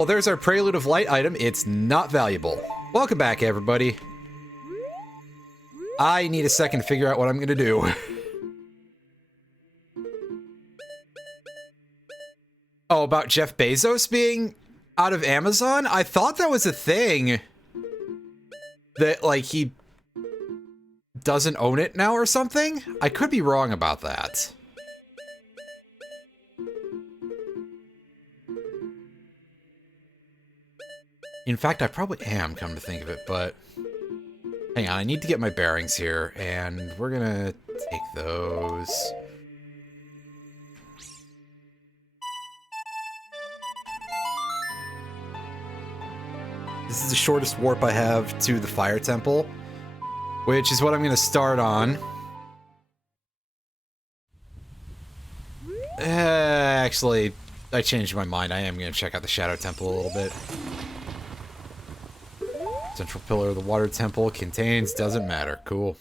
Well, there's our Prelude of Light item. It's not valuable. Welcome back, everybody. I need a second to figure out what I'm gonna do. Oh, about Jeff Bezos being out of Amazon? I thought that was a thing. That, like, he doesn't own it now or something? I could be wrong about that. In fact, I probably am, come to think of it, but... Hang on, I need to get my bearings here, and we're gonna take those. This is the shortest warp I have to the Fire Temple, which is what I'm gonna start on. Actually, I changed my mind. I am gonna check out the Shadow Temple a little bit. Central pillar of the water temple contains, doesn't matter. Cool.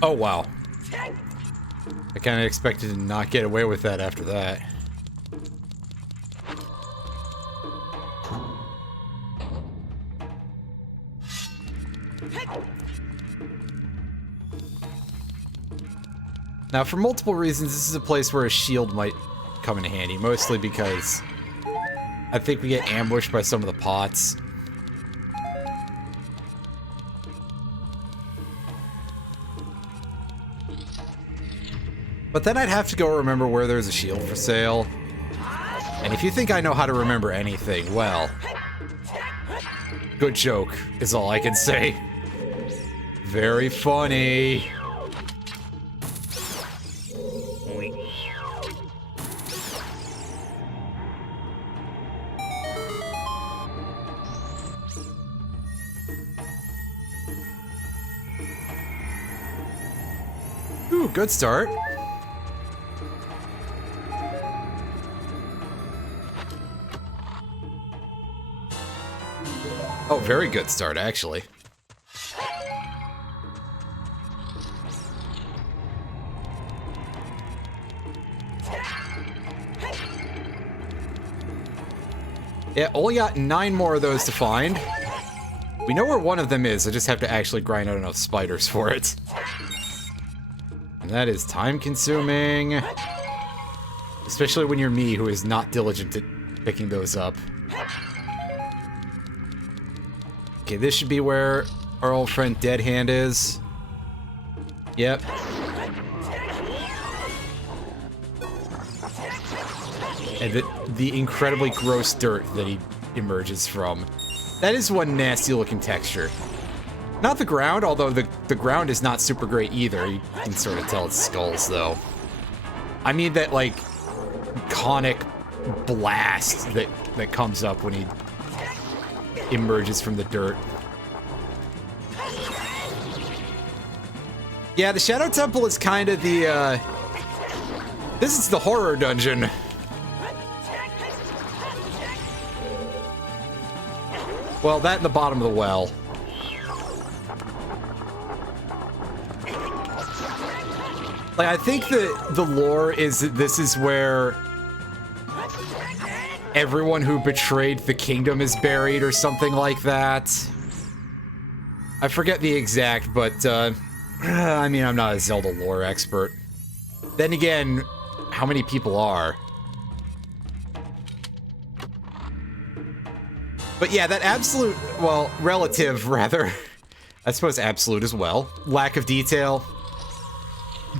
Oh, wow. I kind of expected to not get away with that after that. Now, for multiple reasons, this is a place where a shield might come in handy, mostly because I think we get ambushed by some of the pots. But then I'd have to go remember where there's a shield for sale. And if you think I know how to remember anything, well... Good joke, is all I can say. Very funny. Ooh, good start. Oh, very good start, actually. Yeah, only got 9 more of those to find. We know where one of them is, I just have to actually grind out enough spiders for it. And that is time-consuming. Especially when you're me, who is not diligent at picking those up. Okay, this should be where our old friend Dead Hand is. Yep. And the incredibly gross dirt that he emerges from. That is one nasty looking texture. Not the ground, although the ground is not super great either. You can sort of tell it's skulls, though. I mean that, like, conic blast that comes up when he emerges from the dirt. Yeah, the Shadow Temple is kind of the, this is the horror dungeon. Well, that and the bottom of the well. Like, I think the lore is that this is where everyone who betrayed the kingdom is buried or something like that. I forget the exact, but, I mean, I'm not a Zelda lore expert. Then again, how many people are? But yeah, that absolute, well, relative, rather, I suppose absolute as well, lack of detail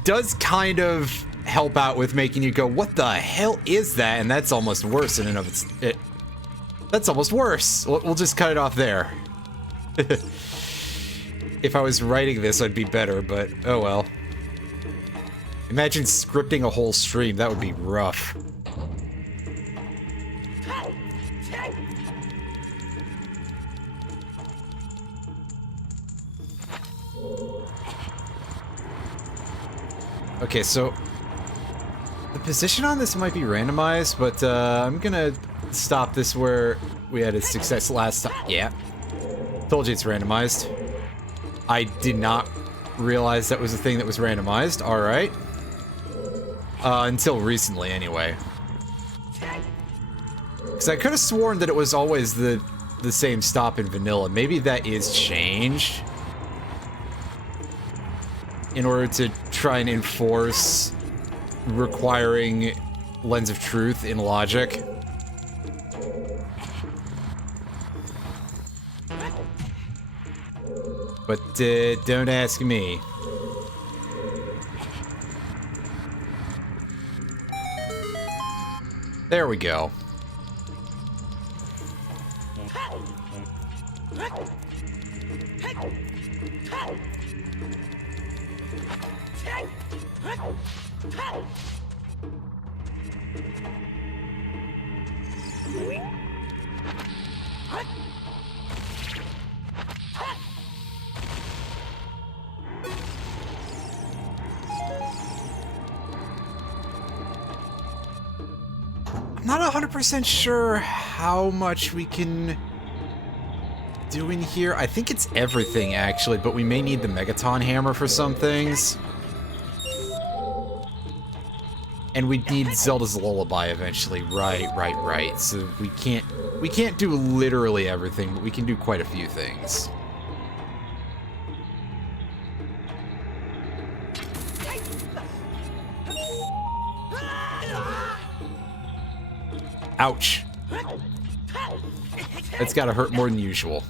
does kind of help out with making you go, what the hell is that? And that's almost worse in and of it. That's almost worse. We'll just cut it off there. If I was writing this, I'd be better, but oh well. Imagine scripting a whole stream. That would be rough. Okay, so the position on this might be randomized, but I'm gonna stop this where we had a success last time. Yeah. Told you it's randomized. I did not realize that was a thing that was randomized. Alright. Until recently, anyway. Because I could have sworn that it was always the same stop in vanilla. Maybe that is changed in order to try and enforce requiring Lens of Truth in logic. But don't ask me. There we go. I'm not 100% sure how much we can do in here. I think it's everything, actually, but we may need the Megaton Hammer for some things. And we need Zelda's Lullaby eventually. Right. So we can't do literally everything, but we can do quite a few things. Ouch. That's gotta hurt more than usual.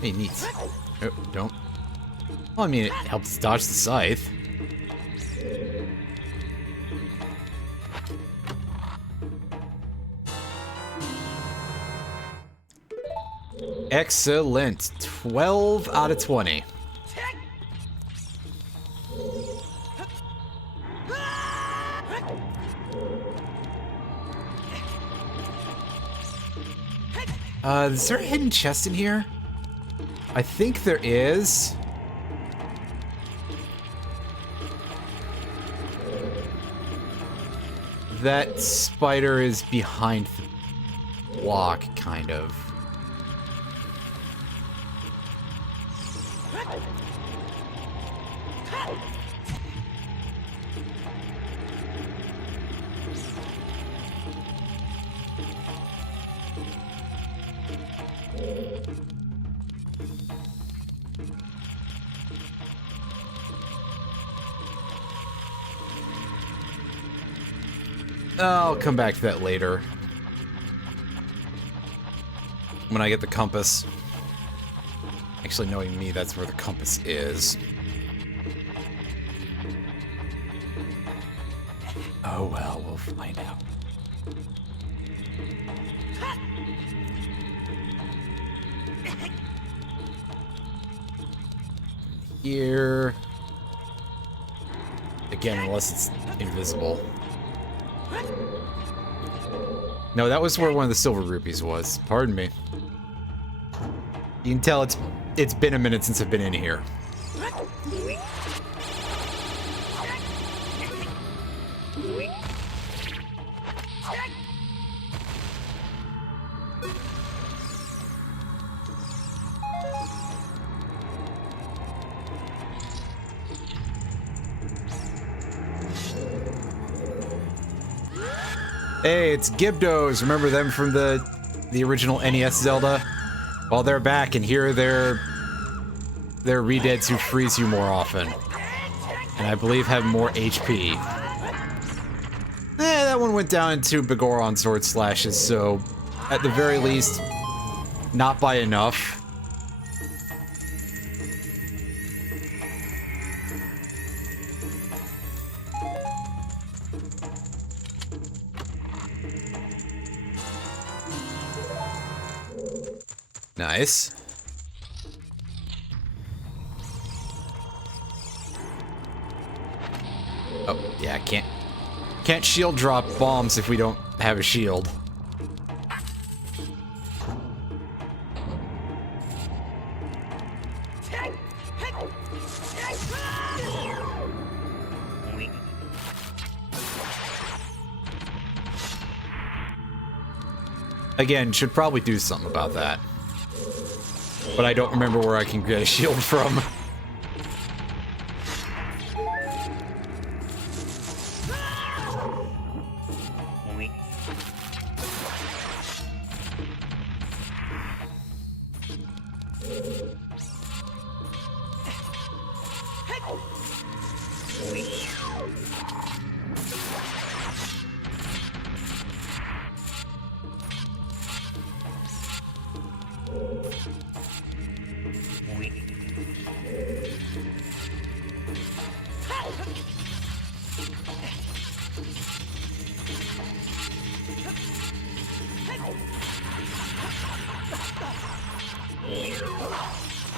Hey, neat. Oh, don't. Well, I mean, it helps dodge the scythe. Excellent. 12 out of 20. Is there a hidden chest in here? I think there is. That spider is behind the block, kind of. I'll come back to that later. When I get the compass. Actually, knowing me, that's where the compass is. Oh well, we'll find out. Here. Again, unless it's invisible. No, that was where one of the silver rupees was. Pardon me. You can tell it's been a minute since I've been in here. Hey, it's Gibdos. Remember them from the original NES Zelda? Well, they're back, and here they're redeads who freeze you more often. And I believe have more HP. That one went down to Begoron sword slashes, so at the very least, not by enough. Nice. Oh, yeah, can't shield drop bombs if we don't have a shield. Again, should probably do something about that. But I don't remember where I can get a shield from.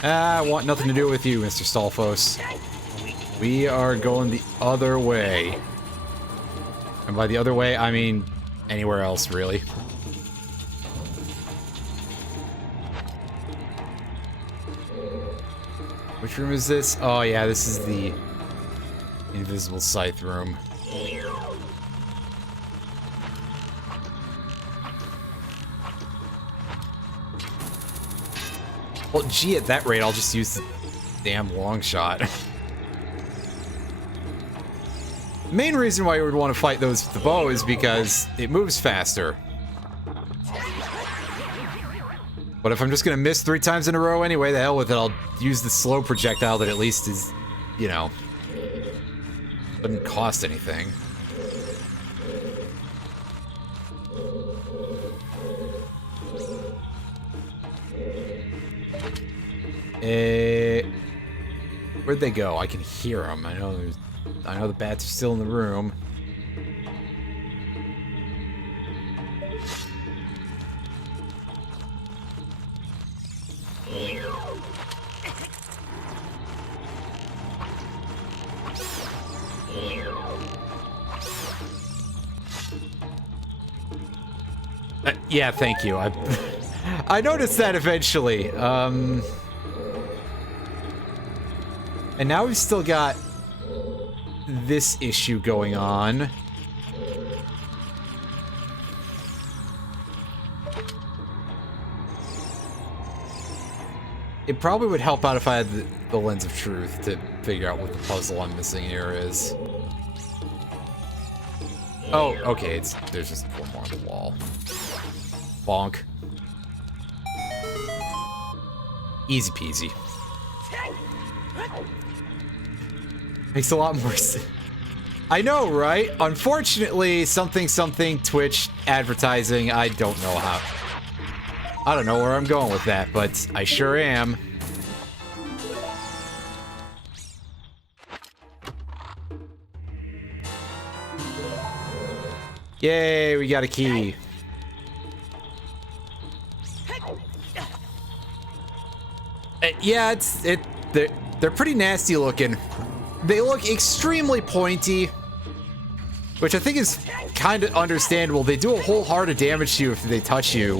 I want nothing to do with you, Mr. Stalfos. We are going the other way. And by the other way, I mean anywhere else, really. Which room is this? Oh yeah, this is the invisible scythe room. Well, gee, at that rate, I'll just use the damn long shot. The main reason why you would want to fight those with the bow is because it moves faster. But if I'm just gonna miss 3 times in a row anyway, the hell with it, I'll use the slow projectile that at least is, you know, doesn't cost anything. Where'd they go? I can hear them. I know the bats are still in the room. Yeah, thank you. I noticed that eventually. And now we've still got this issue going on. It probably would help out if I had the lens of truth to figure out what the puzzle I'm missing here is. Oh, okay, there's just one more on the wall. Bonk. Easy peasy. Makes a lot more sense. I know, right? Unfortunately, something Twitch advertising, I don't know how. I don't know where I'm going with that, but I sure am. Yay, we got a key. Yeah, they're pretty nasty looking. They look extremely pointy, which I think is kind of understandable. They do a whole heart of damage to you if they touch you,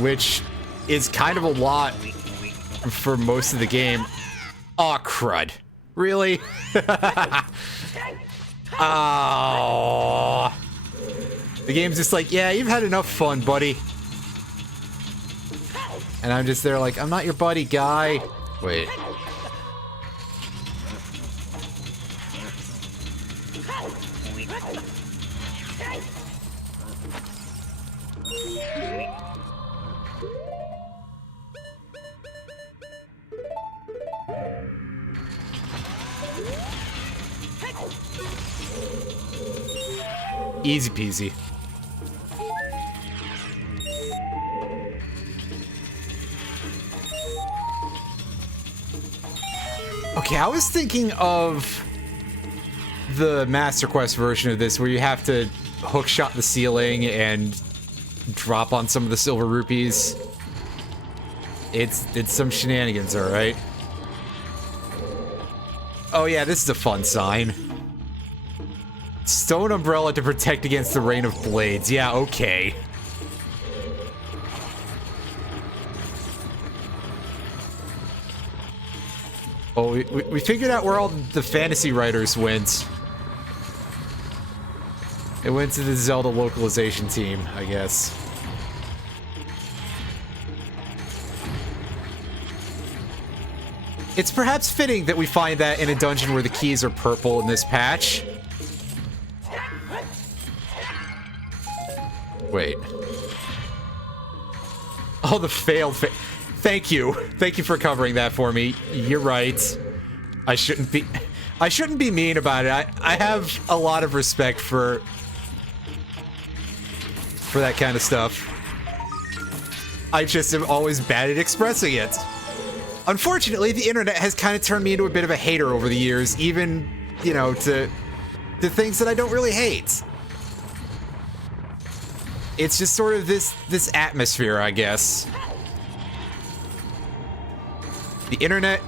which is kind of a lot for most of the game. Aw, crud. Really? Oh. The game's just like, yeah, you've had enough fun, buddy. And I'm just there like, I'm not your buddy, guy. Wait. Easy peasy. Okay, I was thinking of the Master Quest version of this where you have to hook shot the ceiling and drop on some of the silver rupees. It's some shenanigans, alright? Oh yeah, this is a fun sign. Stone umbrella to protect against the rain of blades. Yeah, okay. Oh, we figured out where all the fantasy writers went. It went to the Zelda localization team, I guess. It's perhaps fitting that we find that in a dungeon where the keys are purple in this patch. Wait. Oh, the failed Thank you. Thank you for covering that for me. You're right. I shouldn't be mean about it. I have a lot of respect for that kind of stuff. I just am always bad at expressing it. Unfortunately, the internet has kind of turned me into a bit of a hater over the years, even, you know, to things that I don't really hate. It's just sort of this atmosphere, I guess. The internet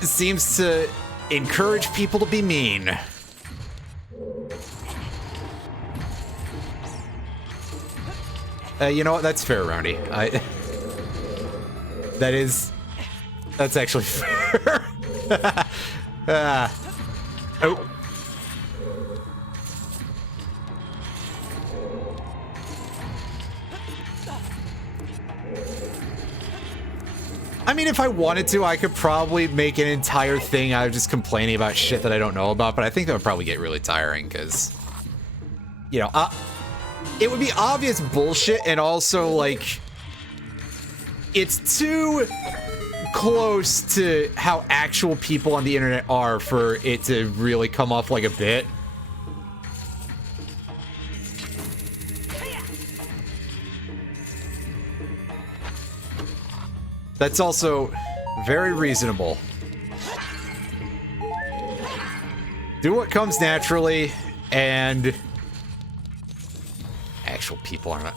seems to encourage people to be mean. You know what? That's fair, Roundy. That's actually fair. Oh. I mean, if I wanted to, I could probably make an entire thing out of just complaining about shit that I don't know about, but I think that would probably get really tiring, because, you know, it would be obvious bullshit, and also, like, it's too close to how actual people on the internet are for it to really come off like a bit. That's also very reasonable. Do what comes naturally, and actual people are not.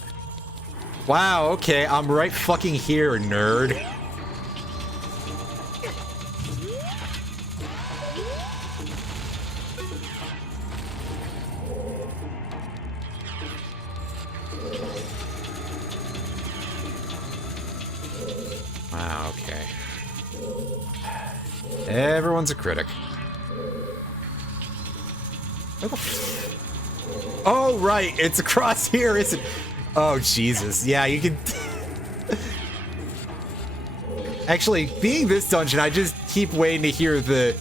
Wow, okay, I'm right fucking here, nerd. Wow, okay. Everyone's a critic. Oh, right, it's across here, isn't it? Oh, Jesus. Yeah, you can... Actually, being this dungeon, I just keep waiting to hear the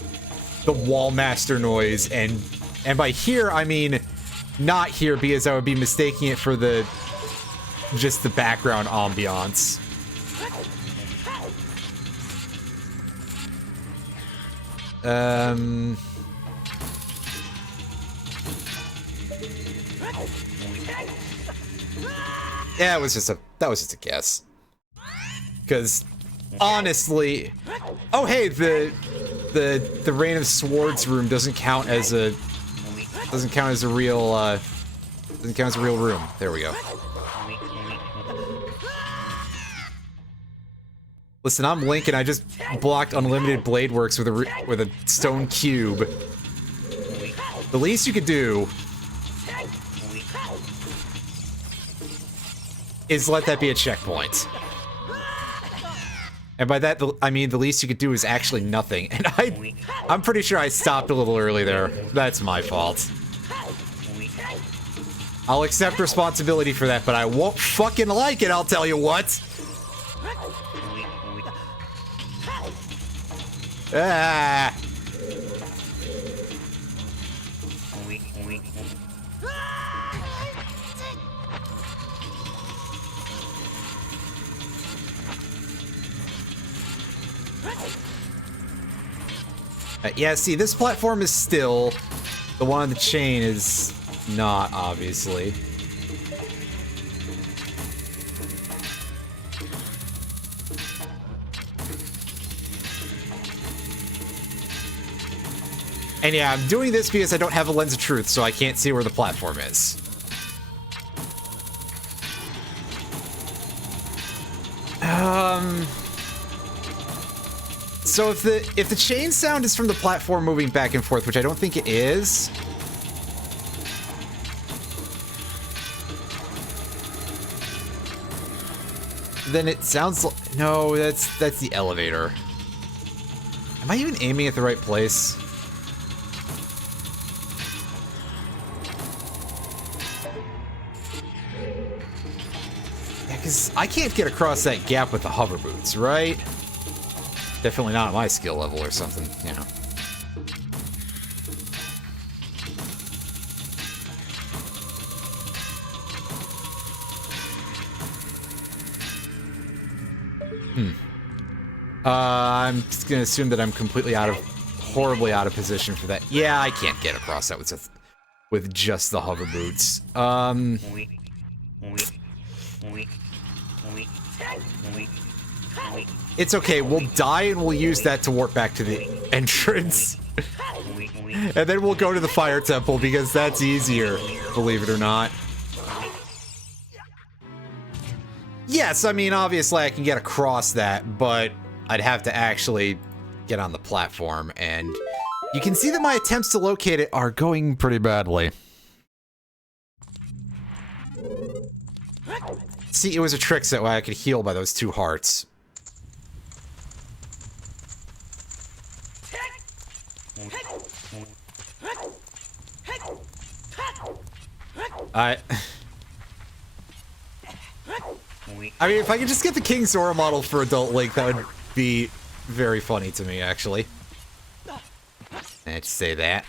wall master noise, and by here, I mean not here, because I would be mistaking it for just the background ambiance. Yeah, that was just a guess. Because honestly, oh hey, the Rain of Swords room doesn't count as a real room. There we go. Listen, I'm Link, and I just blocked Unlimited Blade Works with a stone cube. The least you could do is let that be a checkpoint. And by that, I mean the least you could do is actually nothing. And I'm pretty sure I stopped a little early there. That's my fault. I'll accept responsibility for that, but I won't fucking like it, I'll tell you what. Ah. Yeah, see, this platform is still. The one on the chain is not, obviously. And yeah, I'm doing this because I don't have a lens of truth, so I can't see where the platform is. So if the chain sound is from the platform moving back and forth, which I don't think it is. Then it sounds like, no, that's the elevator. Am I even aiming at the right place? Yeah, because I can't get across that gap with the hover boots, right? Definitely not at my skill level or something, you know. I'm just gonna assume that I'm completely horribly out of position for that. Yeah, I can't get across that with just the hover boots. It's okay, we'll die and we'll use that to warp back to the entrance. And then we'll go to the fire temple because that's easier, believe it or not. Yes, I mean, obviously I can get across that, but I'd have to actually get on the platform, and you can see that my attempts to locate it are going pretty badly. See, it was a trick set where I could heal by those 2 hearts. I mean, if I could just get the King Zora model for Adult Link, that would be very funny to me, actually. Let's say that.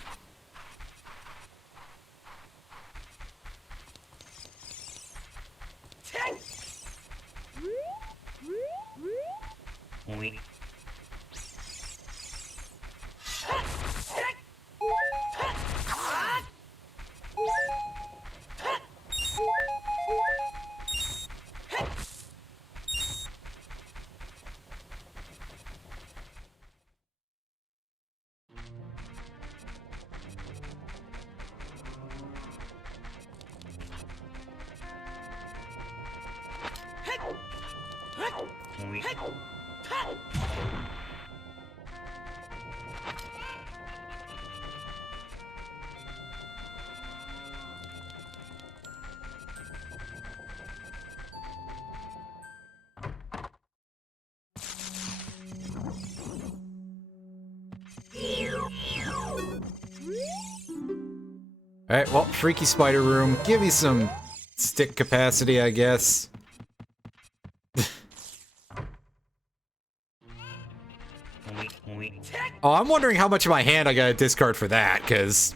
Alright, well, Freaky Spider Room. Give me some stick capacity, I guess. Oh, I'm wondering how much of my hand I gotta discard for that, because...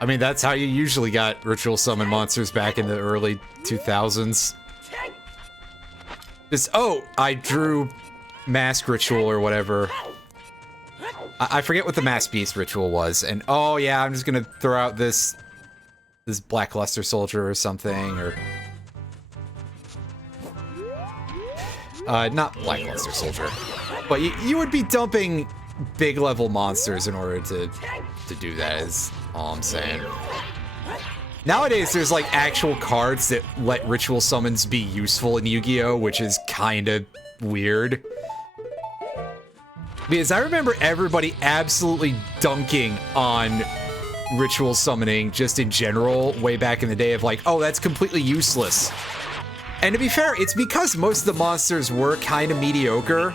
I mean, that's how you usually got ritual summon monsters back in the early 2000s. Just, oh, I drew Mask Ritual or whatever. I forget what the Mass Beast ritual was, and oh yeah, I'm just gonna throw out this Blackluster Soldier or something, or... not Blackluster Soldier. But you would be dumping big level monsters in order to do that, is all I'm saying. Nowadays, there's like actual cards that let ritual summons be useful in Yu-Gi-Oh!, which is kinda weird. Because I remember everybody absolutely dunking on ritual summoning just in general way back in the day of like, oh, that's completely useless. And to be fair, it's because most of the monsters were kind of mediocre.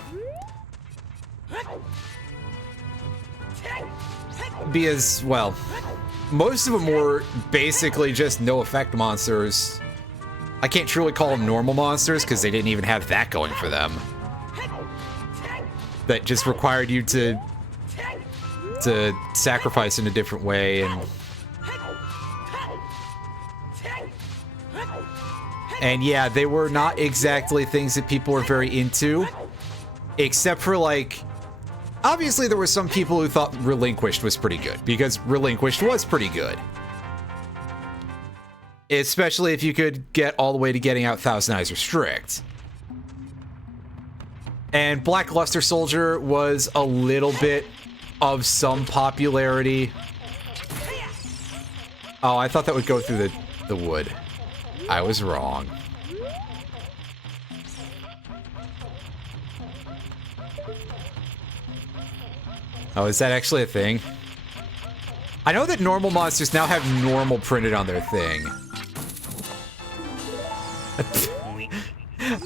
Because, well, most of them were basically just no effect monsters. I can't truly call them normal monsters because they didn't even have that going for them. That just required you to sacrifice in a different way, and yeah, they were not exactly things that people were very into, except for like, obviously there were some people who thought Relinquished was pretty good, because Relinquished was pretty good. Especially if you could get all the way to getting out Thousand Eyes Restrict. And Blackluster Soldier was a little bit of some popularity. Oh, I thought that would go through the wood. I was wrong. Oh, is that actually a thing? I know that normal monsters now have normal printed on their thing.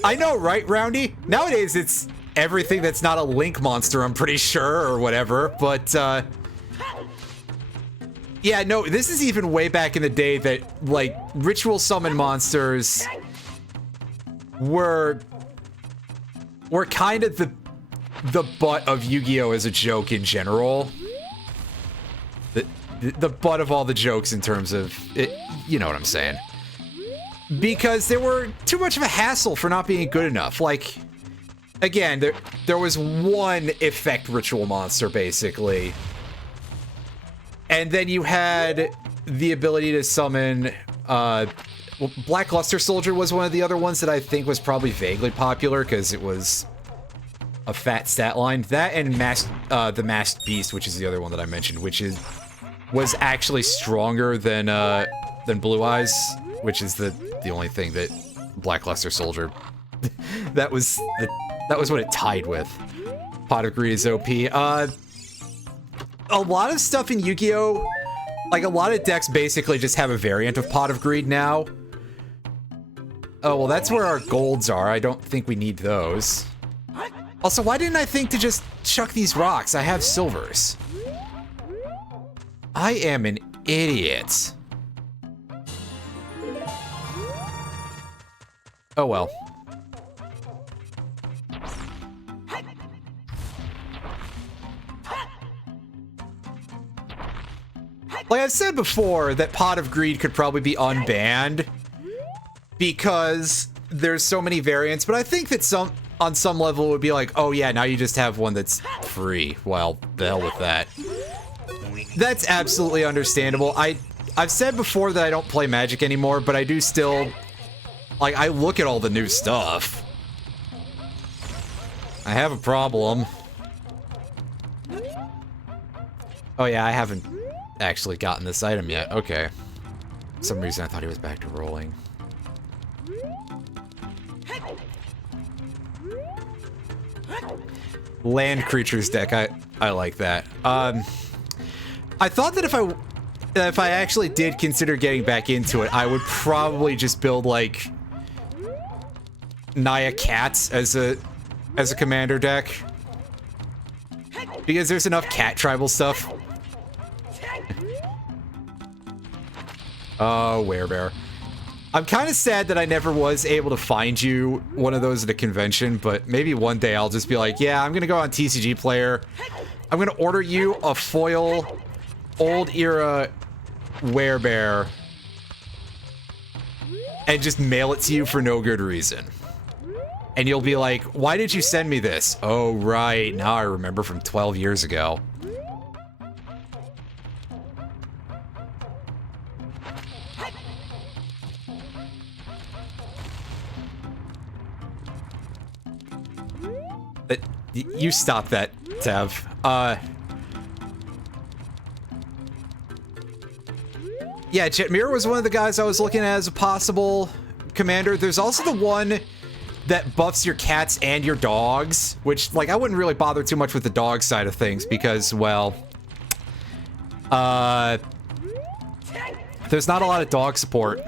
I know, right, Roundy? Nowadays, it's everything that's not a Link monster, I'm pretty sure, or whatever, but, yeah, no, this is even way back in the day that, like, ritual summon monsters were kind of the butt of Yu-Gi-Oh! As a joke in general. The butt of all the jokes in terms of, you know what I'm saying. Because they were too much of a hassle for not being good enough. Like, again, there was one effect ritual monster, basically. And then you had the ability to summon, Black Luster Soldier was one of the other ones that I think was probably vaguely popular, because it was a fat stat line. That and the Masked Beast, which is the other one that I mentioned, which was actually stronger than Blue Eyes, which is the only thing that Black Luster Soldier that was what it tied with. Pot of Greed is OP. A lot of stuff in Yu-Gi-Oh! Like, a lot of decks basically just have a variant of Pot of Greed now. Oh, well, that's where our golds are. I don't think we need those. Also, why didn't I think to just chuck these rocks? I have silvers. I am an idiot. Oh well. Like I've said before, that Pot of Greed could probably be unbanned because there's so many variants, but I think that on some level it would be like, oh yeah, now you just have one that's free. Well, the hell with that. That's absolutely understandable. I've said before that I don't play Magic anymore, but I do still, like, I look at all the new stuff. I have a problem. Oh yeah, I haven't actually gotten this item yet. Okay. For some reason I thought he was back to rolling. Land creatures deck, I like that. I thought that if I actually did consider getting back into it, I would probably just build like Naya Cats as a commander deck. Because there's enough cat tribal stuff. Oh, Werebear. I'm kind of sad that I never was able to find you one of those at a convention, but maybe one day I'll just be like, yeah, I'm gonna go on TCG Player. I'm gonna order you a foil old era Werebear and just mail it to you for no good reason. And you'll be like, why did you send me this? Oh, right, now I remember from 12 years ago. You stop that, Tev. Yeah, Jetmir was one of the guys I was looking at as a possible commander. There's also the one that buffs your cats and your dogs, which, like, I wouldn't really bother too much with the dog side of things because, well, there's not a lot of dog support.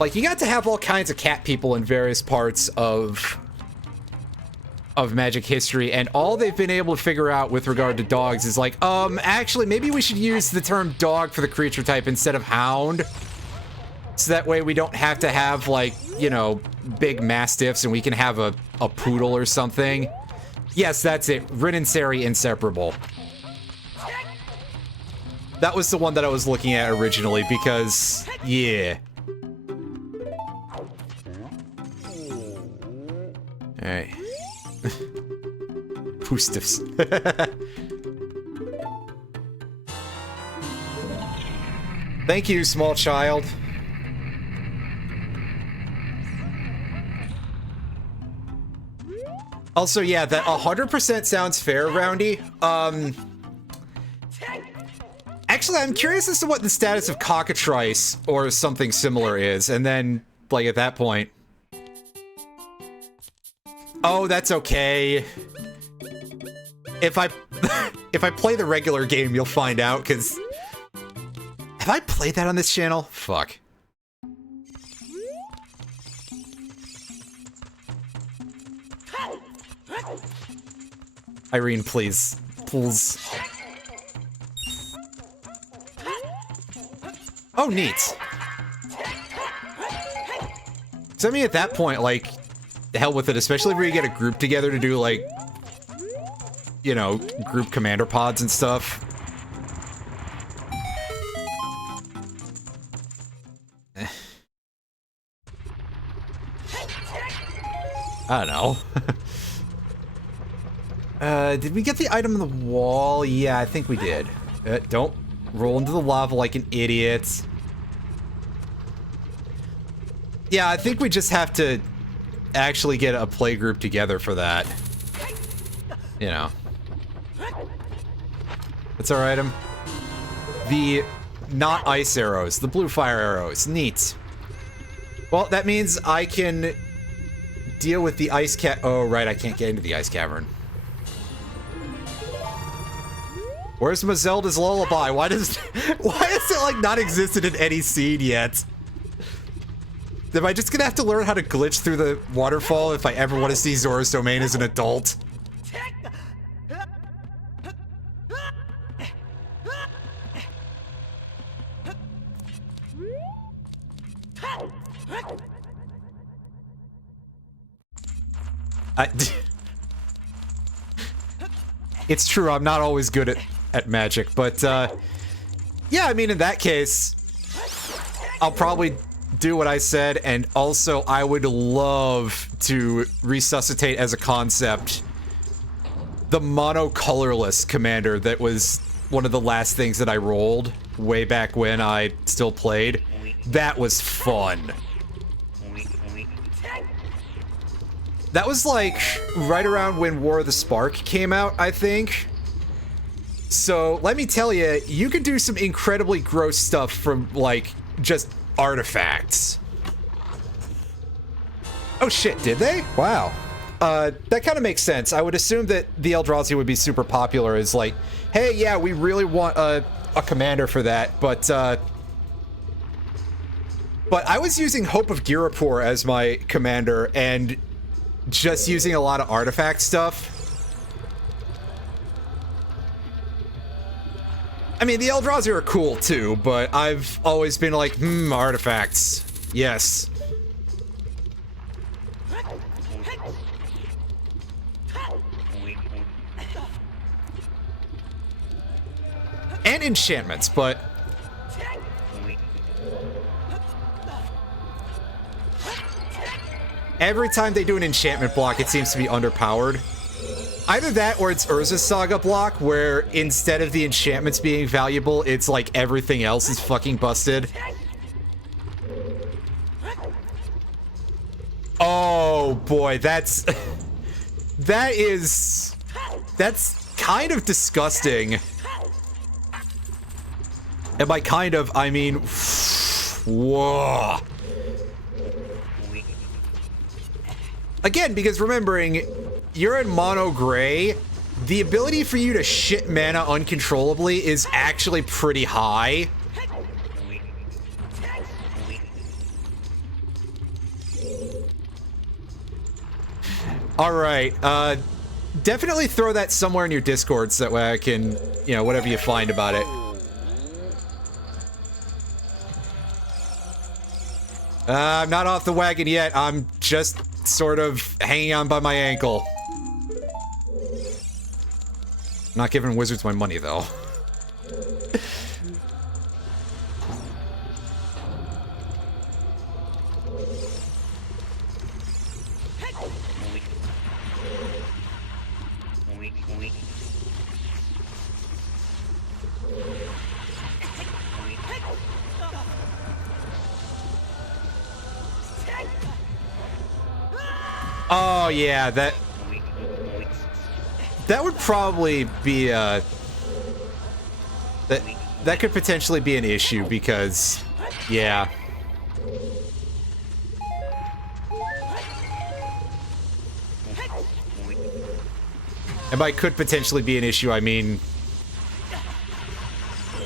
Like, you got to have all kinds of cat people in various parts of Magic history, and all they've been able to figure out with regard to dogs is like, actually, maybe we should use the term dog for the creature type instead of hound. So that way we don't have to have, like, you know, big mastiffs and we can have a poodle or something. Yes, that's it. Rin and Sari inseparable. That was the one that I was looking at originally because, yeah. Alright. Poostiffs. Thank you, small child. Also, yeah, that 100% sounds fair, Roundy. Actually, Actually, I'm curious as to what the status of Cockatrice or something similar is, and then, like, at that point... Oh, that's okay. If I... if I play the regular game, you'll find out, because... Have I played that on this channel? Fuck. Irene, please. Please. Oh, neat. So, I mean, at that point, like, the hell with it, especially where you get a group together to do, like, you know, group commander pods and stuff. I don't know. Did we get the item on the wall? Yeah, I think we did. Don't roll into the lava like an idiot. Yeah, I think we just have to actually get a play group together for that. You know. What's our item? The not ice arrows, the blue fire arrows. Neat. Well, that means I can deal with the ice oh, right, I can't get into the ice cavern. Where's Mazelda's lullaby? Why does it, like, not existed in any scene yet? Am I just gonna have to learn how to glitch through the waterfall if I ever want to see Zora's Domain as an adult? It's true, I'm not always good at magic, but, yeah, I mean, in that case, I'll probably do what I said, and also, I would love to resuscitate as a concept the mono-colorless commander that was one of the last things that I rolled way back when I still played. That was fun. That was, like, right around when War of the Spark came out, I think. So, let me tell you, you can do some incredibly gross stuff from, like, just artifacts. Oh shit, did they? Wow. That kind of makes sense. I would assume that the Eldrazi would be super popular as, like, hey, yeah, we really want a commander for that, but I was using Hope of Girapur as my commander, and just using a lot of artifact stuff. I mean, the Eldrazi are cool too, but I've always been like, artifacts. Yes. And enchantments, but... every time they do an enchantment block, it seems to be underpowered. Either that or it's Urza's Saga block, where instead of the enchantments being valuable, it's like everything else is fucking busted. Oh boy, that's kind of disgusting. And by kind of, I mean, whoa. Again, because remembering, you're in mono gray, the ability for you to shit mana uncontrollably is actually pretty high. Alright, definitely throw that somewhere in your Discord so that way I can, you know, whatever you find about it. I'm not off the wagon yet, I'm just sort of hanging on by my ankle. Not giving wizards my money, though. Oh yeah, that would probably be that that could potentially be an issue because, yeah. And by could potentially be an issue, I mean,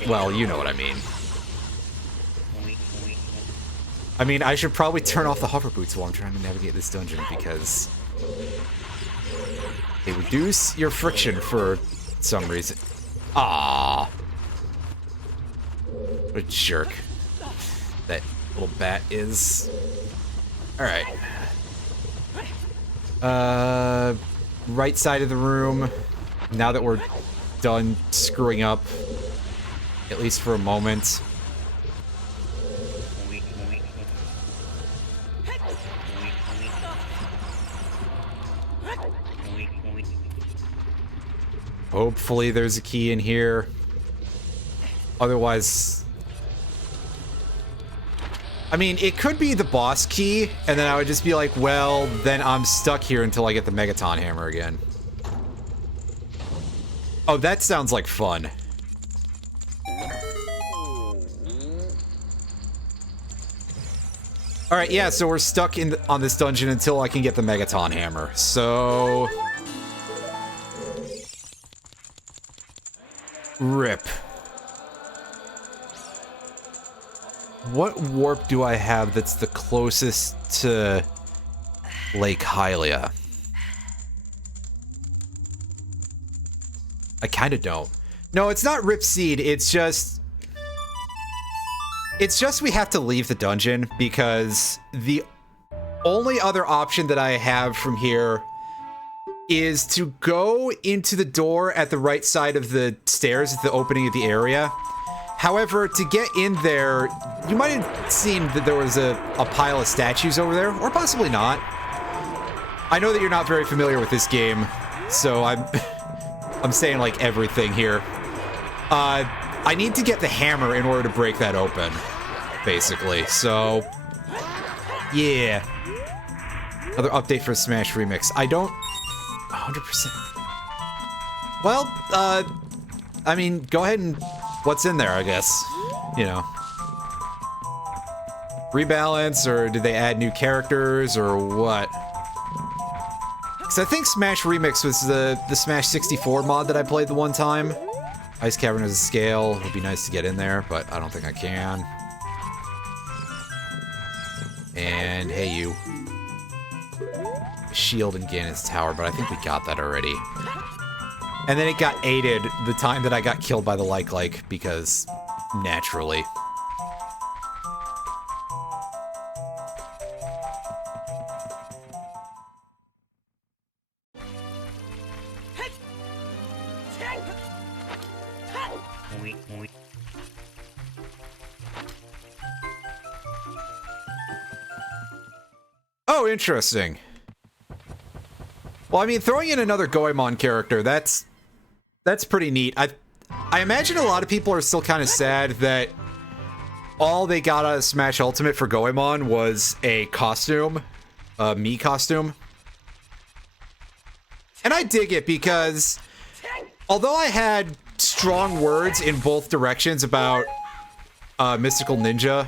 well, you know what I mean. I mean, I should probably turn off the hover boots while I'm trying to navigate this dungeon because they reduce your friction for some reason. Ah, what a jerk that little bat is. All right. Right side of the room. Now that we're done screwing up, at least for a moment. Hopefully there's a key in here. Otherwise, I mean, it could be the boss key, and then I would just be like, well, then I'm stuck here until I get the Megaton hammer again. Oh, that sounds like fun. Alright, yeah, so we're stuck on this dungeon until I can get the Megaton hammer. So... rip. What warp do I have that's the closest to Lake Hylia? I kind of don't. No, it's not Rip Seed, it's just we have to leave the dungeon because the only other option that I have from here is to go into the door at the right side of the stairs at the opening of the area. However, to get in there, you might have seen that there was a pile of statues over there, or possibly not. I know that you're not very familiar with this game, so I'm saying like everything here. I need to get the hammer in order to break that open, basically. So, yeah. Another update for Smash Remix. I don't 100%. Well, I mean, go ahead and what's in there, I guess. You know. Rebalance, or did they add new characters, or what? Because I think Smash Remix was the Smash 64 mod that I played the one time. Ice Cavern as a scale. It would be nice to get in there, but I don't think I can. And hey, you. Shield and Ganon's Tower, but I think we got that already. And then it got aided the time that I got killed by the like, because naturally. Oh, interesting. Well, I mean, throwing in another Goemon character, that's pretty neat. I imagine a lot of people are still kind of sad that all they got out of Smash Ultimate for Goemon was a costume, a Mii costume. And I dig it because although I had strong words in both directions about Mystical Ninja,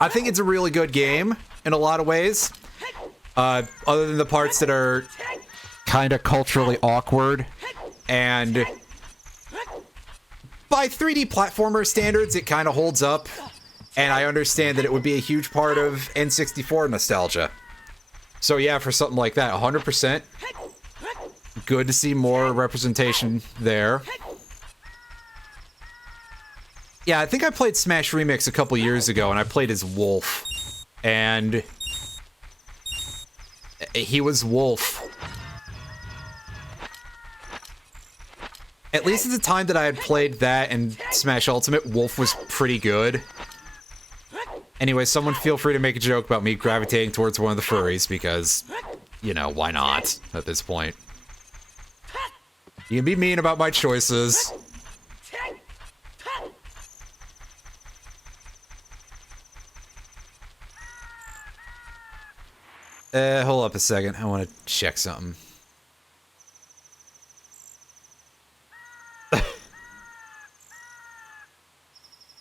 I think it's a really good game in a lot of ways. Other than the parts that are kind of culturally awkward, and by 3D platformer standards, it kind of holds up, and I understand that it would be a huge part of N64 nostalgia. So yeah, for something like that, 100%. Good to see more representation there. Yeah, I think I played Smash Remix a couple years ago, and I played as Wolf. And he was Wolf. At least at the time that I had played that and Smash Ultimate, Wolf was pretty good. Anyway, someone feel free to make a joke about me gravitating towards one of the furries, because, you know, why not at this point? You can be mean about my choices. Hold up a second. I want to check something.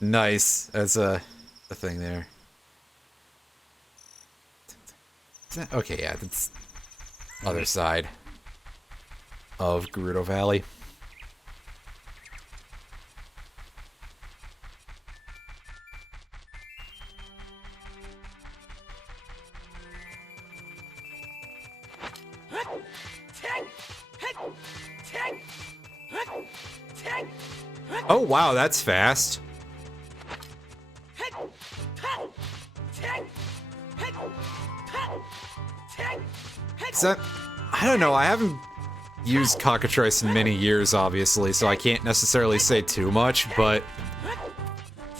Nice. That's a thing there. Is that, okay, yeah, that's other side of Gerudo Valley. Oh, wow, that's fast. Is that... I don't know, I haven't used Cockatrice in many years, obviously, so I can't necessarily say too much, but...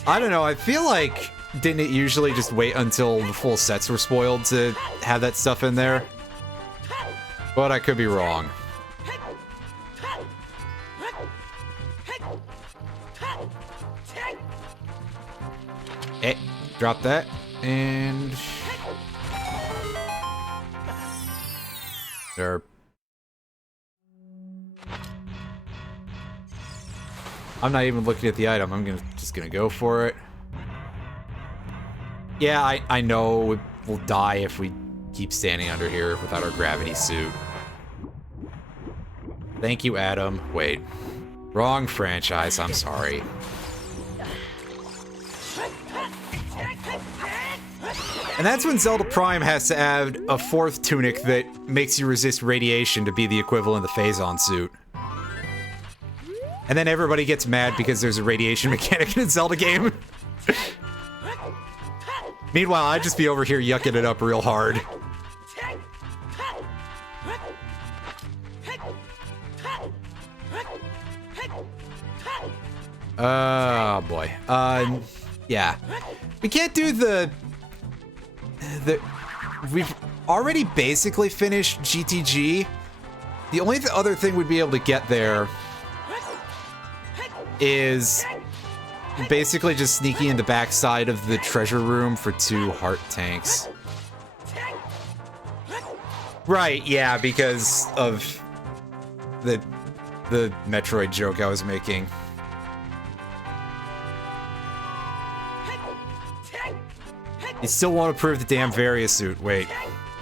I don't know, I feel like... Didn't it usually just wait until the full sets were spoiled to have that stuff in there? But I could be wrong. Hey, drop that, and... There. I'm not even looking at the item, I'm just gonna go for it. Yeah, I know we'll die if we keep standing under here without our gravity suit. Thank you, Adam. Wait. Wrong franchise, I'm sorry. And that's when Zelda Prime has to add a fourth tunic that makes you resist radiation to be the equivalent of the Phazon suit. And then everybody gets mad because there's a radiation mechanic in a Zelda game. Meanwhile, I'd just be over here yucking it up real hard. Oh boy. Yeah. We can't do the... We've already basically finished GTG. The only other thing we'd be able to get there is basically just sneaking in the backside of the treasure room for 2 heart tanks. Right, yeah, because of the Metroid joke I was making. You still won't approve the damn Various suit. Wait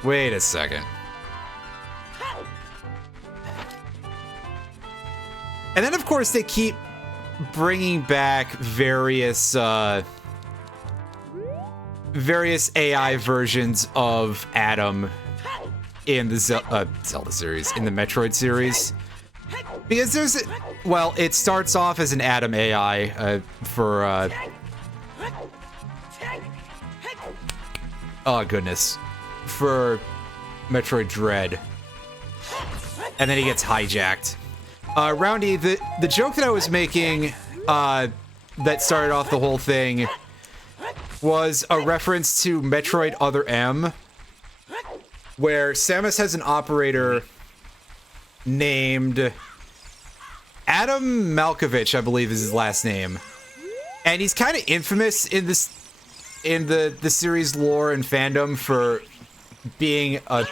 a second. And then, of course, they keep bringing back various AI versions of Adam in the Zelda series, in the Metroid series. Because there's... Well, it starts off as an Adam AI for... Oh, goodness. For Metroid Dread. And then he gets hijacked. Roundy, the joke that I was making that started off the whole thing was a reference to Metroid Other M, where Samus has an operator named Adam Malkovich, I believe is his last name. And he's kind of infamous in this... in the series lore and fandom for being an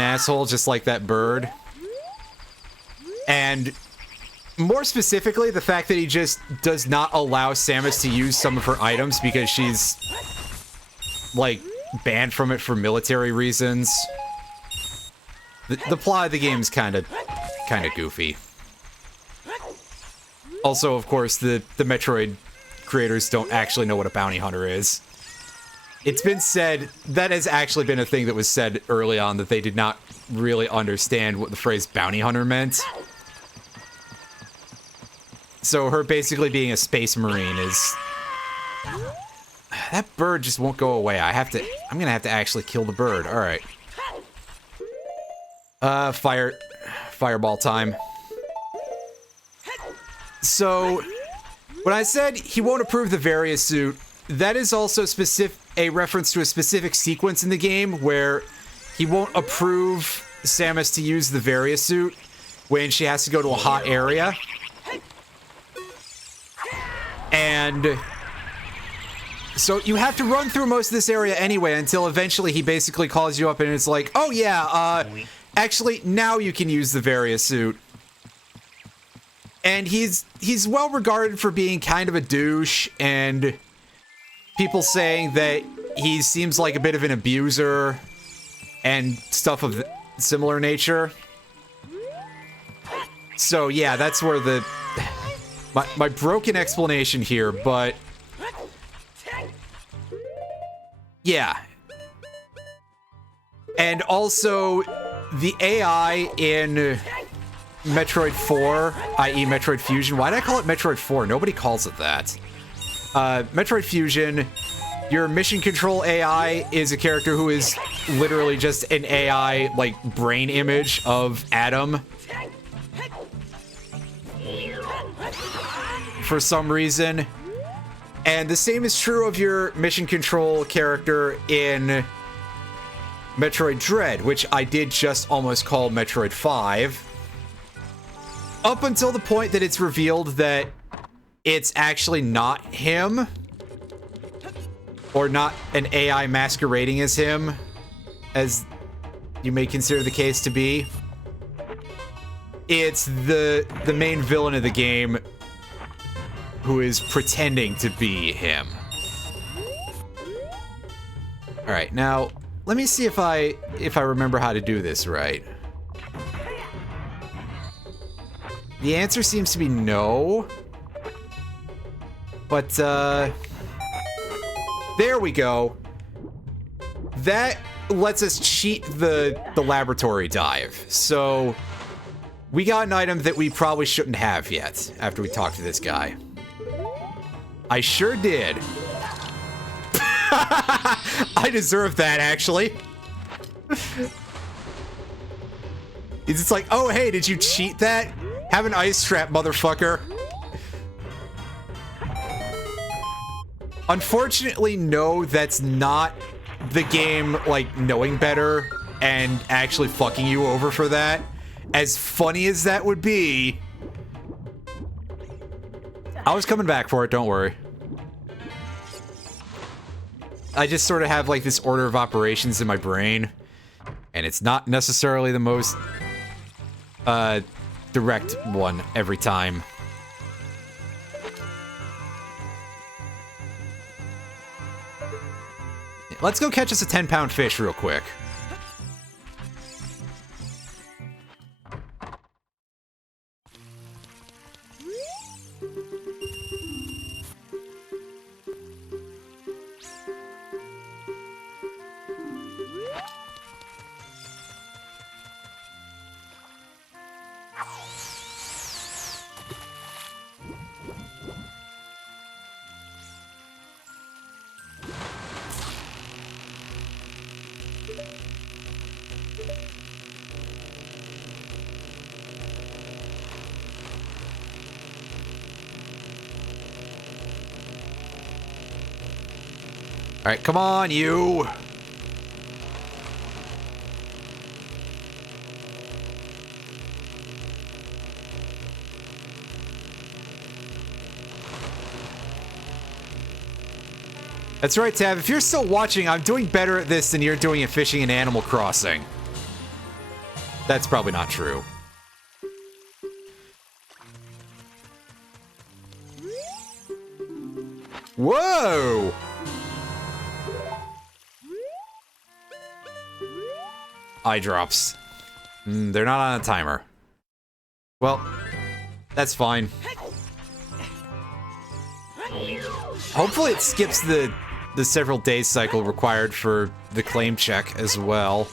asshole just like that bird. And more specifically, the fact that he just does not allow Samus to use some of her items because she's like banned from it for military reasons. The plot of the game is kind of goofy. Also, of course, the Metroid creators don't actually know what a bounty hunter is. It's been said, that has actually been a thing that was said early on, that they did not really understand what the phrase bounty hunter meant. So her basically being a space marine is... That bird just won't go away. I'm gonna have to actually kill the bird. Alright. Fireball time. So... when I said he won't approve the Various suit, that is also a reference to a specific sequence in the game where he won't approve Samus to use the Various suit when she has to go to a hot area. And so you have to run through most of this area anyway until eventually he basically calls you up and it's like, oh yeah, actually now you can use the Various suit. And he's well regarded for being kind of a douche, and people saying that he seems like a bit of an abuser and stuff of similar nature. So yeah, that's where the my broken explanation here, but yeah. And also the AI in Metroid 4, i.e. Metroid Fusion. Why did I call it Metroid 4? Nobody calls it that. Metroid Fusion, your mission control AI is a character who is literally just an AI, like, brain image of Adam. For some reason. And the same is true of your mission control character in Metroid Dread, which I did just almost call Metroid 5. Up until the point that it's revealed that it's actually not him. Or not an AI masquerading as him, as you may consider the case to be. It's the main villain of the game who is pretending to be him. All right, now let me see if I remember how to do this right. The answer seems to be no. But there we go. That lets us cheat the laboratory dive. So we got an item that we probably shouldn't have yet after we talked to this guy. I sure did. I deserve that, actually. It's just like, oh, hey, did you cheat that? Have an ice trap, motherfucker. Unfortunately, no, that's not the game, like, knowing better and actually fucking you over for that. As funny as that would be, I was coming back for it, don't worry. I just sort of have, like, this order of operations in my brain, and it's not necessarily the most, direct one every time. Let's go catch us a 10-pound fish real quick. All right, come on, you. That's right, Tab. If you're still watching, I'm doing better at this than you're doing at fishing in Animal Crossing. That's probably not true. Whoa! Eye drops. They're not on a timer. Well, that's fine. Hopefully it skips the several days cycle required for the claim check as well.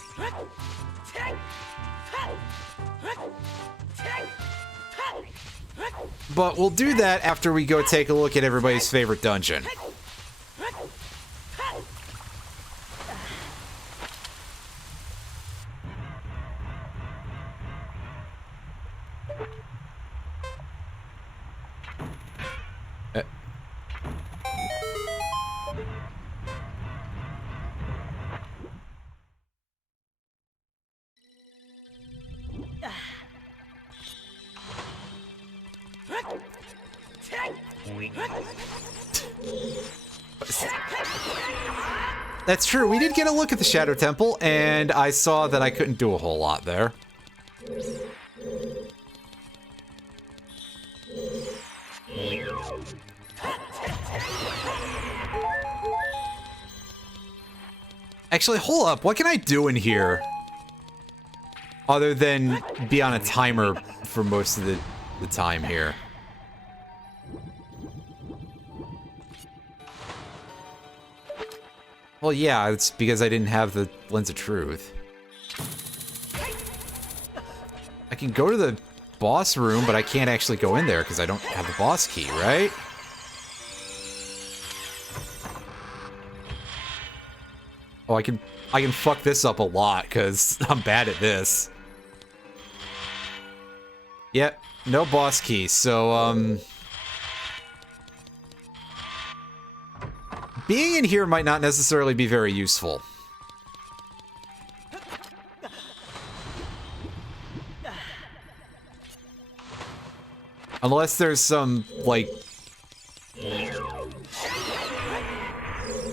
But we'll do that after we go take a look at everybody's favorite dungeon. That's true. We did get a look at the Shadow Temple, and I saw that I couldn't do a whole lot there. Actually, hold up. What can I do in here? Other than be on a timer for most of the time here. Well, yeah, it's because I didn't have the Lens of Truth. I can go to the boss room, but I can't actually go in there because I don't have the boss key, right? Oh, I can fuck this up a lot because I'm bad at this. Yep, no boss key, so, being in here might not necessarily be very useful. Unless there's some, like,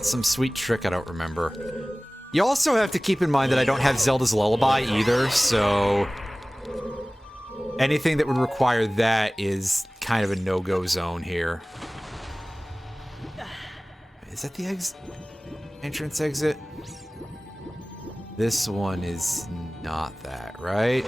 some sweet trick I don't remember. You also have to keep in mind that I don't have Zelda's Lullaby either, so anything that would require that is kind of a no-go zone here. Is that the entrance exit? This one is not that, right?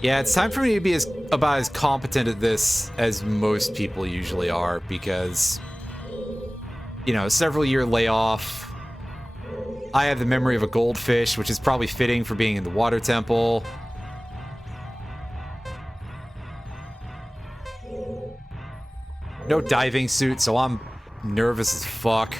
Yeah, it's time for me to be about as competent at this as most people usually are, because, you know, several-year layoff. I have the memory of a goldfish, which is probably fitting for being in the water temple. No diving suit, so I'm nervous as fuck.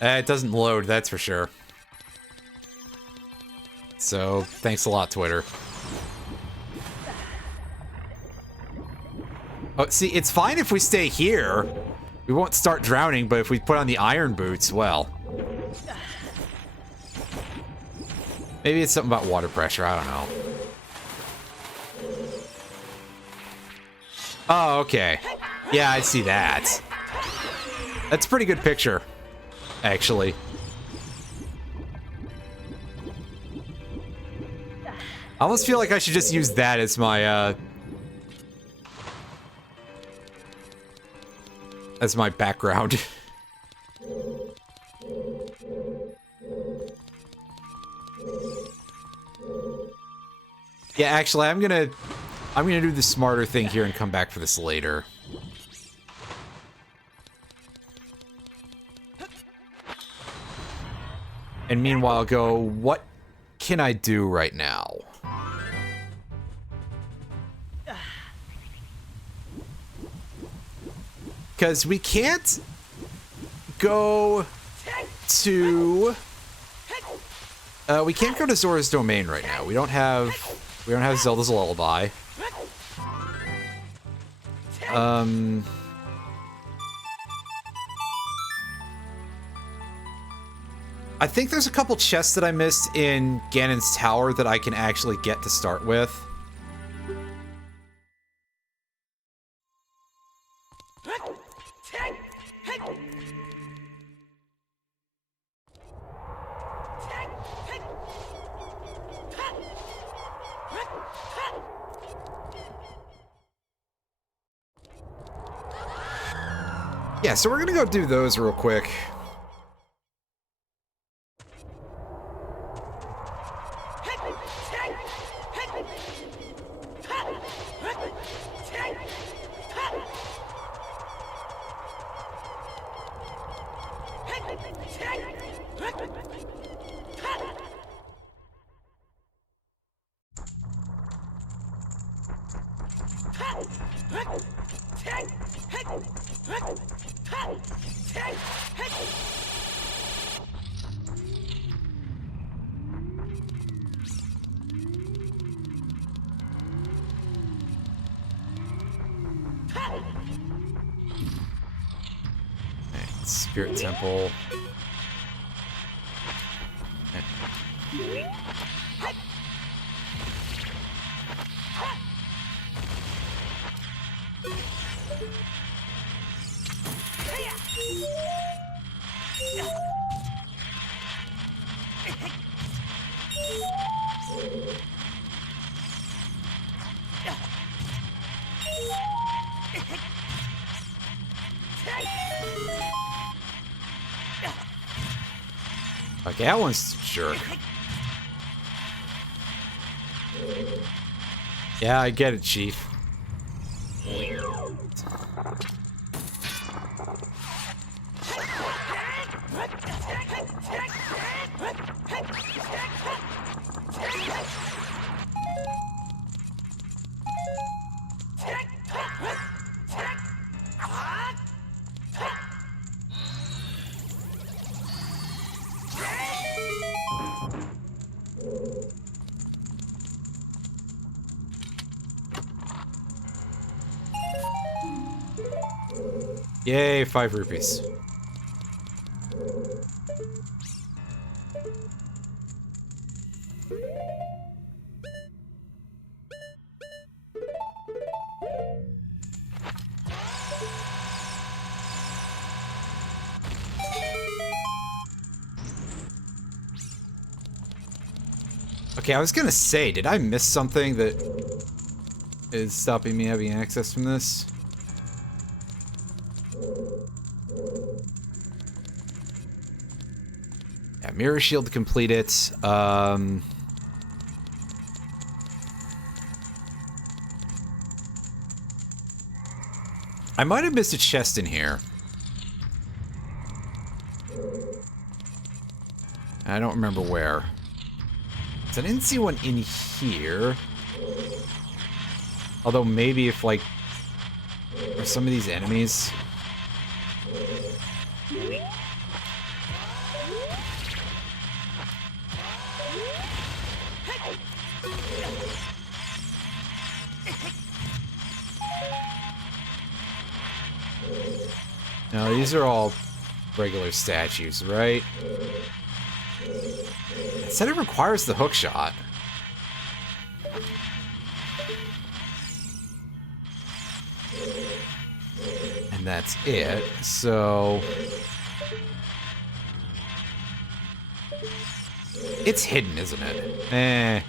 It doesn't load, that's for sure. So, thanks a lot, Twitter. Oh, see, it's fine if we stay here. We won't start drowning, but if we put on the iron boots, well. Maybe it's something about water pressure, I don't know. Oh, okay. Yeah, I see that. That's a pretty good picture, actually. I almost feel like I should just use that as my, background. Yeah, actually, I'm gonna do the smarter thing here and come back for this later. And meanwhile, go, what can I do right now? Because we can't go to... we can't go to Zora's Domain right now. We don't have Zelda's Lullaby. I think there's a couple chests that I missed in Ganon's Tower that I can actually get to start with. Yeah, so we're gonna go do those real quick. Spirit Temple. Okay, that one's a jerk. Yeah, I get it, Chief. Yay, 5 rupees. Okay, I was gonna say, did I miss something that is stopping me having access from this? Yeah, Mirror Shield to complete it. I might have missed a chest in here. I don't remember where. So I didn't see one in here. Although maybe if, like, for some of these enemies... No, these are all regular statues, right? It said it requires the hook shot. And that's it, so... It's hidden, isn't it? Eh.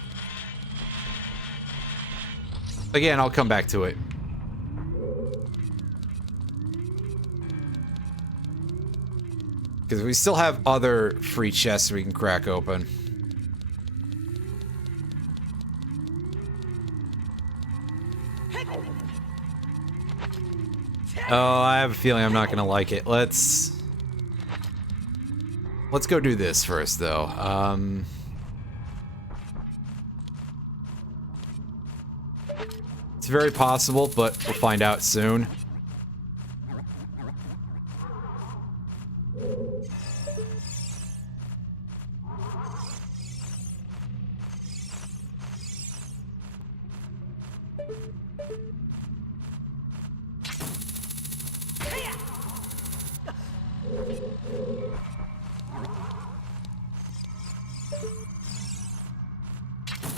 Again, I'll come back to it. Because we still have other free chests we can crack open. Oh, I have a feeling I'm not gonna like it. Let's go do this first, though. It's very possible, but we'll find out soon.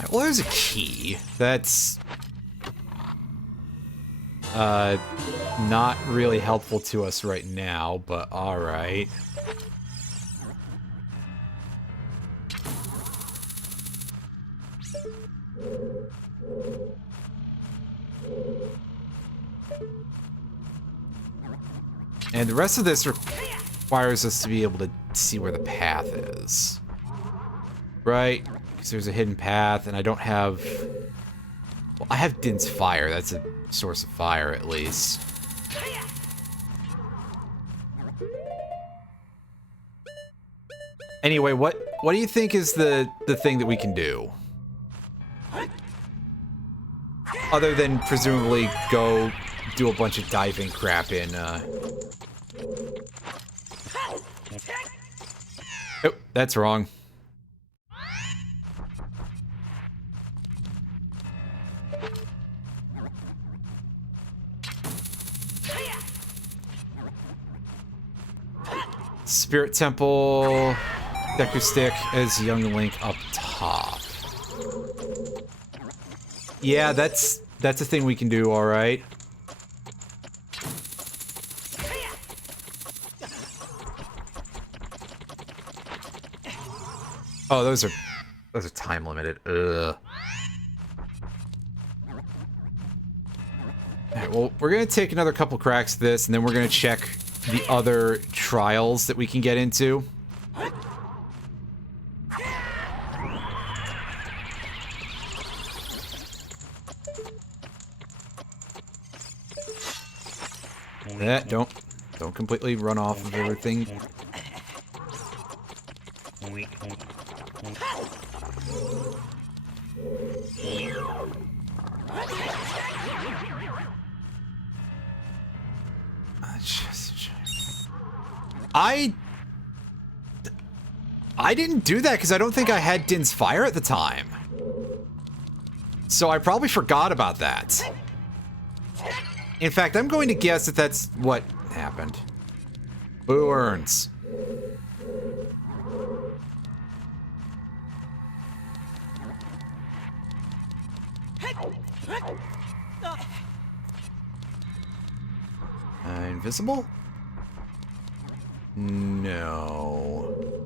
Well, there's a key. That's not really helpful to us right now, but alright. And the rest of this requires us to be able to see where the path is. Right? Because there's a hidden path, and I don't have... Well, I have Din's Fire. That's a source of fire, at least. Anyway, what do you think is the thing that we can do? Other than presumably go do a bunch of diving crap in, Oh, that's wrong. Spirit Temple, Deku Stick as Young Link up top. Yeah, that's a thing we can do, all right. Oh, those are time limited. Ugh. Alright, well, we're gonna take another couple cracks at this, and then we're gonna check the other trials that we can get into. Don't completely run off of everything. I didn't do that because I don't think I had Din's Fire at the time. So I probably forgot about that. In fact, I'm going to guess that that's what happened. Boo earns. Invisible? No.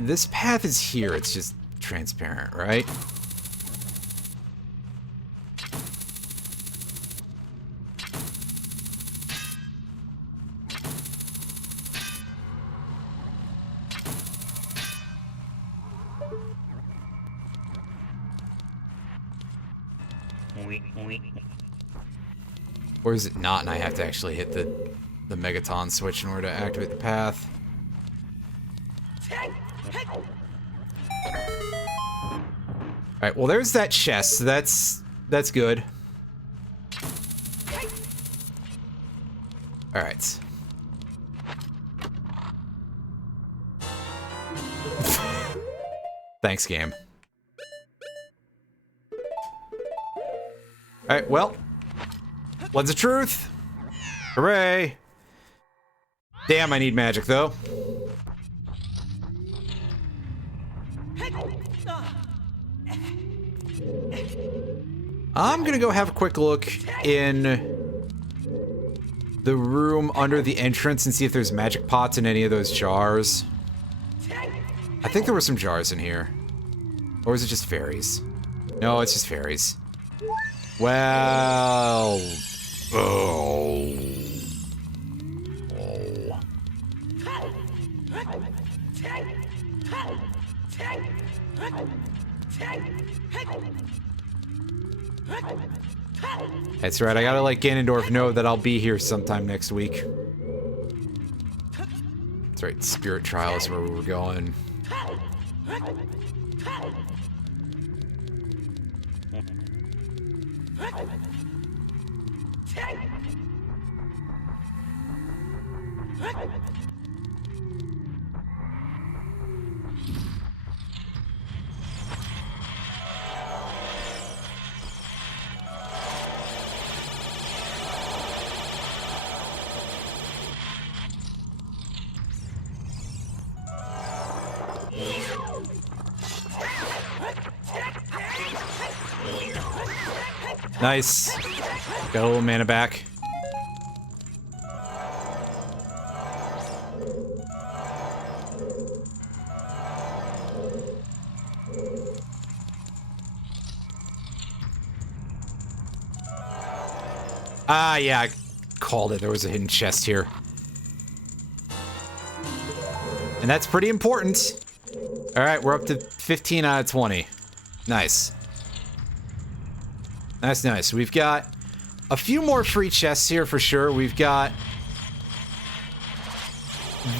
This path is here, it's just transparent, right? Or is it not, and I have to actually hit the Megaton switch in order to activate the path? Alright, well there's that chest, so that's good. Alright. Thanks, game. Alright, well. Lens of Truth. Hooray. Damn, I need magic, though. I'm gonna go have a quick look in the room under the entrance and see if there's magic pots in any of those jars. I think there were some jars in here. Or is it just fairies? No, it's just fairies. Well... Oh. Oh. That's right, I gotta let Ganondorf know that I'll be here sometime next week. That's right, Spirit Trial is where we were going. Nice. Got a little mana back. Ah, yeah, I called it. There was a hidden chest here. And that's pretty important. Alright, we're up to 15 out of 20. Nice. That's nice. We've got a few more free chests here for sure. We've got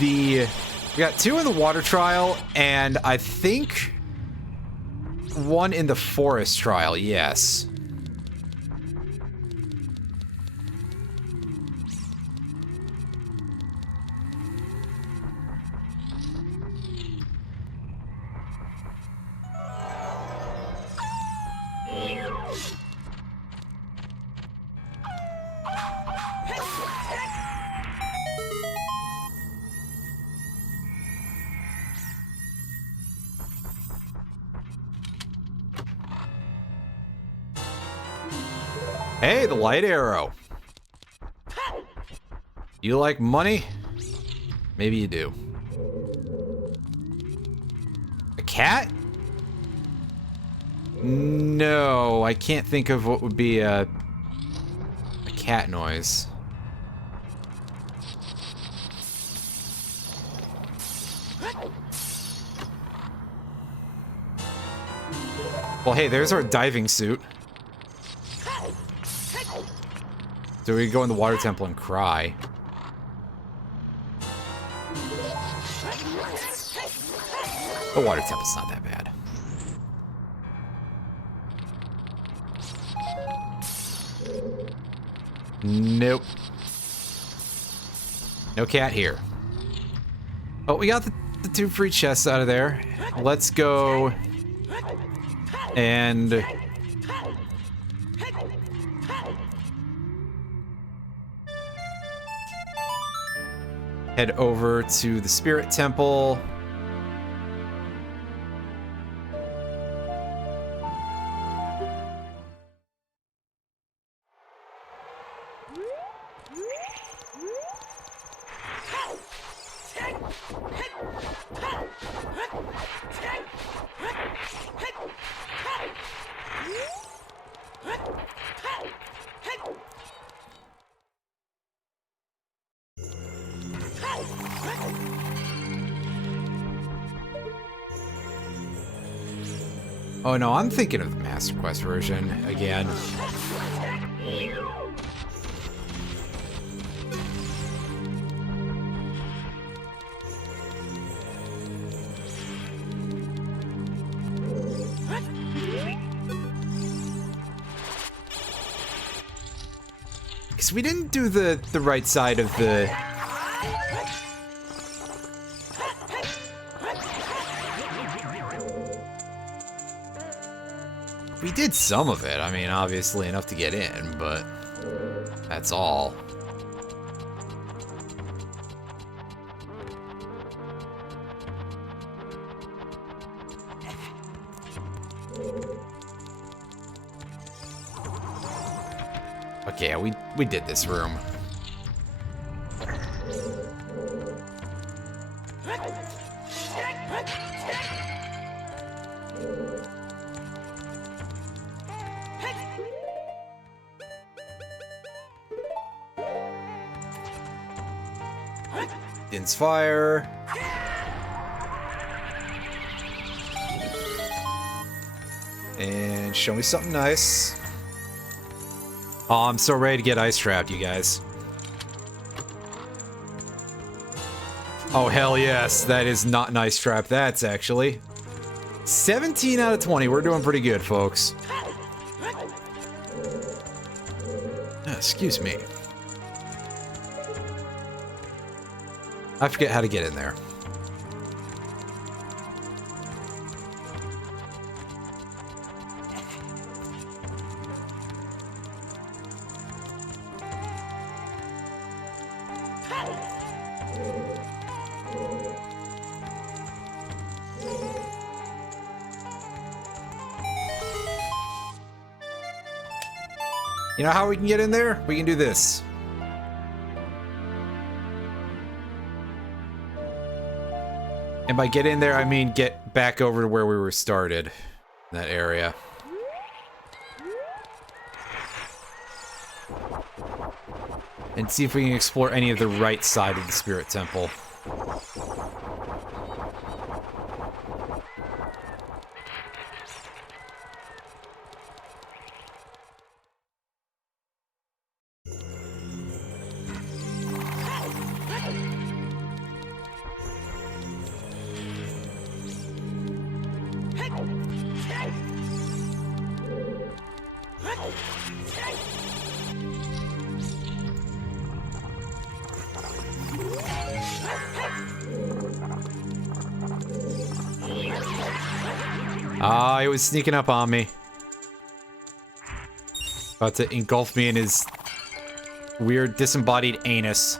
we got 2 in the water trial, and I think 1 in the forest trial, yes. Hey, the light arrow. You like money? Maybe you do. A cat? No, I can't think of what would be a cat noise. Well, hey, there's our diving suit. So we can go in the water temple and cry. The water temple's not that bad. Nope. No cat here. Oh, we got the 2 free chests out of there. Let's go and head over to the Spirit Temple. Oh no, I'm thinking of the Master Quest version again. Because we didn't do the right side of the... We did some of it. I mean, obviously enough to get in, but that's all. Okay, we did this room. Din's fire. And show me something nice. Oh, I'm so ready to get ice trapped, you guys. Oh, hell yes. That is not an ice trap. That's actually 17 out of 20. We're doing pretty good, folks. Excuse me. I forget how to get in there. You know how we can get in there? We can do this. And by get in there, I mean get back over to where we were started. In that area. And see if we can explore any of the right side of the Spirit Temple. Ah, he was sneaking up on me. About to engulf me in his weird disembodied anus.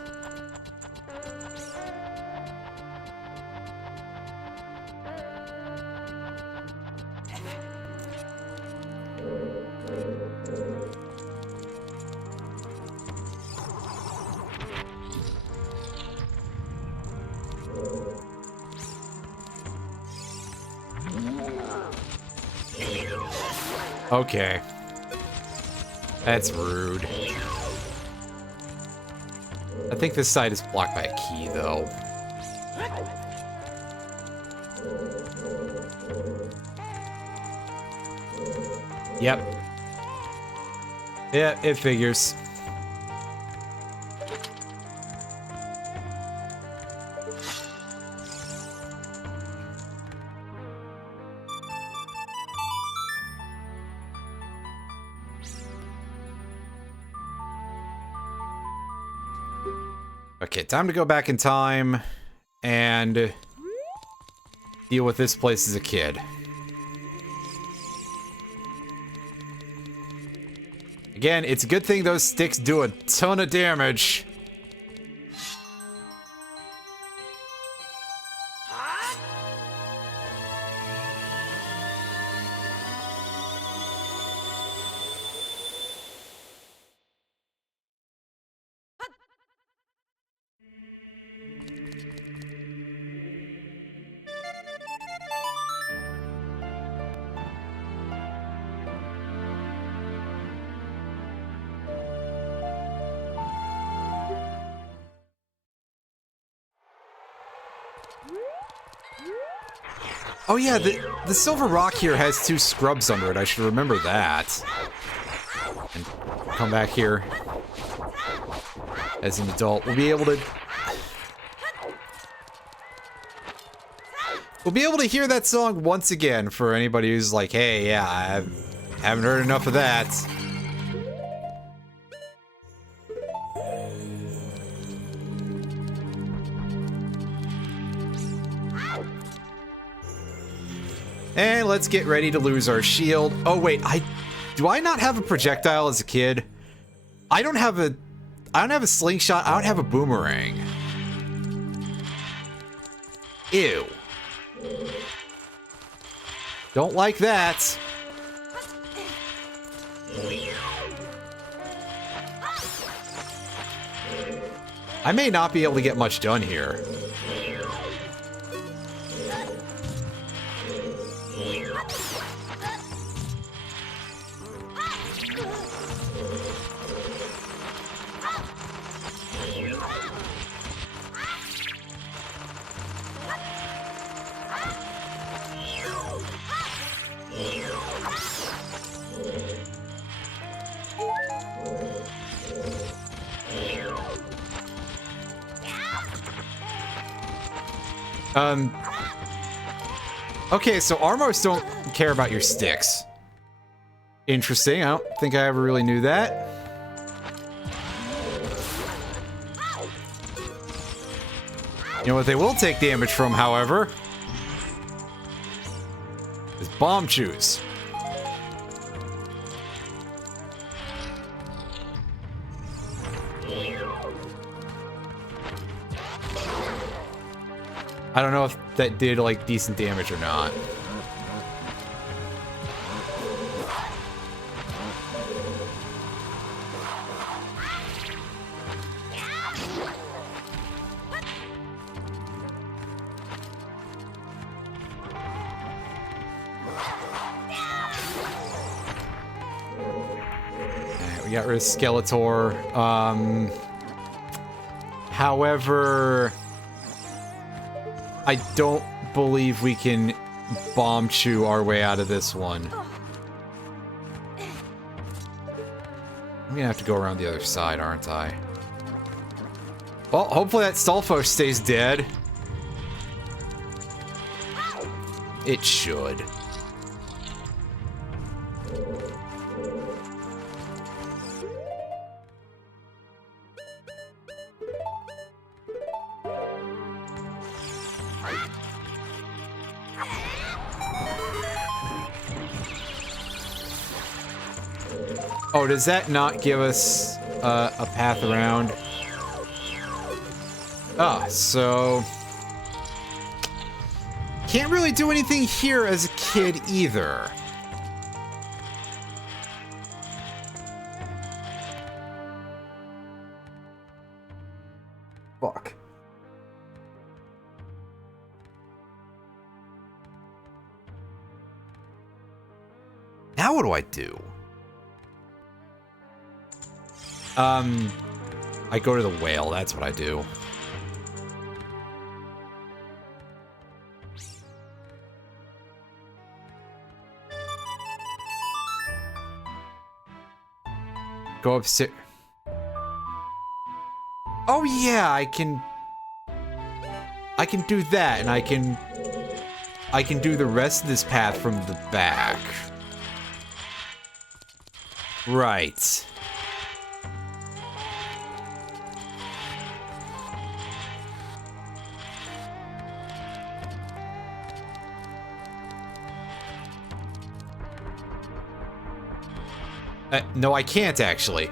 Okay. That's rude. I think this side is blocked by a key, though. Yep. Yeah, it figures. Okay, time to go back in time and deal with this place as a kid. Again, it's a good thing those sticks do a ton of damage. Oh yeah, the silver rock here has 2 scrubs under it. I should remember that. And come back here as an adult. We'll be able to hear that song once again for anybody who's like, hey, yeah, I haven't heard enough of that. And let's get ready to lose our shield. Oh wait, do I not have a projectile as a kid? I don't have a slingshot. I don't have a boomerang. Ew. Don't like that. I may not be able to get much done here. Okay, so Armos don't care about your sticks. Interesting, I don't think I ever really knew that. You know what they will take damage from, however? Is bomb chews. I don't know if that did, like, decent damage or not. Alright, we got rid of Skeletor. However, I don't believe we can bomb chew our way out of this one. I'm gonna have to go around the other side, aren't I? Well, hopefully that Stalfos stays dead. It should. Oh, does that not give us a path around? Ah, so... Can't really do anything here as a kid either. Fuck. Now what do I do? I go to the whale. That's what I do. Go upstairs. Oh yeah, I can do that, and I can do the rest of this path from the back. Right. No, I can't actually.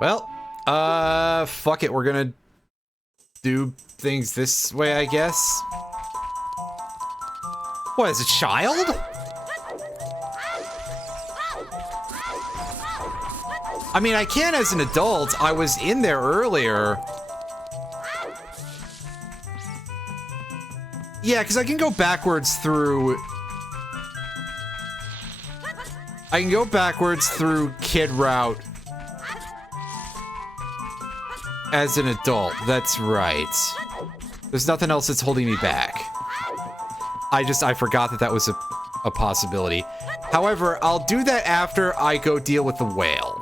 Well, fuck it. We're gonna do things this way, I guess. What, as a child? I mean, I can as an adult. I was in there earlier. Yeah, because I can go backwards through... I can go backwards through Kid Route as an adult. That's right. There's nothing else that's holding me back. I forgot that that was a possibility. However, I'll do that after I go deal with the whale.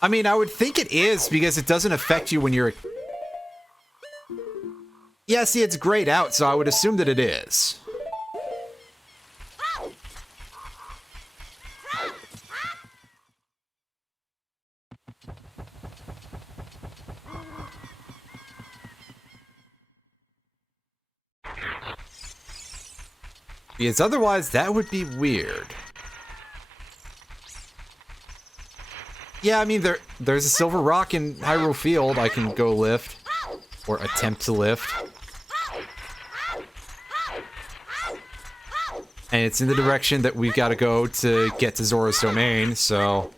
I mean, I would think it is, because it doesn't affect you when you're... Yeah, see, it's grayed out, so I would assume that it is. Because otherwise, that would be weird. Yeah, I mean, there's a silver rock in Hyrule Field I can go lift. Or attempt to lift. And it's in the direction that we've got to go to get to Zora's Domain, so...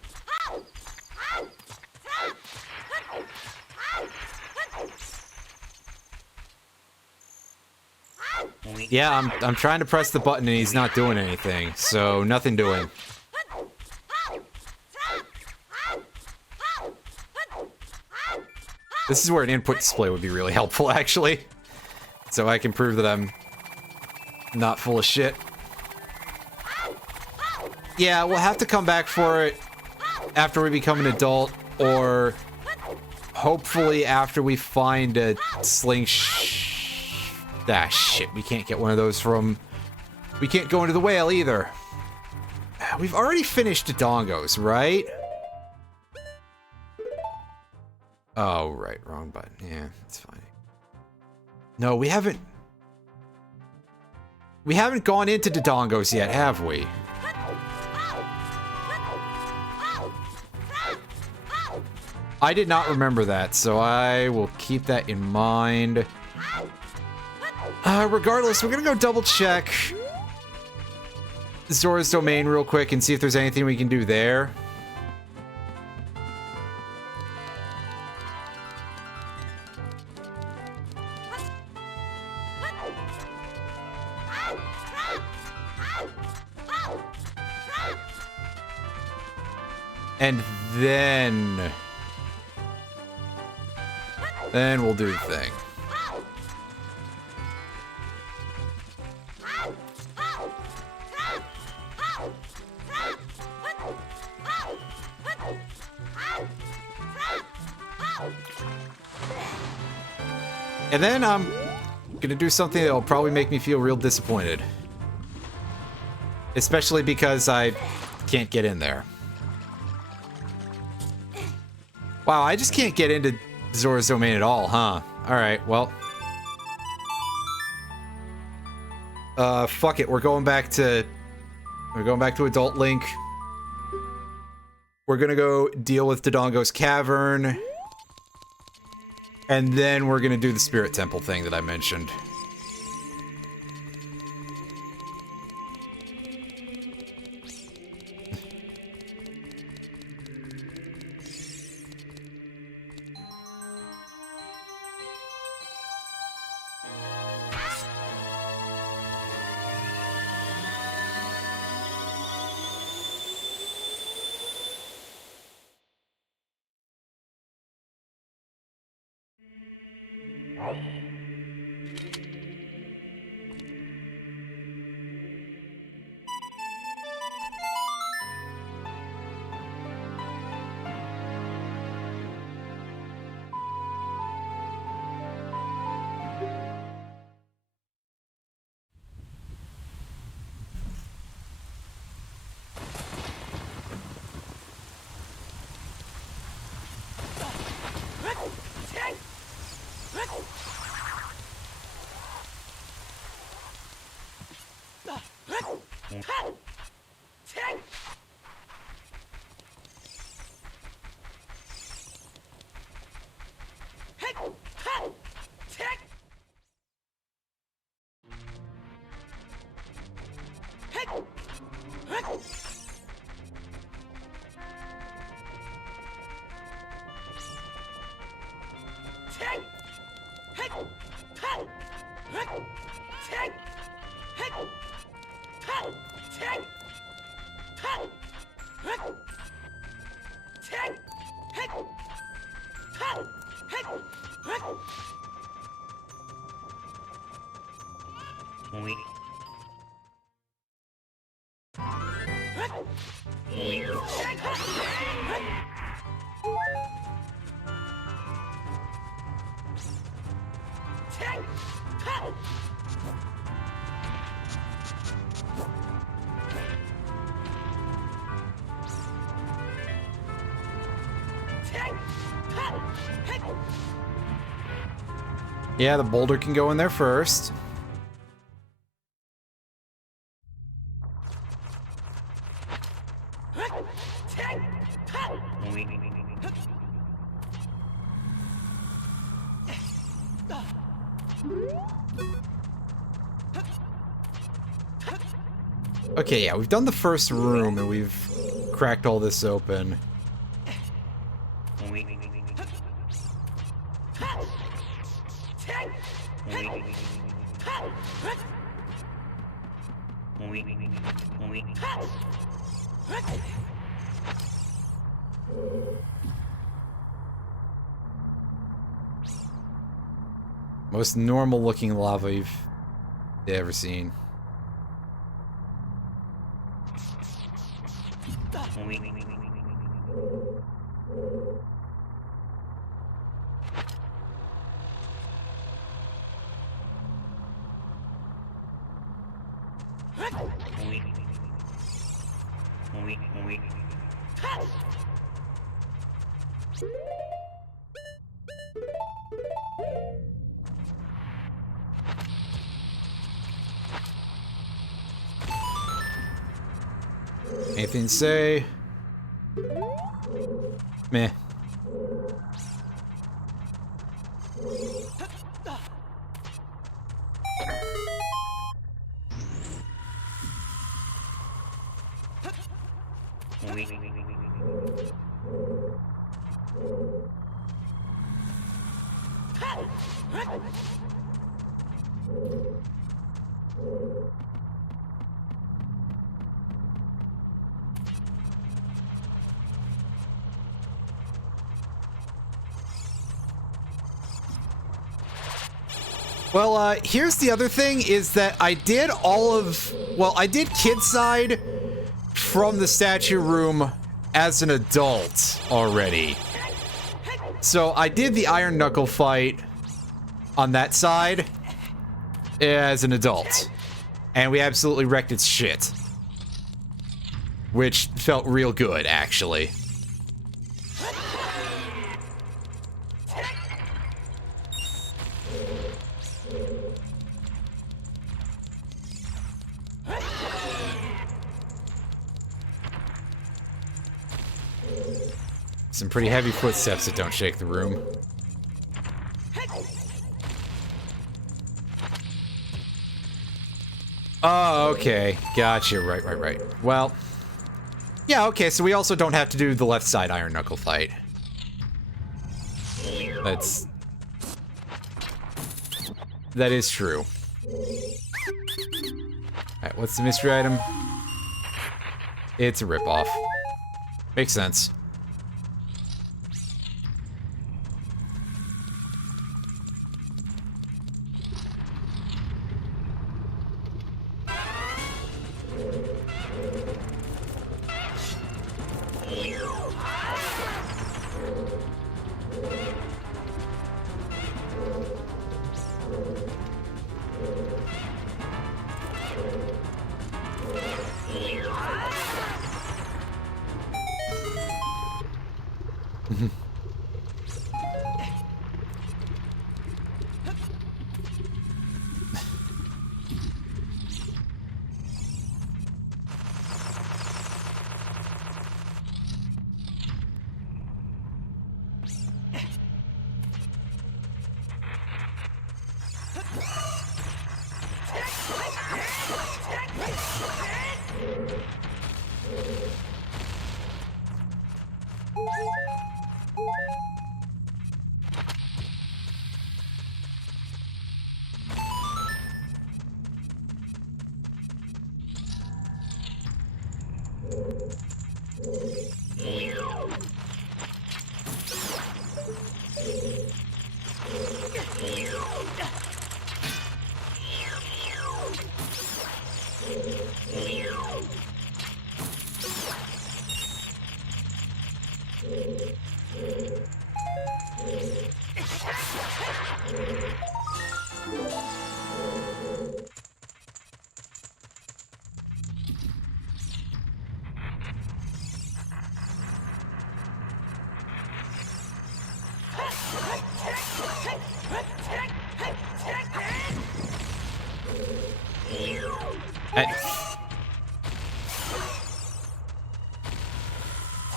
Yeah, I'm trying to press the button and he's not doing anything, so nothing doing. This is where an input display would be really helpful, actually. So I can prove that I'm not full of shit. Yeah, we'll have to come back for it after we become an adult, or hopefully after we find a Ah, shit, we can't get one of those from... We can't go into the whale, either. We've already finished Dodongos, right? Oh, right, wrong button. Yeah, it's fine. No, we haven't... We haven't gone into Dodongos yet, have we? I did not remember that, so I will keep that in mind. Regardless, we're gonna go double check Zora's Domain real quick and see if there's anything we can do there. And then we'll do the thing. And then I'm gonna do something that'll probably make me feel real disappointed. Especially because I can't get in there. Wow, I just can't get into Zora's Domain at all, huh? Alright, well. Fuck it, we're going back to Adult Link. We're gonna go deal with Dodongo's Cavern. And then we're gonna do the Spirit Temple thing that I mentioned. Yeah, the boulder can go in there first. Okay, yeah, we've done the first room and we've cracked all this open. Most normal looking lava you've ever seen. Anything to say? Meh. Well, here's the other thing, is that I did I did Kidside from the statue room as an adult already. So I did the Iron Knuckle fight on that side as an adult. And we absolutely wrecked its shit. Which felt real good, actually. Some pretty heavy footsteps that don't shake the room. Oh, okay. Gotcha. Right. Well, yeah, okay, so we also don't have to do the left side Iron Knuckle fight. That is true. Alright, what's the mystery item? It's a ripoff. Makes sense.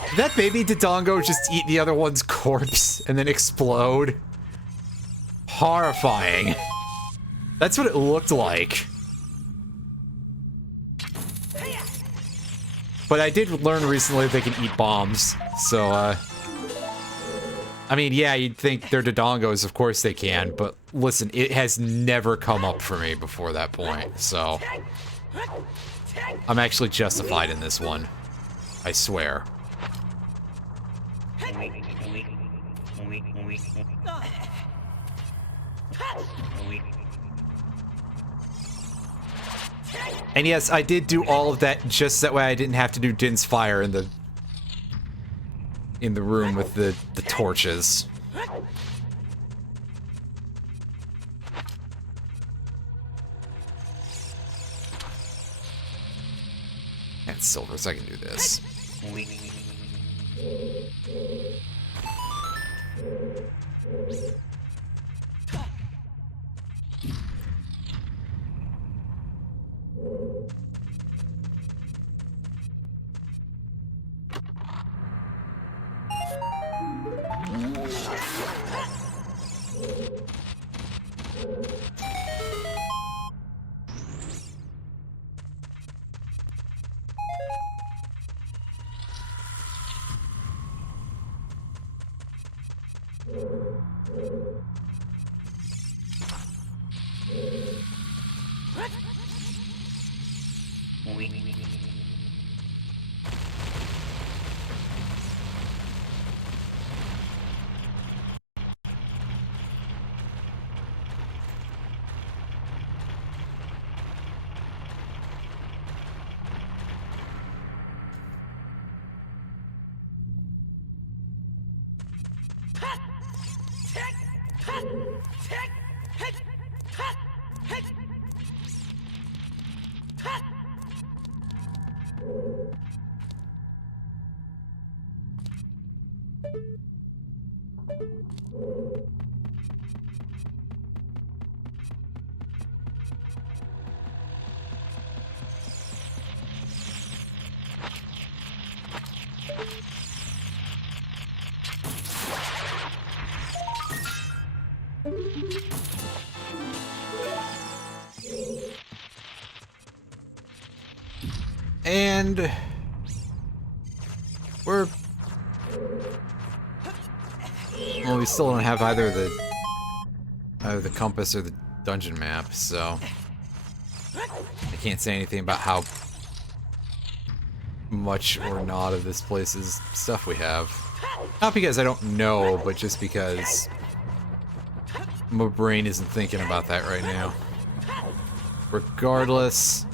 Did that baby Dodongo just eat the other one's corpse and then explode? Horrifying. That's what it looked like. But I did learn recently that they can eat bombs, so, I mean, yeah, you'd think they're Dodongos, of course they can, but listen, it has never come up for me before that point, so... I'm actually justified in this one. I swear. And yes, I did do all of that just that way I didn't have to do Din's fire in the room with the torches. And silver, so I can do this. And we're... Well, we still don't have either the compass or the dungeon map, so I can't say anything about how much or not of this place's stuff we have. Not because I don't know, but just because my brain isn't thinking about that right now. Regardless...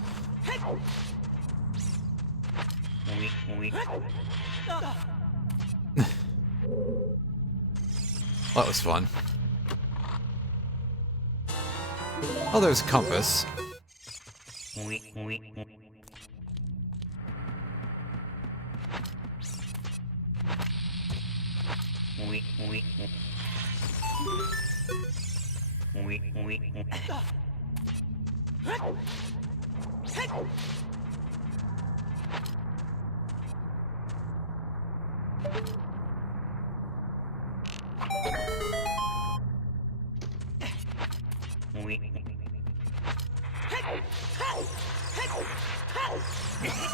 That was fun. Oh, there's a compass.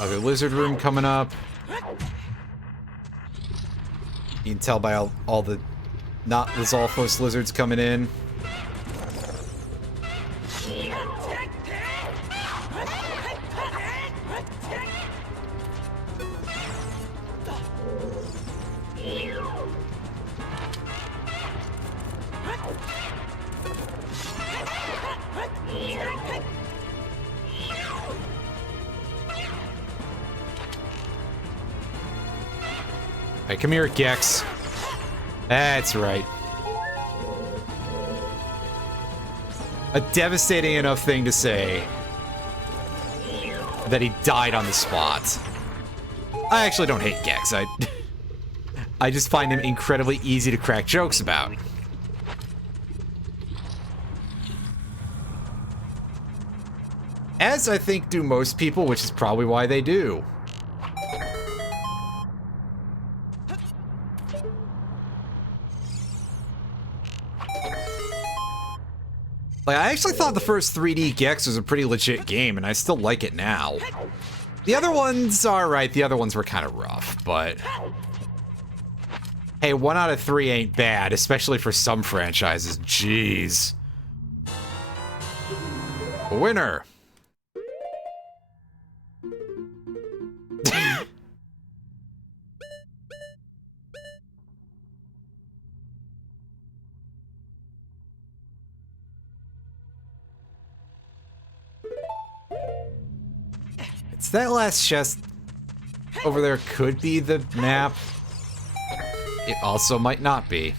Okay, lizard room coming up. You can tell by all the not Lizalfos lizards coming in. Hey, come here, Gex. That's right. A devastating enough thing to say that he died on the spot. I actually don't hate Gex. I just find him incredibly easy to crack jokes about. As I think do most people, which is probably why they do. Like, I actually thought the first 3D Gex was a pretty legit game, and I still like it now. The other ones, alright, the other ones were kind of rough, but... Hey, 1 out of 3 ain't bad, especially for some franchises. Jeez. Winner! It's that last chest over there could be the map. It also might not be.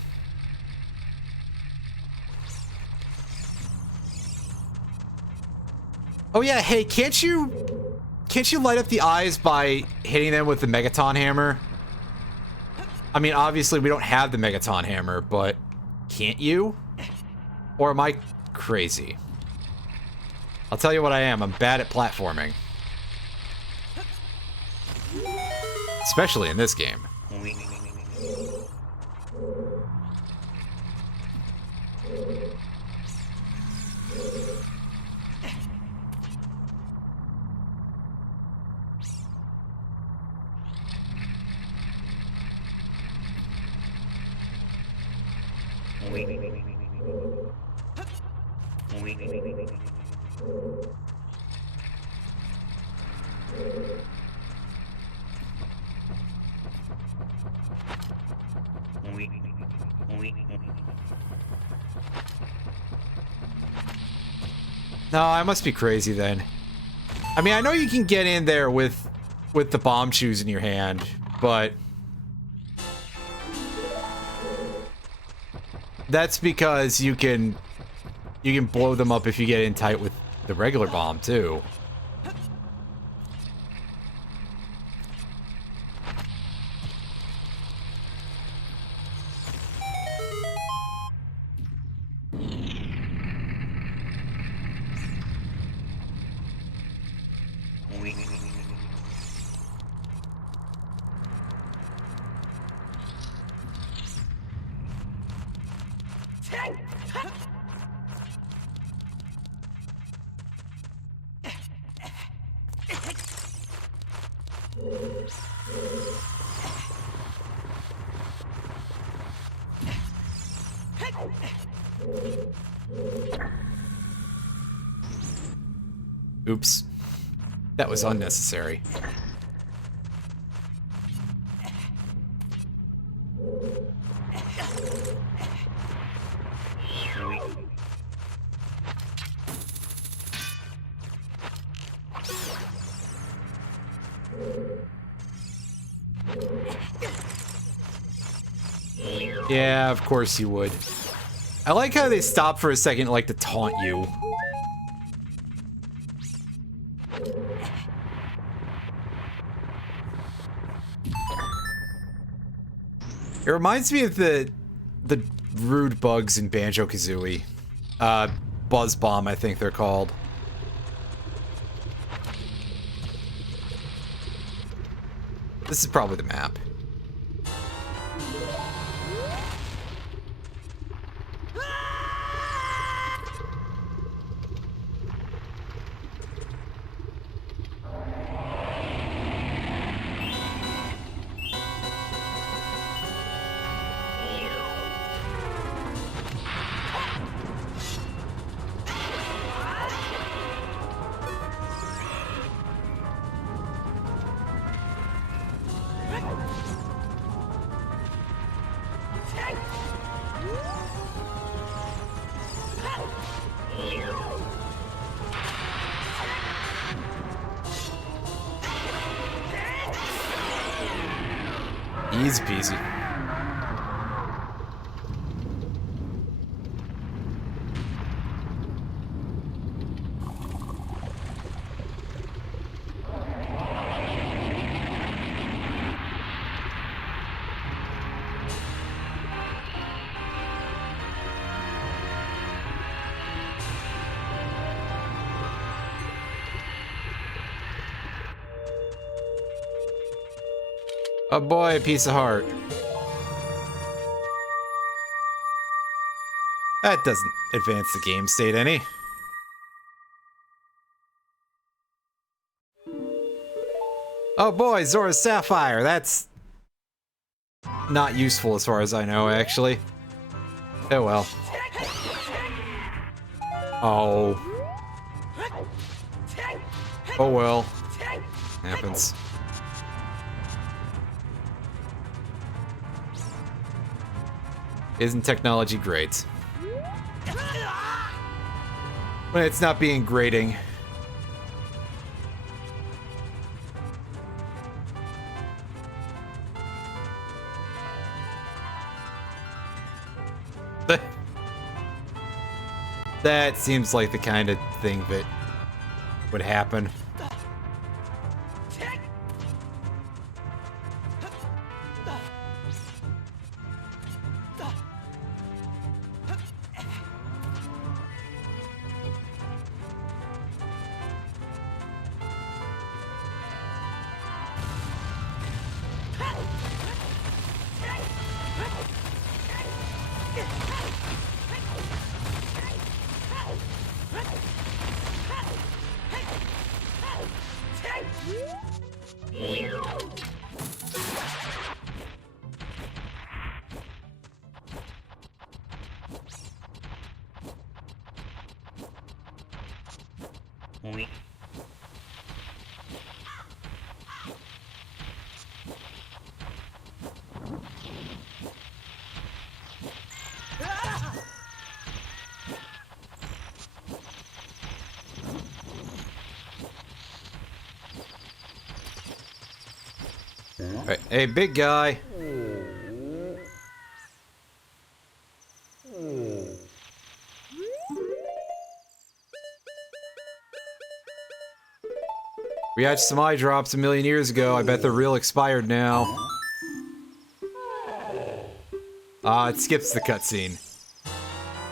Oh yeah, hey, can't you light up the eyes by hitting them with the Megaton hammer? I mean, obviously we don't have the Megaton hammer, but can't you? Or am I crazy? I'll tell you what I am. I'm bad at platforming. Especially in this game. No, I must be crazy then. I mean, I know you can get in there with the bomb shoes in your hand, but that's because you can blow them up if you get in tight with the regular bomb too. Oops. That was unnecessary. Yeah, of course you would. I like how they stop for a second, like, to taunt you. It reminds me of the rude bugs in Banjo-Kazooie. Buzz Bomb, I think they're called. This is probably the map. Easy peasy. Oh boy, a piece of heart. That doesn't advance the game state any. Oh boy, Zora's Sapphire. That's not useful as far as I know, actually. Oh well. Oh. Oh well. Happens. Isn't technology great? When it's not being grating. That seems like the kind of thing that would happen. Hey, big guy. We hatched some eye drops a million years ago. I bet they're real expired now. It skips the cutscene.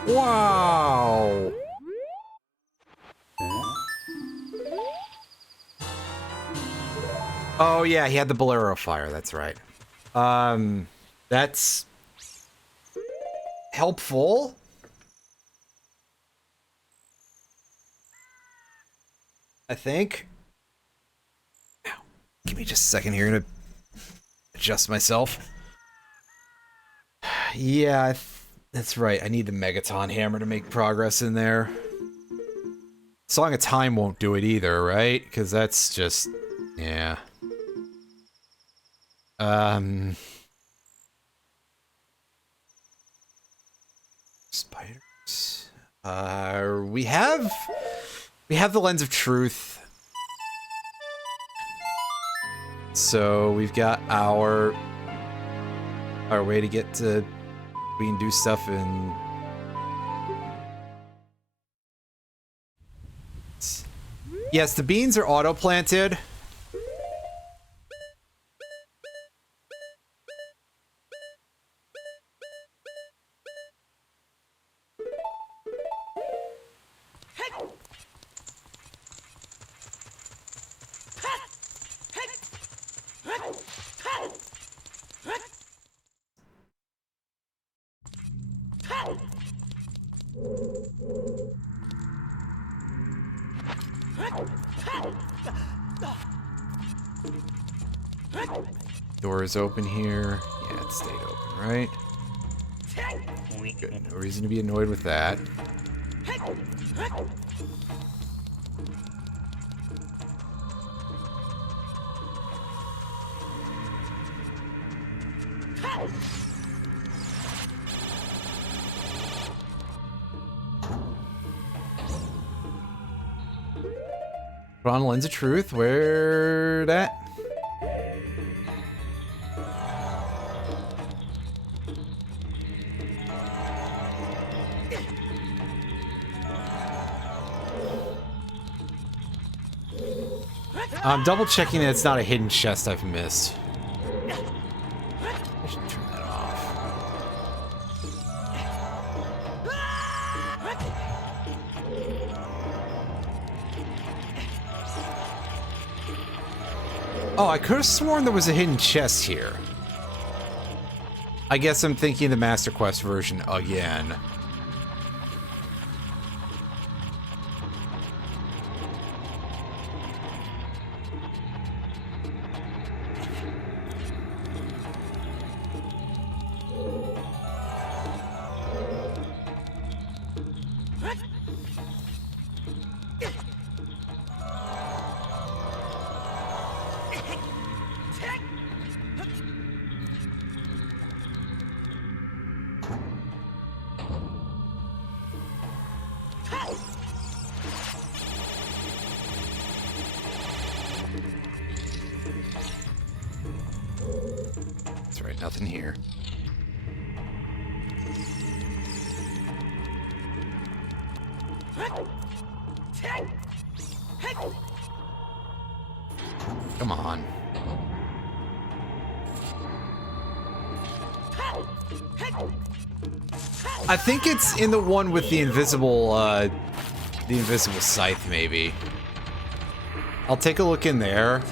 Wow. Oh yeah, he had the Bolero fire, that's right. That's helpful. I think. Give me just a second here to adjust myself. Yeah, that's right. I need the Megaton Hammer to make progress in there. Song of Time won't do it either, right? Because that's just... yeah. Spiders. We have the Lens of Truth. So we've got our way to get to... we can do stuff in... yes, the beans are auto-planted. Door is open here. Yeah, it stayed open, right? Good. No reason to be annoyed with that. Put on Lens of Truth. Where that? I'm double checking that it's not a hidden chest I've missed. I should turn that off. Oh, I could have sworn there was a hidden chest here. I guess I'm thinking the Master Quest version again. That's right, nothing here. Come on. I think it's in the one with the invisible scythe, maybe. I'll take a look in there.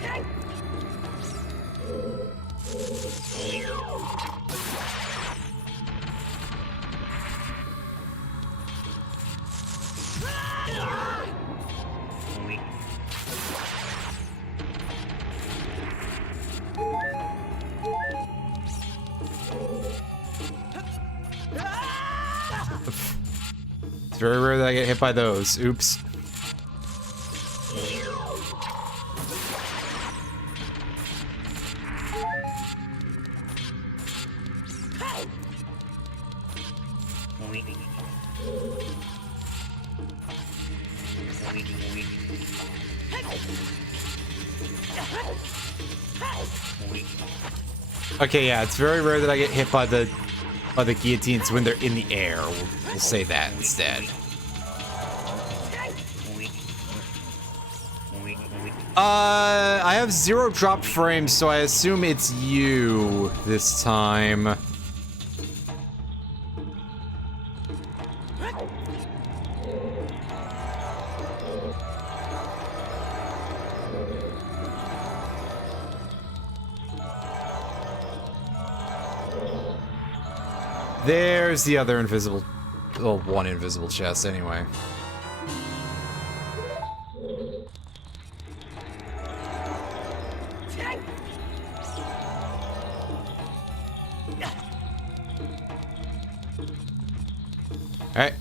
It's very rare that I get hit by those. Oops. Okay, yeah, it's very rare that I get hit by the guillotines when they're in the air. We'll say that instead. I have 0 dropped frames, so I assume it's you this time. There's the other invisible... well, one invisible chest, anyway. Alright.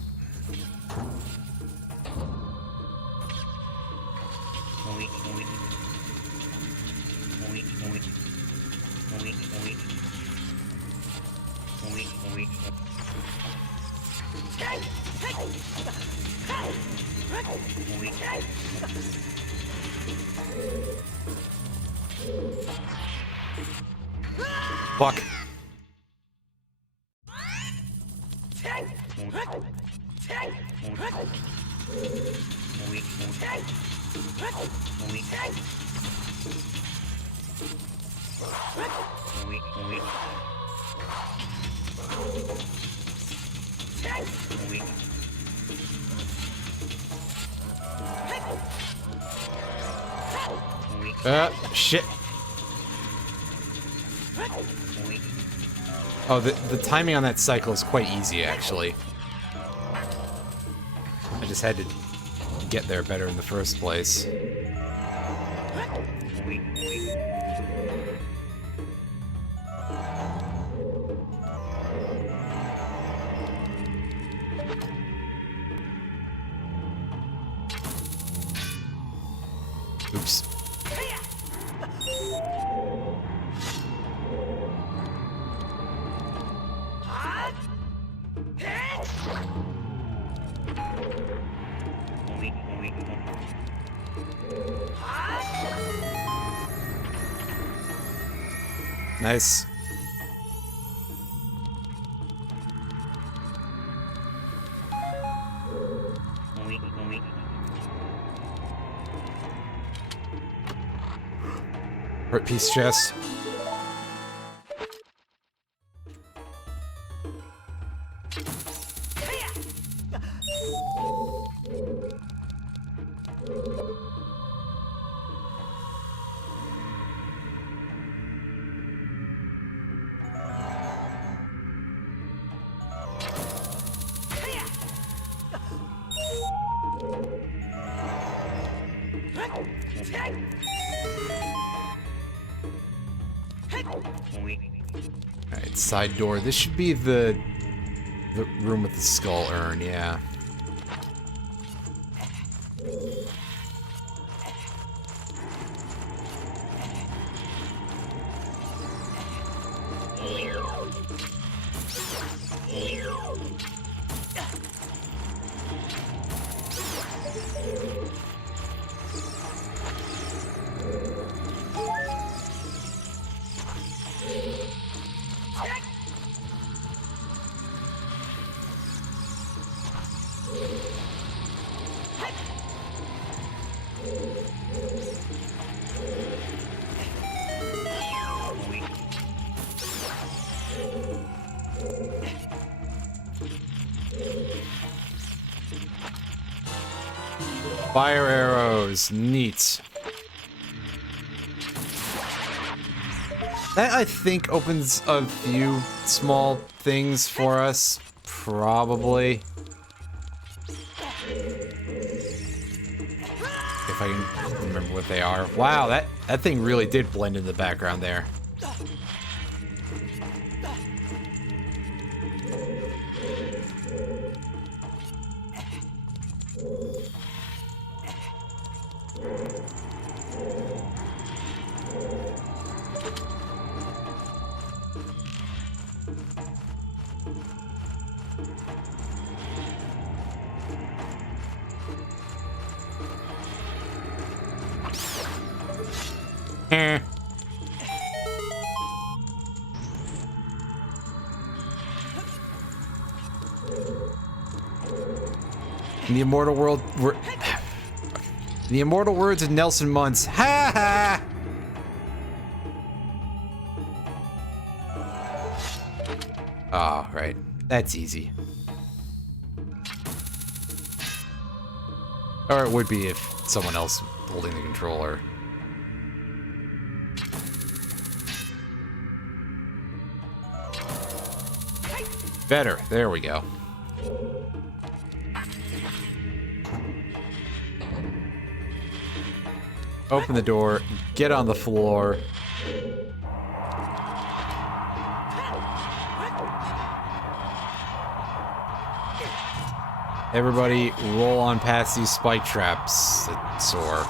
Fuck. Shit. Oh, the timing on that cycle is quite easy, actually. I just had to get there better in the first place. Oops. Nice. Hurt piece chest. Alright, side door. This should be the room with the skull urn, yeah. Fire arrows, neat. That, I think, opens a few small things for us, probably. If I can remember what they are. Wow, that thing really did blend in the background there. In the immortal world, the immortal words of Nelson Muntz. Ha ha! Oh, right. That's easy. Or it would be if someone else holding the controller. Better. There we go. Open the door, get on the floor. Everybody roll on past these spike traps that soar.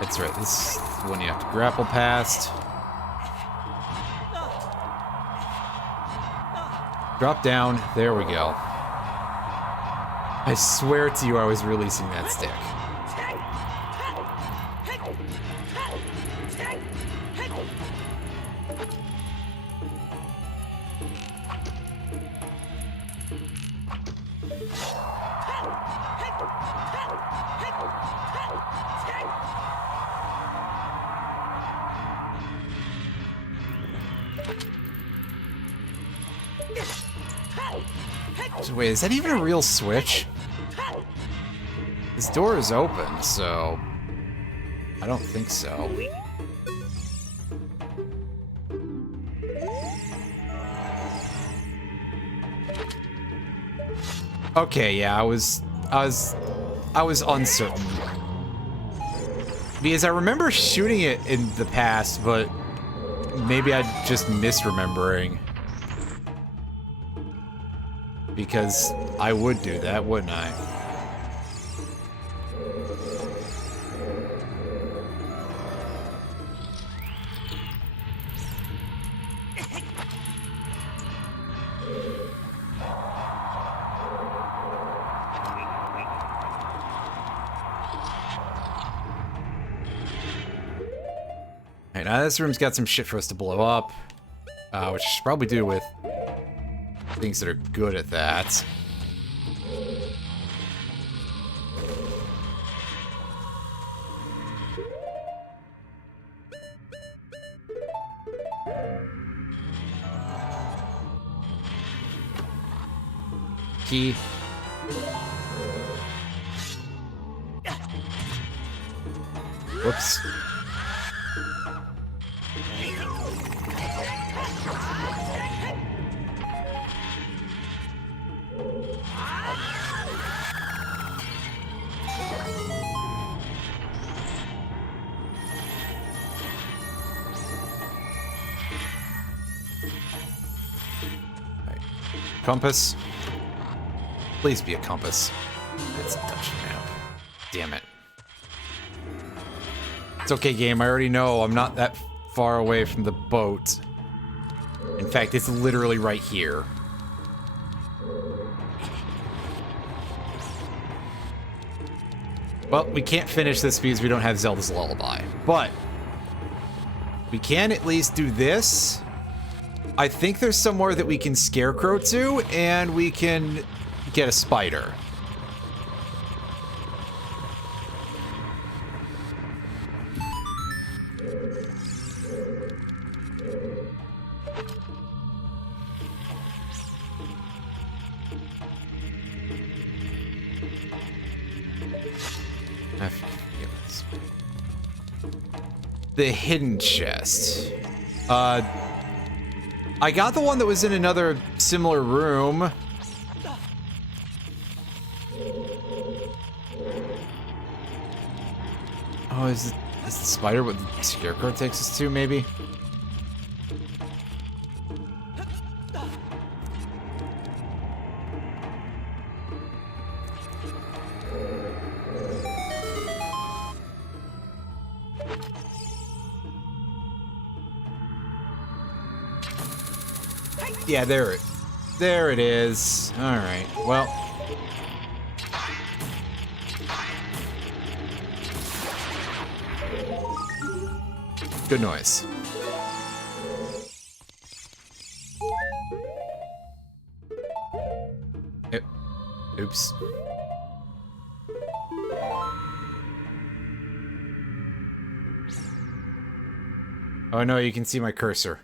That's right, this is the one you have to grapple past. Drop down, there we go. I swear to you I was releasing that stick. So wait, is that even a real switch? This door is open, so I don't think so. Okay, yeah, I was uncertain. Because I remember shooting it in the past, but maybe I'm just misremembering. Because I would do that, wouldn't I? Alright, now this room's got some shit for us to blow up, which should probably do with things that are good at that. Key. Whoops. Compass. Please be a compass. It's a touch map. Damn it. It's okay, game. I already know I'm not that far away from the boat. In fact, it's literally right here. Well, we can't finish this because we don't have Zelda's Lullaby. But we can at least do this. I think there's somewhere that we can scarecrow to, and we can get a spider. The hidden chest. I got the one that was in another similar room. Oh, is the spider what the scarecrow takes us to, maybe? Yeah, there it is. All right. Well, good noise. Oops. Oh no, you can see my cursor.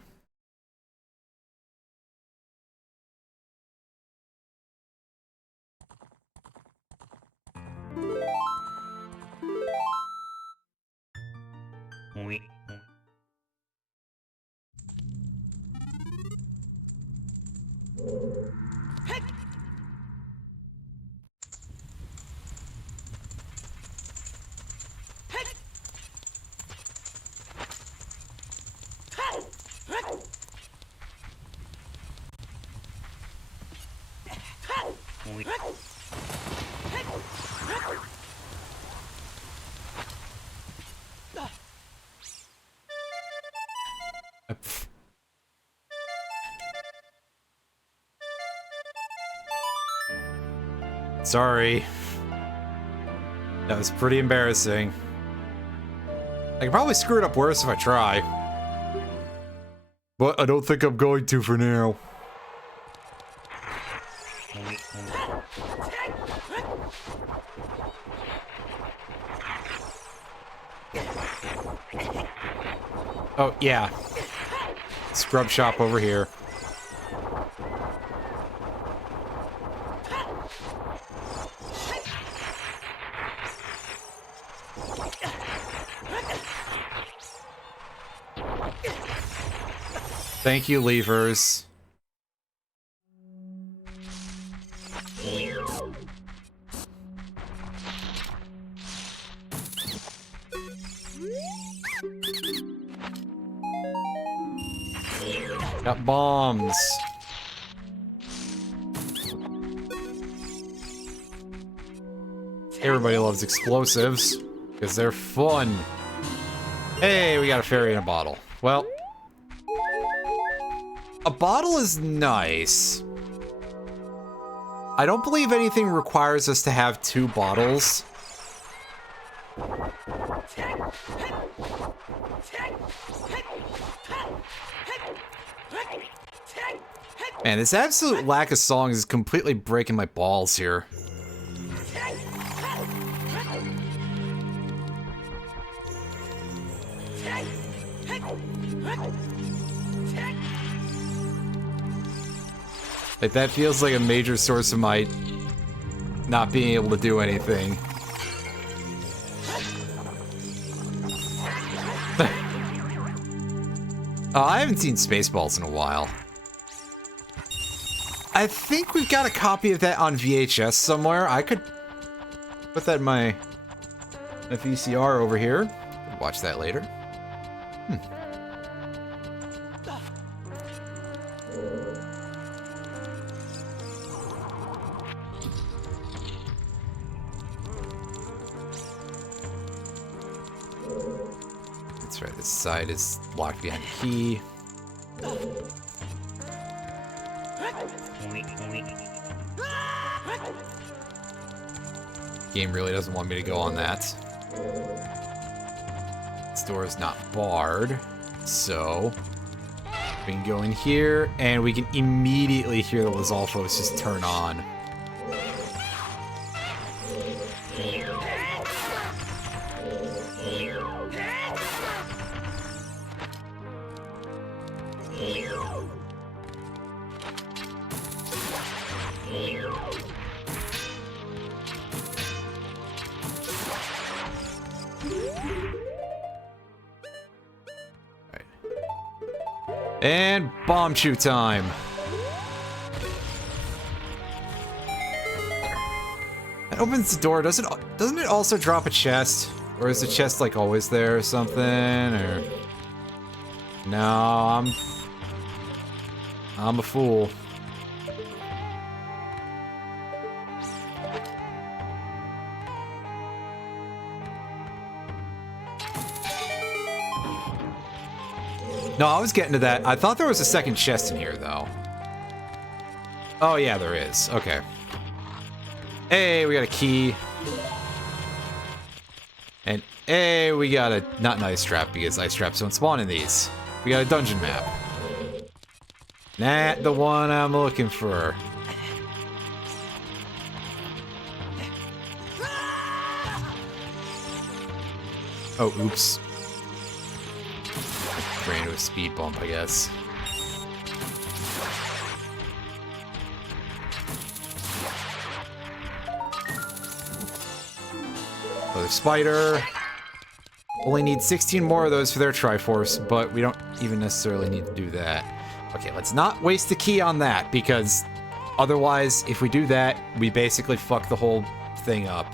Sorry. That was pretty embarrassing. I could probably screw it up worse if I try. But I don't think I'm going to for now. Oh, yeah. Scrub shop over here. Thank you, levers. Got bombs. Everybody loves explosives because they're fun. Hey, we got a fairy in a bottle. Well, a bottle is nice. I don't believe anything requires us to have 2 bottles. Man, this absolute lack of songs is completely breaking my balls here. Like, that feels like a major source of my not being able to do anything. I haven't seen Spaceballs in a while. I think we've got a copy of that on VHS somewhere. I could put that in my VCR over here. Watch that later. That's right, this side is locked behind a key. Game really doesn't want me to go on that. This door is not barred, so we can go in here and we can immediately hear the Lizalfos just turn on. And bomb chew time. That opens the door. Doesn't it also drop a chest? Or is the chest like always there or something? Or no, I'm a fool. No, I was getting to that. I thought there was a second chest in here, though. Oh, yeah, there is. Okay. Hey, we got a key. And hey, we got a... not an ice trap, because ice traps don't spawn in these. We got a dungeon map. Not the one I'm looking for. Oh, oops. Ran into a speed bump, I guess. Another spider. Only need 16 more of those for their Triforce, but we don't even necessarily need to do that. Okay, let's not waste the key on that, because otherwise, if we do that, we basically fuck the whole thing up.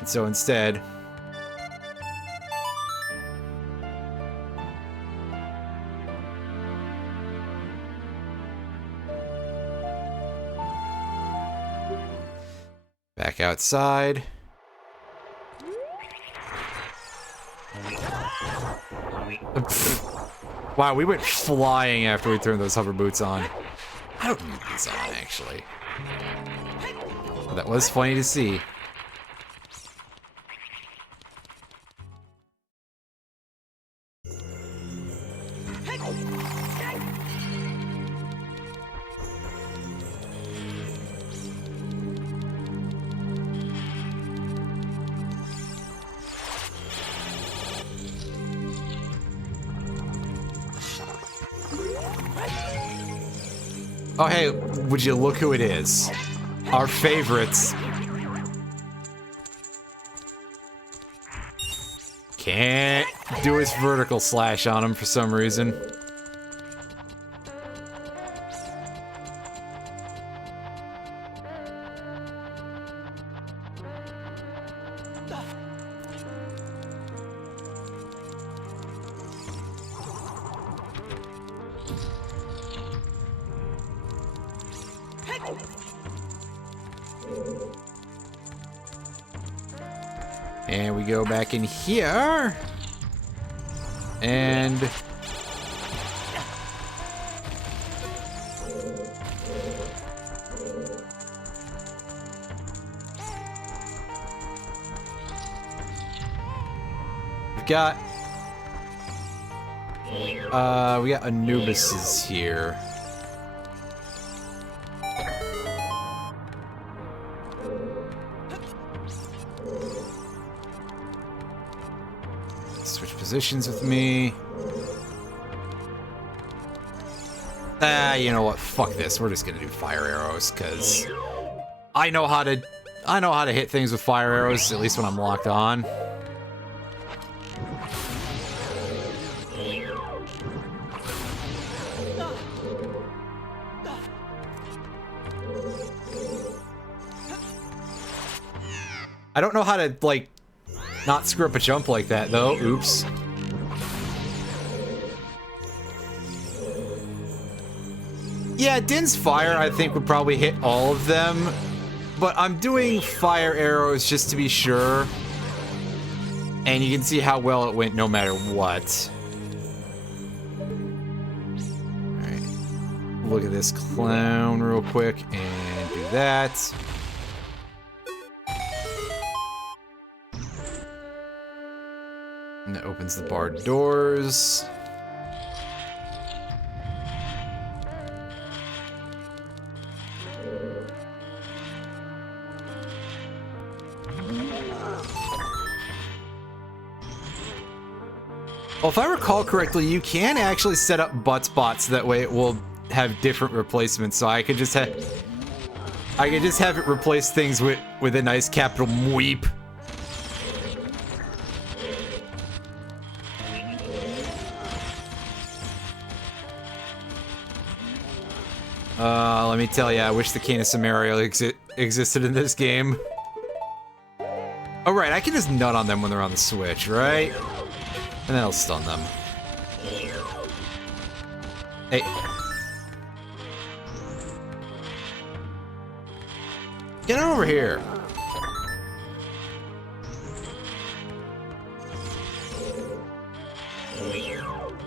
And so instead... back outside. Wow, we went flying after we turned those hover boots on. I don't need these on, actually. But that was funny to see. Oh, hey, would you look who it is? Our favorites. Can't do his vertical slash on him for some reason. And we go back in here. And we got Anubis's here. Switch positions with me. You know what? Fuck this. We're just gonna do fire arrows, cause I know how to hit things with fire arrows, at least when I'm locked on. I don't know how to, like, not screw up a jump like that, though. Oops. Yeah, Din's fire, I think, would probably hit all of them. But I'm doing fire arrows just to be sure. And you can see how well it went no matter what. Alright. Look at this clown real quick and do that. And that opens the barred doors. Well, if I recall correctly, you can actually set up butt spots, that way it will have different replacements, so I could just have it replace things with a nice capital mweep. Let me tell you, I wish the Cane of Samaria existed in this game. Oh right, I can just nut on them when they're on the Switch, right? And then I'll stun them. Hey. Get over here.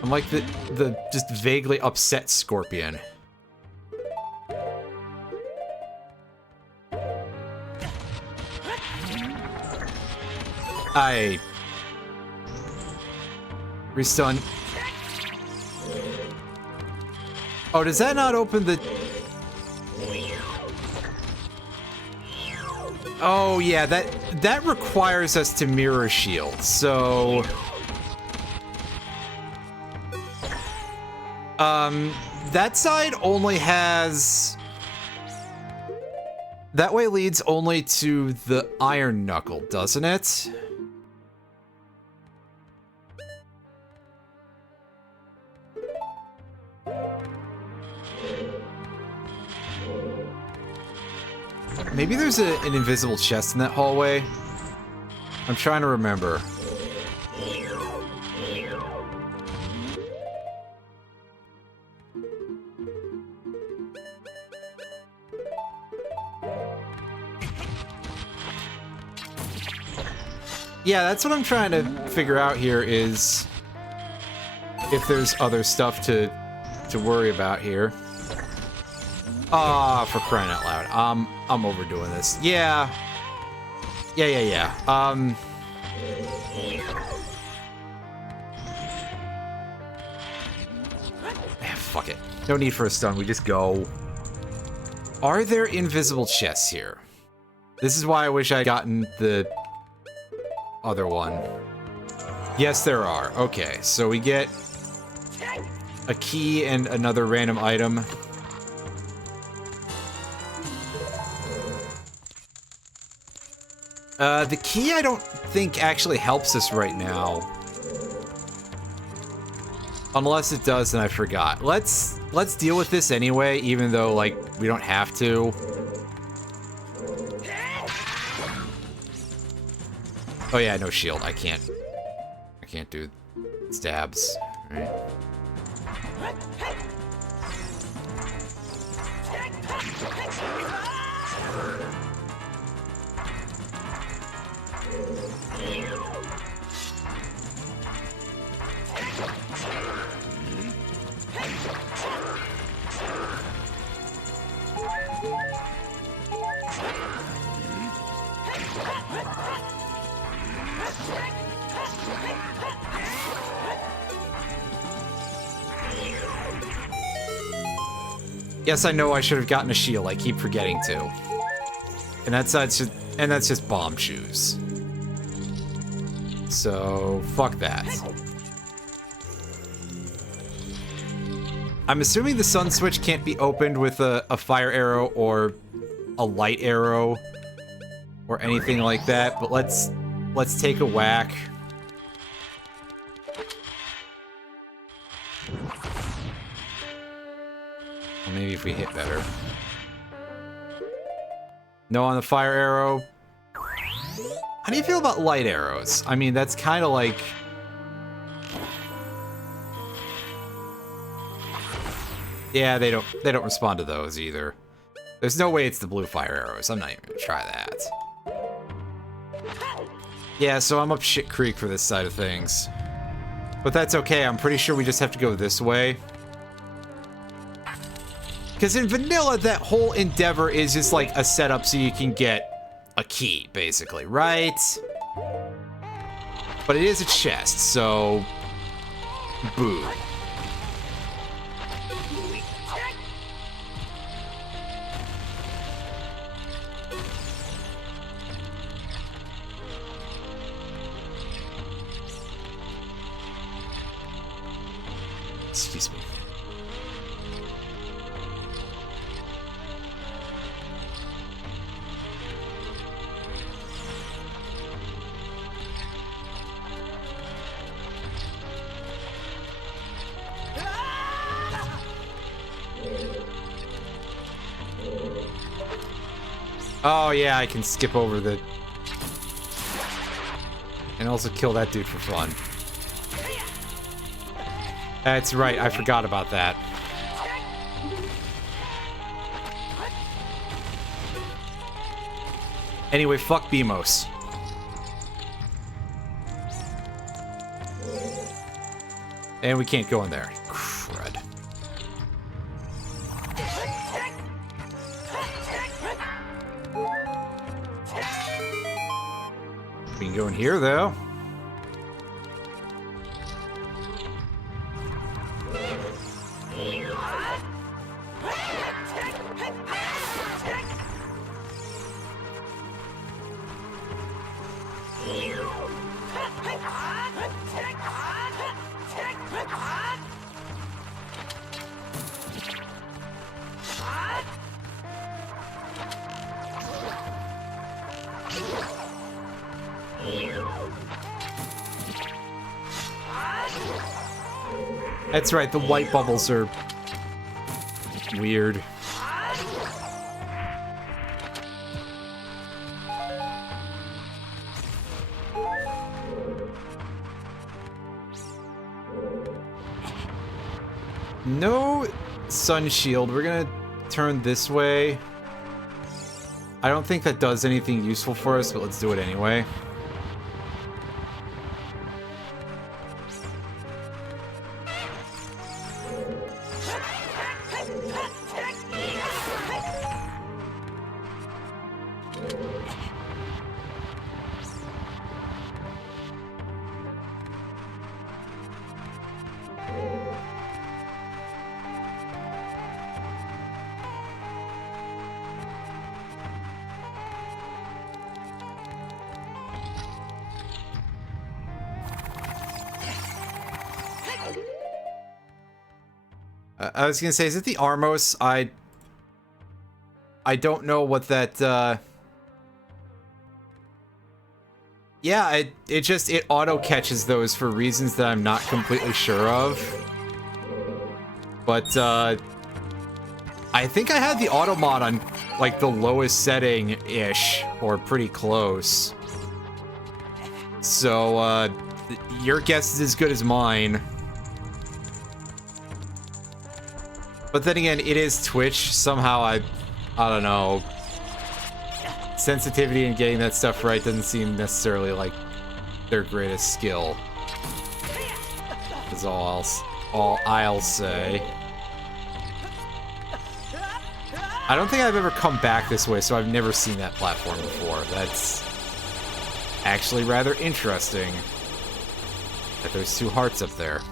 I'm like the just vaguely upset scorpion. Restun. Oh, does that not open the... Oh, yeah, that requires us to mirror shield, so... that side only has... That way leads only to the Iron Knuckle, doesn't it? Maybe there's an invisible chest in that hallway. I'm trying to remember. Yeah, that's what I'm trying to figure out here is if there's other stuff to worry about here. Ah, for crying out loud. I'm overdoing this. Yeah. Yeah. Fuck it. No need for a stun, we just go. Are there invisible chests here? This is why I wish I'd gotten the other one. Yes, there are. Okay, so we get a key and another random item. The key I don't think actually helps us right now. Unless it does, then I forgot. Let's deal with this anyway, even though, like, we don't have to. Oh yeah, no shield. I can't do stabs. Right. Yes, I know I should have gotten a shield. I keep forgetting to. And that's just bomb shoes. So, fuck that. I'm assuming the sun switch can't be opened with a fire arrow or a light arrow or anything like that, but let's take a whack. Well, maybe if we hit better. No on the fire arrow. How do you feel about light arrows? I mean, that's kind of like... Yeah, they don't respond to those either. There's no way it's the blue fire arrows. I'm not even gonna try that. Yeah, so I'm up shit creek for this side of things. But that's okay, I'm pretty sure we just have to go this way. Because in vanilla, that whole endeavor is just like a setup so you can get a key, basically, right? But it is a chest, so... Boo. Excuse me. Oh yeah, I can skip over the... And also kill that dude for fun. That's right, I forgot about that. Anyway, fuck Beamos. And we can't go in there. Crud. We can go in here, though. That's right, the white bubbles are weird. No sun shield. We're gonna turn this way. I don't think that does anything useful for us, but let's do it anyway. I was gonna say, is it the Armos? I don't know what that, yeah, it auto-catches those for reasons that I'm not completely sure of. But, I think I had the auto mod on, like, the lowest setting-ish, or pretty close. So, your guess is as good as mine. But then again, it is Twitch. Somehow I don't know. Sensitivity and getting that stuff right doesn't seem necessarily like their greatest skill. Is all I'll say. I don't think I've ever come back this way, so I've never seen that platform before. That's actually rather interesting. That there's 2 hearts up there.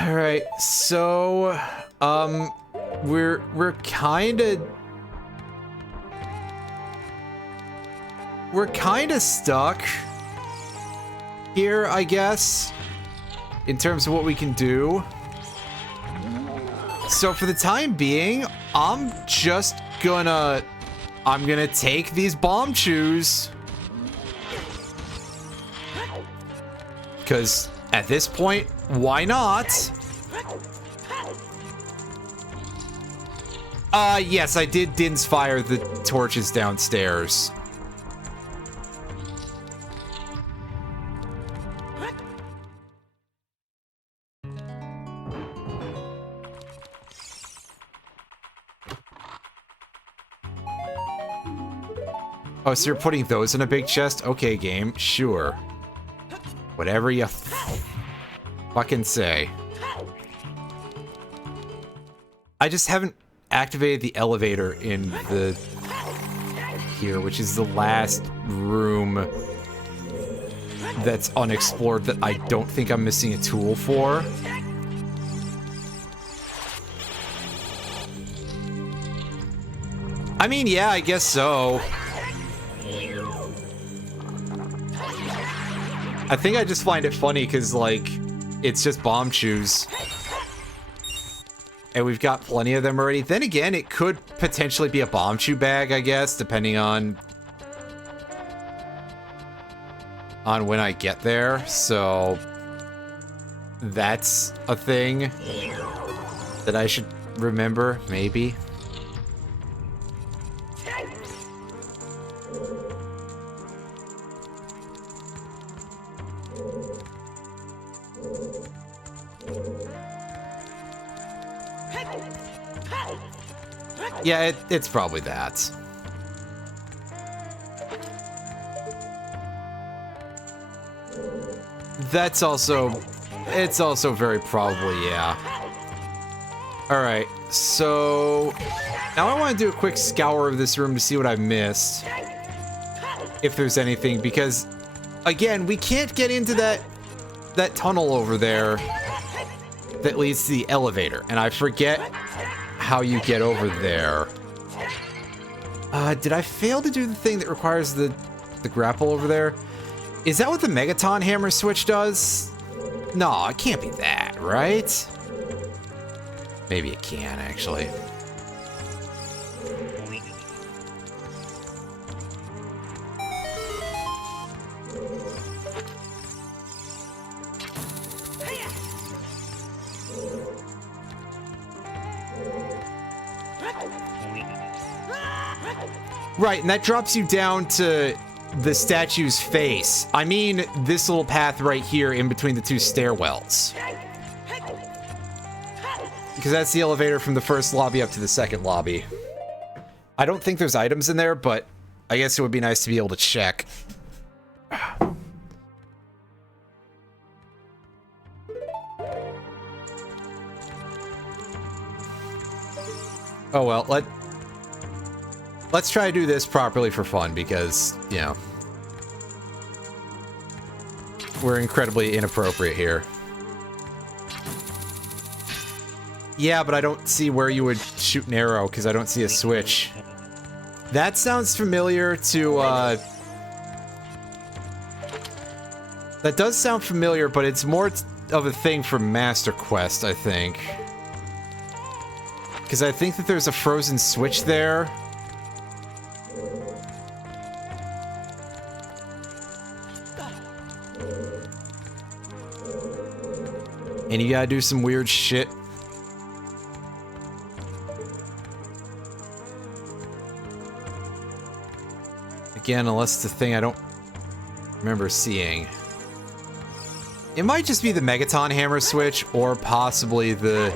All right, so we're kind of stuck here, I guess, in terms of what we can do. So for the time being, I'm gonna take these bomb chews, because at this point, why not? Yes, I did Din's fire the torches downstairs. Oh, so you're putting those in a big chest? Okay, game, sure. Whatever you fucking say. I just haven't activated the elevator in the here, which is the last room that's unexplored that I don't think I'm missing a tool for. I mean, yeah, I guess so. I think I just find it funny because, like, it's just bomb chews. And we've got plenty of them already. Then again, it could potentially be a bomb chew bag, I guess, depending on when I get there. So that's a thing that I should remember, maybe. Yeah, it's probably that. It's also very probably, yeah. Alright, so now I want to do a quick scour of this room to see what I've missed. If there's anything, because, again, we can't get into that tunnel over there that leads to the elevator, and I forget how you get over there. Did I fail to do the thing that requires the grapple over there? Is that what the Megaton hammer switch does? No, it can't be that, right? Maybe it can, actually. Right, and that drops you down to the statue's face. I mean, this little path right here in between the 2 stairwells. Because that's the elevator from the first lobby up to the second lobby. I don't think there's items in there, but I guess it would be nice to be able to check. Oh well, Let's try to do this properly for fun because, you know, we're incredibly inappropriate here. Yeah, but I don't see where you would shoot an arrow because I don't see a switch. That sounds familiar to, that does sound familiar, but it's more of a thing from Master Quest, I think. Because I think that there's a frozen switch there. And you gotta do some weird shit. Again, unless it's a thing I don't remember seeing. It might just be the Megaton Hammer switch, or possibly the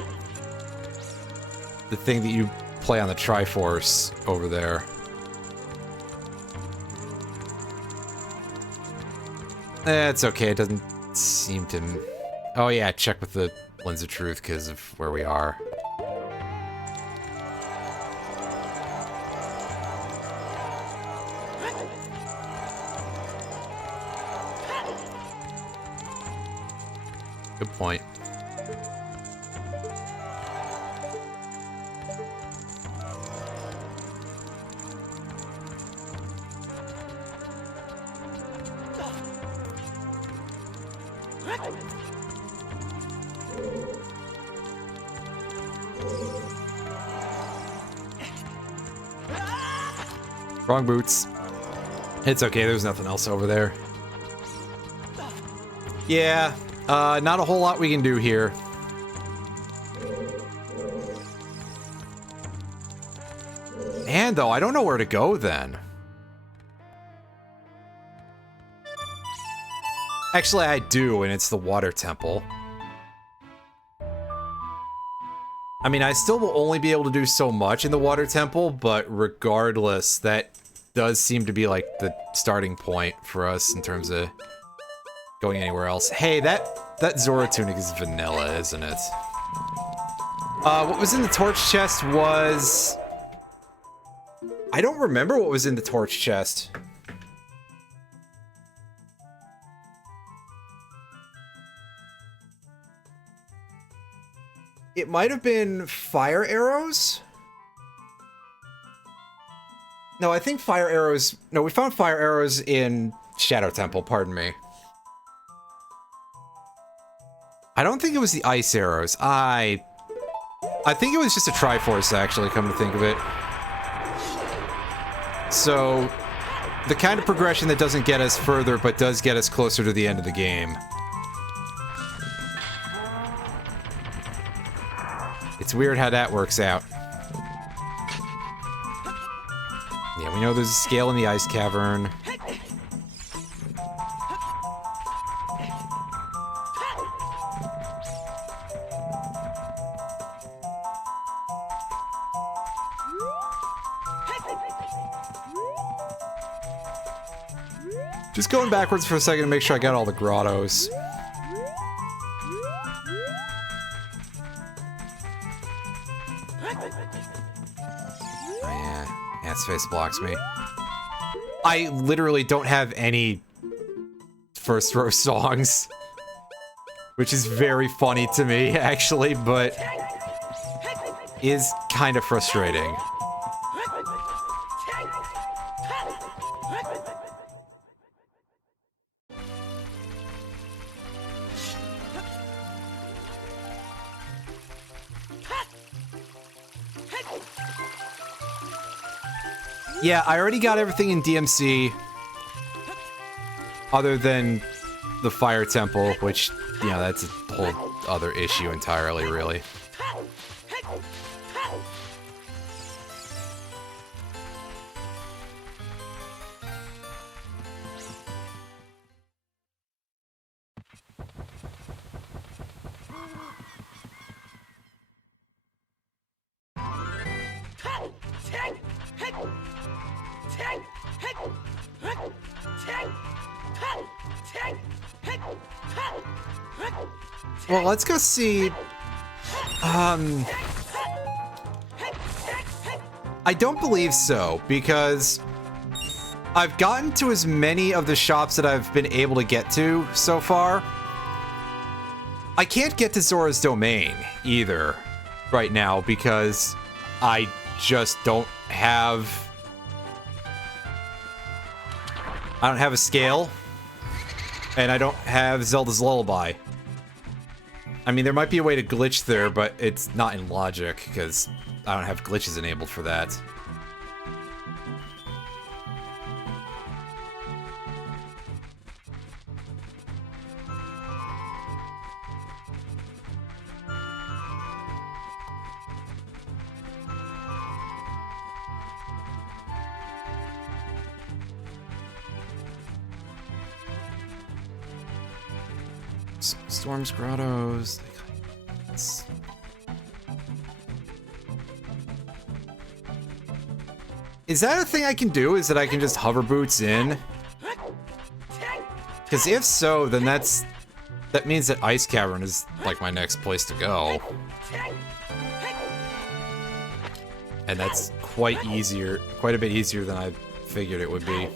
thing that you play on the Triforce over there. It's okay, it doesn't seem to... Oh yeah, check with the Lens of Truth because of where we are. Good point. Wrong boots. It's okay, there's nothing else over there. Yeah, not a whole lot we can do here. And though, I don't know where to go then. Actually, I do, and it's the Water Temple. I mean, I still will only be able to do so much in the Water Temple, but regardless, that does seem to be like the starting point for us in terms of going anywhere else. Hey, that Zora tunic is vanilla, isn't it? What was in the torch chest was... I don't remember what was in the torch chest. It might have been fire arrows? No, I think fire arrows... No, we found fire arrows in Shadow Temple, pardon me. I don't think it was the ice arrows. I think it was just a Triforce, actually, come to think of it. So, the kind of progression that doesn't get us further, but does get us closer to the end of the game. It's weird how that works out. Yeah, we know there's a scale in the ice cavern. Just going backwards for a second to make sure I got all the grottos. Oh yeah, Ant's face blocks me. I literally don't have any first row songs. Which is very funny to me, actually, but is kind of frustrating. Yeah, I already got everything in DMC, other than the Fire Temple, which, you know, that's a whole other issue entirely, really. Well, let's go see... I I don't believe so, because I've gotten to as many of the shops that I've been able to get to so far. I can't get to Zora's Domain either right now because I just don't have... I don't have a scale, and I don't have Zelda's Lullaby. I mean, there might be a way to glitch there, but it's not in logic, because I don't have glitches enabled for that. Storm's Grottos. Is that a thing I can do? Is that I can just hover boots in? Because if so, then that means that Ice Cavern is like my next place to go. And that's quite a bit easier than I figured it would be.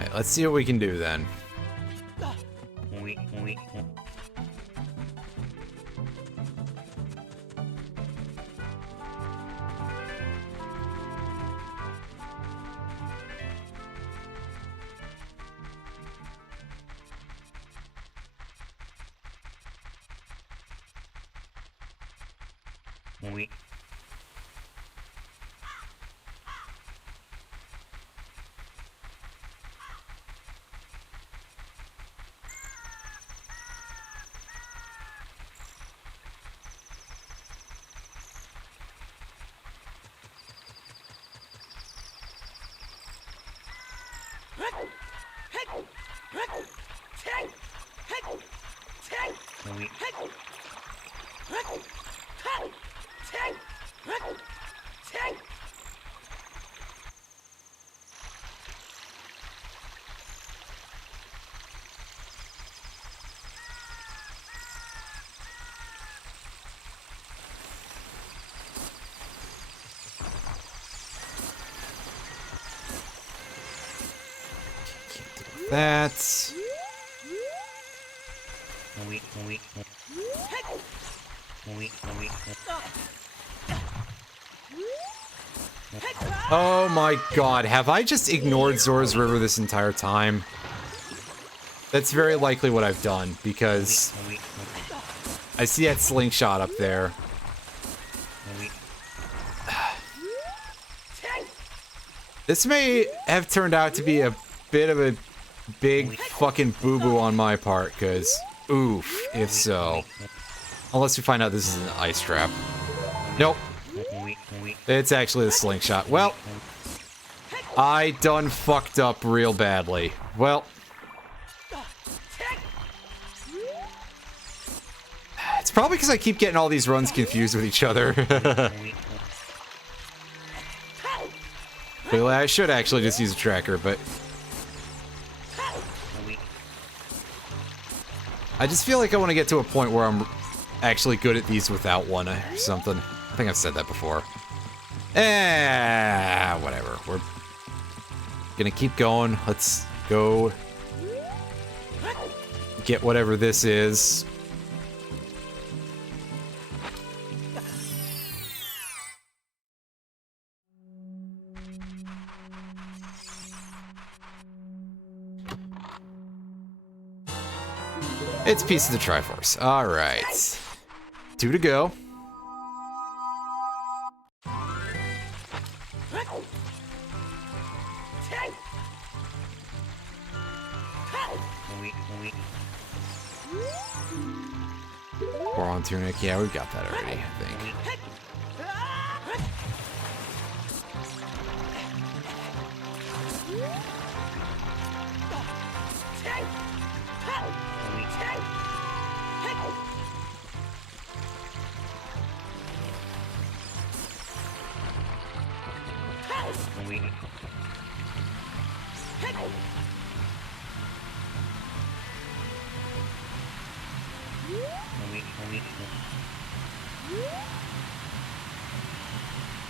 Alright, let's see what we can do then. That's... Oh my god, have I just ignored Zora's River this entire time? That's very likely what I've done, because I see that slingshot up there. This may have turned out to be a bit of a big fucking boo-boo on my part, because oof, if so. Unless we find out this is an ice trap. Nope. It's actually the slingshot. Well, I done fucked up real badly. Well. It's probably because I keep getting all these runs confused with each other. Clearly, I should actually just use a tracker, but... I just feel like I want to get to a point where I'm actually good at these without one or something. I think I've said that before. Whatever. We're gonna keep going. Let's go get whatever this is. It's Piece of the Triforce. Alright. 2 to go. Boron Tunic. Yeah, we've got that already, I think.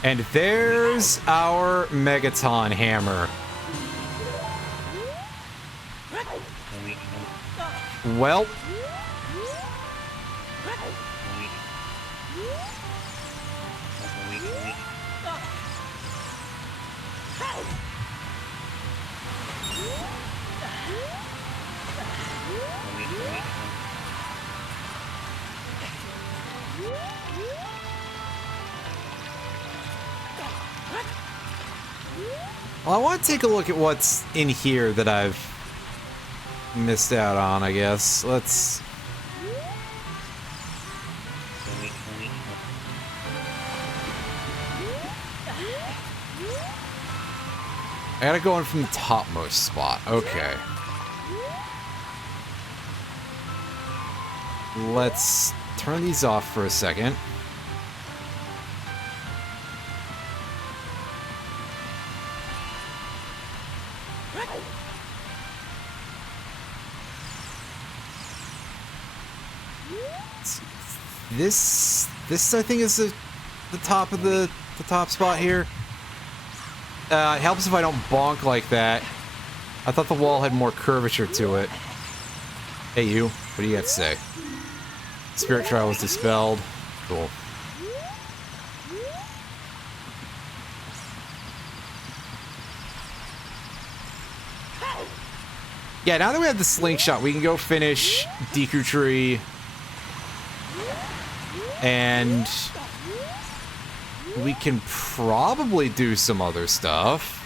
And there's our Megaton hammer. Well. Well, I want to take a look at what's in here that I've missed out on, I guess. Let's... I gotta go in from the topmost spot. Okay. Let's turn these off for a second. This I think is the top of the top spot here. It helps if I don't bonk like that. I thought the wall had more curvature to it. Hey you, what do you got to say? Spirit trial was dispelled. Cool. Yeah, now that we have the slingshot, we can go finish Deku Tree. And we can probably do some other stuff.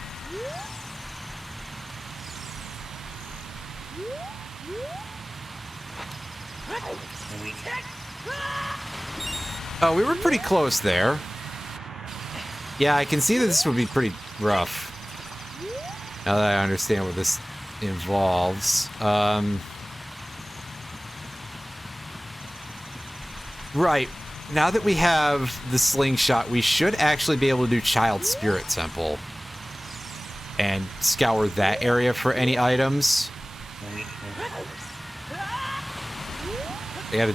Oh, we were pretty close there. Yeah, I can see that this would be pretty rough. Now that I understand what this involves. Right. Now that we have the slingshot, we should actually be able to do Child Spirit Temple. And scour that area for any items. I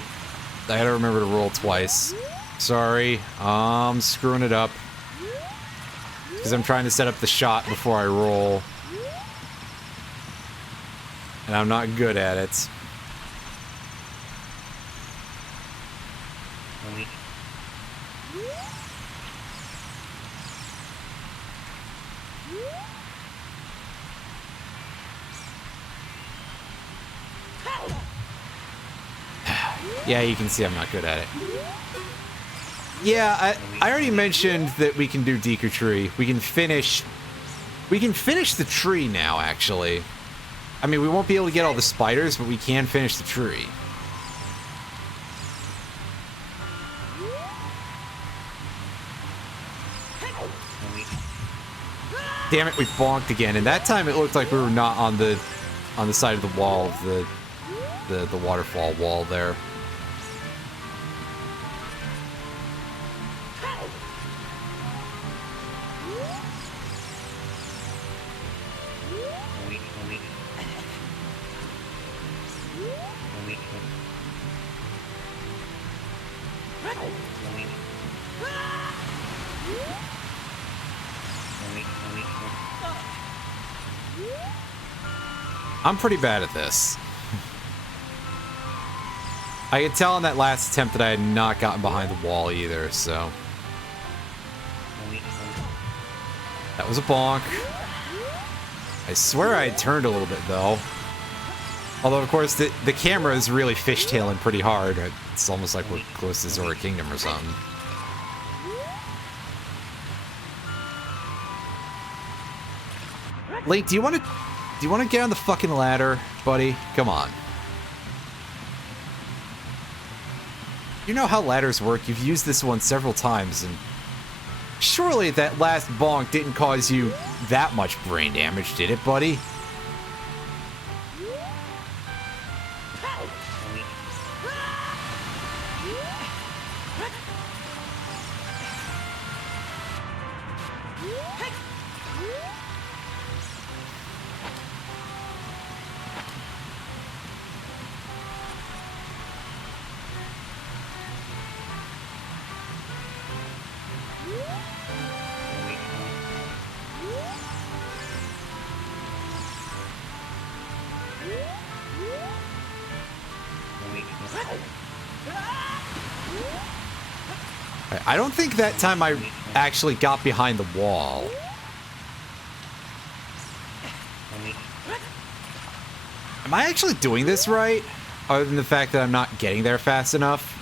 gotta remember to roll twice. Sorry, I'm screwing it up. Because I'm trying to set up the shot before I roll. And I'm not good at it. Yeah, you can see I'm not good at it. Yeah, I already mentioned that we can do Deku Tree. We can finish the tree now, actually. I mean, we won't be able to get all the spiders, but we can finish the tree. Damn it, we bonked again, and that time it looked like we were not on the side of the wall of the waterfall wall there. I'm pretty bad at this. I could tell in that last attempt that I had not gotten behind the wall either, so... That was a bonk. I swear I had turned a little bit, though. Although, of course, the camera is really fishtailing pretty hard. It's almost like we're close to Zora Kingdom or something. Link, do you want to get on the fucking ladder, buddy? Come on. You know how ladders work. You've used this one several times, and surely that last bonk didn't cause you that much brain damage, did it, buddy? I don't think that time I actually got behind the wall. Am I actually doing this right? Other than the fact that I'm not getting there fast enough?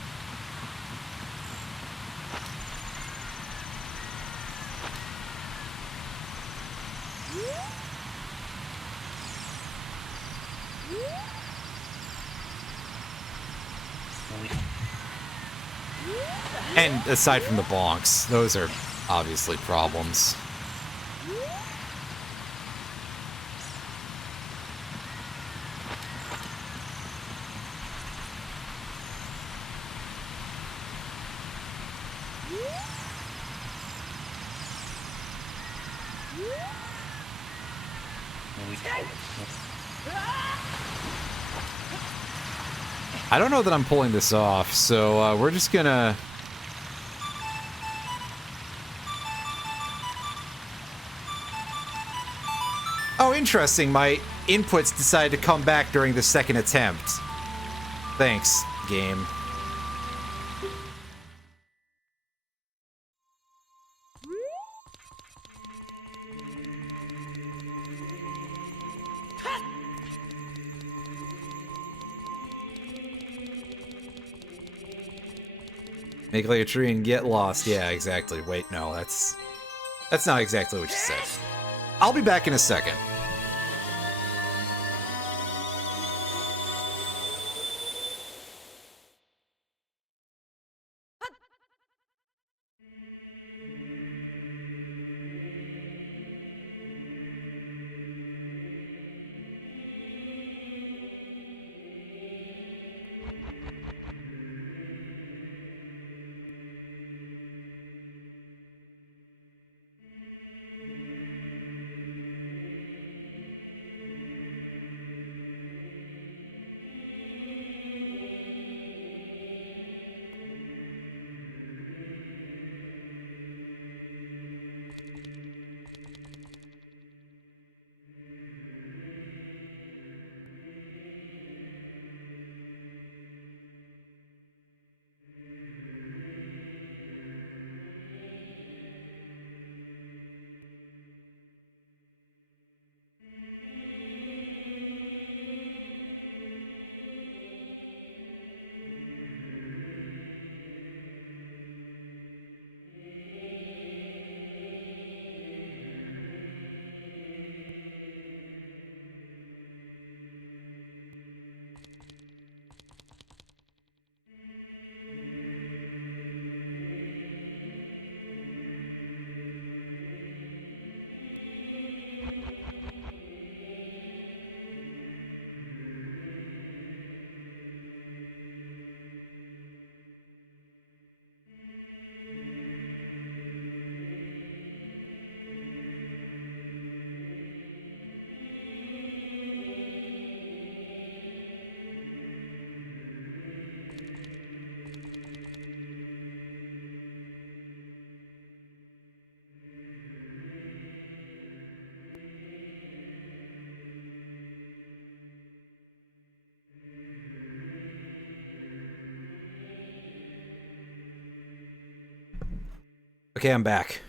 And aside from the bonks, those are obviously problems. I don't know that I'm pulling this off, so we're just gonna... Oh, interesting. My inputs decided to come back during the second attempt. Thanks, game. Make like a tree and get lost. Yeah, exactly. Wait, no, that's not exactly what you said. I'll be back in a second. Okay, I'm back.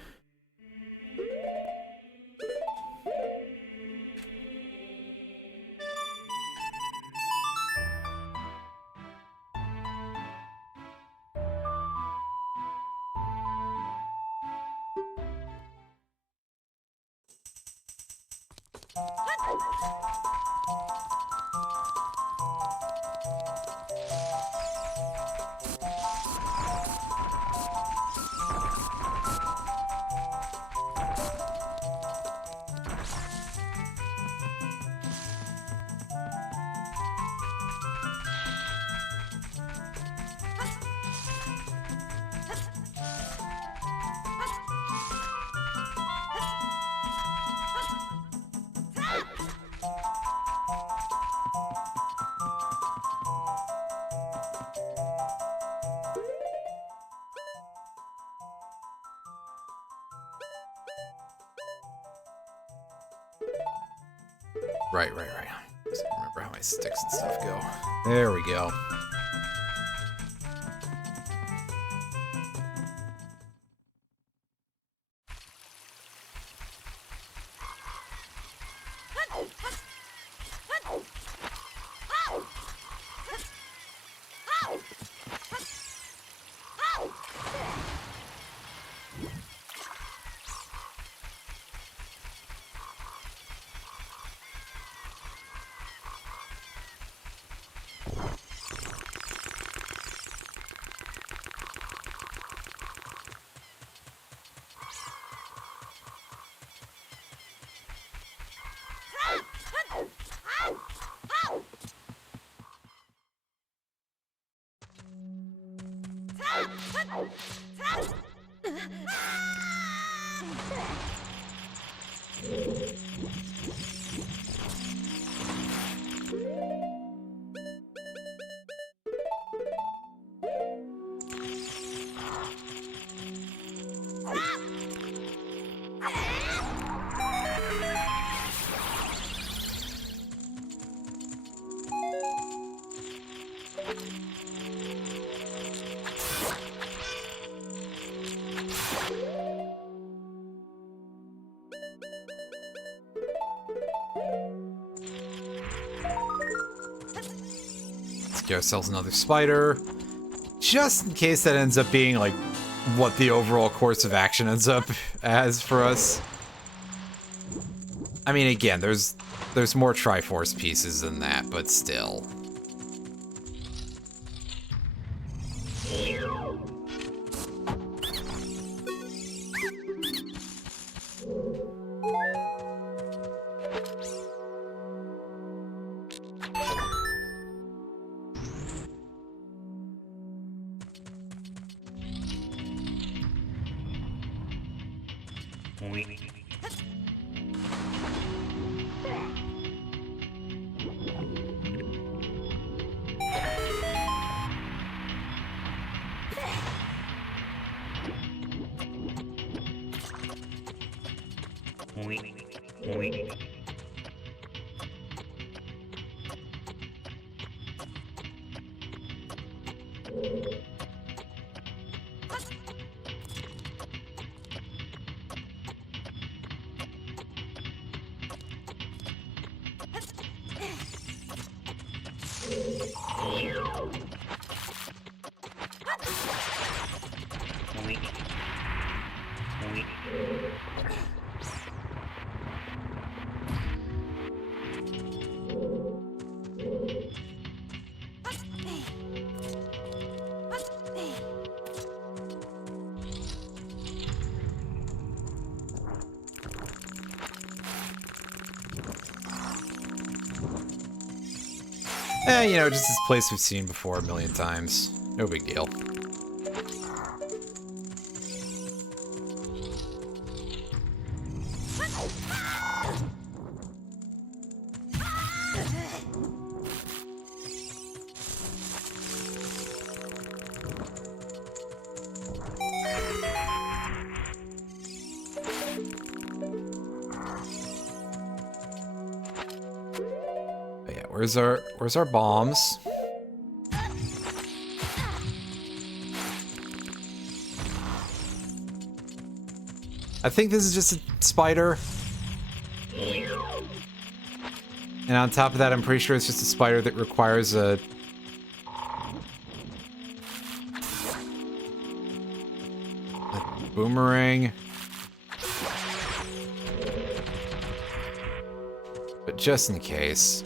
Right. Just remember how my sticks and stuff go. There we go. Let's get ourselves another spider. Just in case that ends up being, like, what the overall course of action ends up as for us. I mean, again, there's more Triforce pieces than that, but still. You know, just this place we've seen before a million times. No big deal. Where's our bombs? I think this is just a spider. And on top of that, I'm pretty sure it's just a spider that requires a boomerang. But just in case.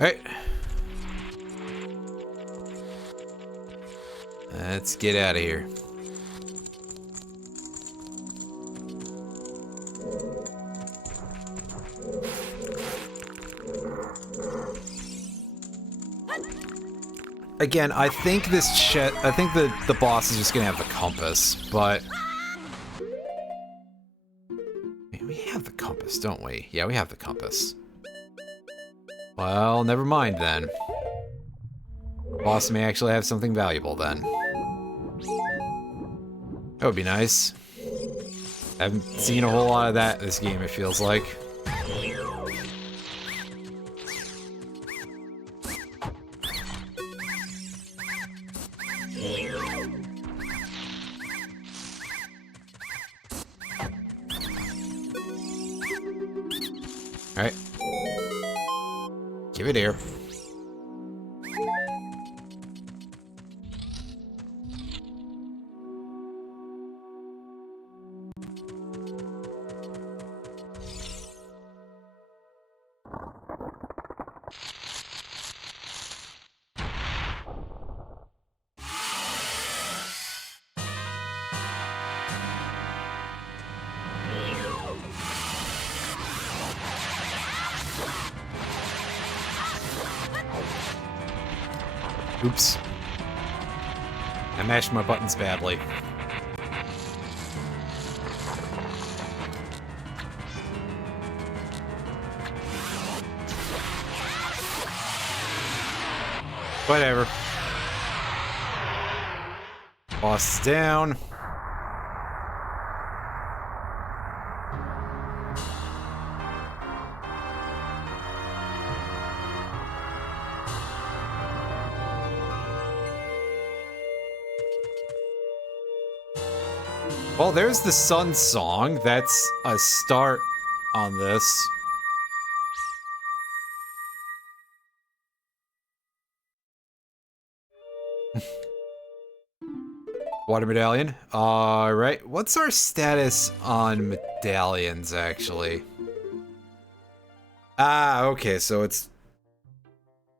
Alright. Let's get out of here. Again, I think the boss is just gonna have the compass, but we have the compass, don't we? Yeah, we have the compass. Well, never mind then. Boss may actually have something valuable then. That would be nice. I haven't seen a whole lot of that in this game, it feels like. Alright. Give it here. Oops. I mashed my buttons badly. Whatever. Boss is down. Well, there's the Sun Song. That's a start on this. Water medallion. Alright, what's our status on medallions, actually? Ah, okay, so it's...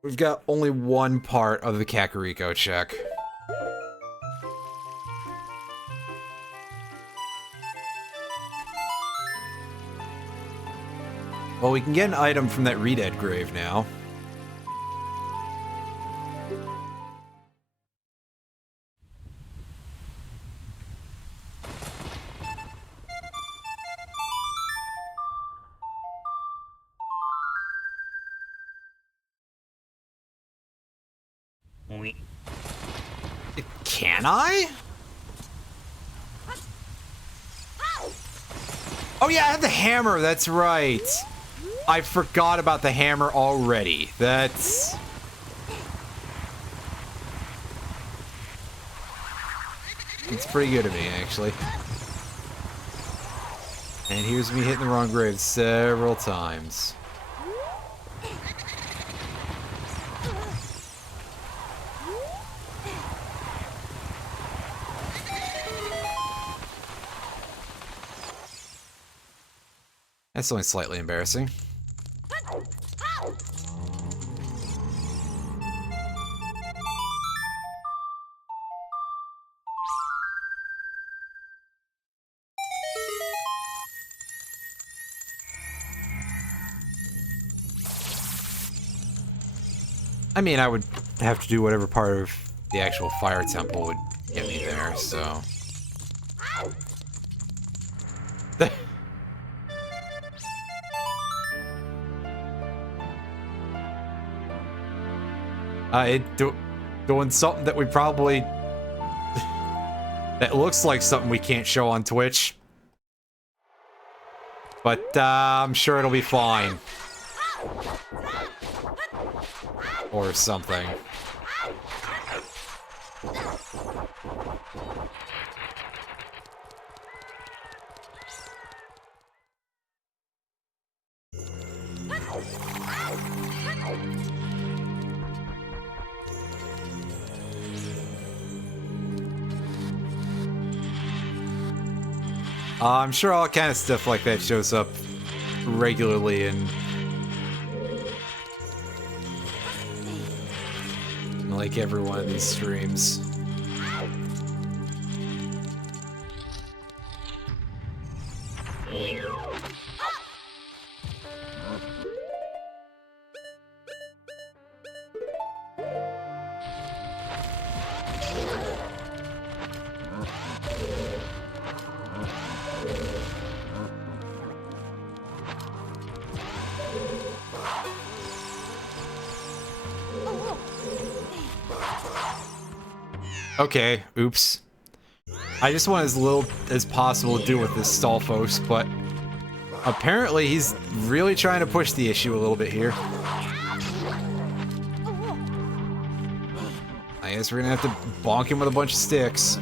We've got only one part of the Kakariko check. Well, we can get an item from that Redead grave now. Can I? Oh yeah, I have the hammer, that's right. I forgot about the hammer already. That's... It's pretty good of me, actually. And here's me hitting the wrong grave several times. That's only slightly embarrassing. I mean, I would have to do whatever part of the actual fire temple would get me there, so... doing something that we probably... that looks like something we can't show on Twitch. But, I'm sure it'll be fine. Or something. I'm sure all kind of stuff like that shows up regularly in like every one of these streams. Okay, oops. I just want as little as possible to do with this Stalfos, but apparently he's really trying to push the issue a little bit here. I guess we're gonna have to bonk him with a bunch of sticks.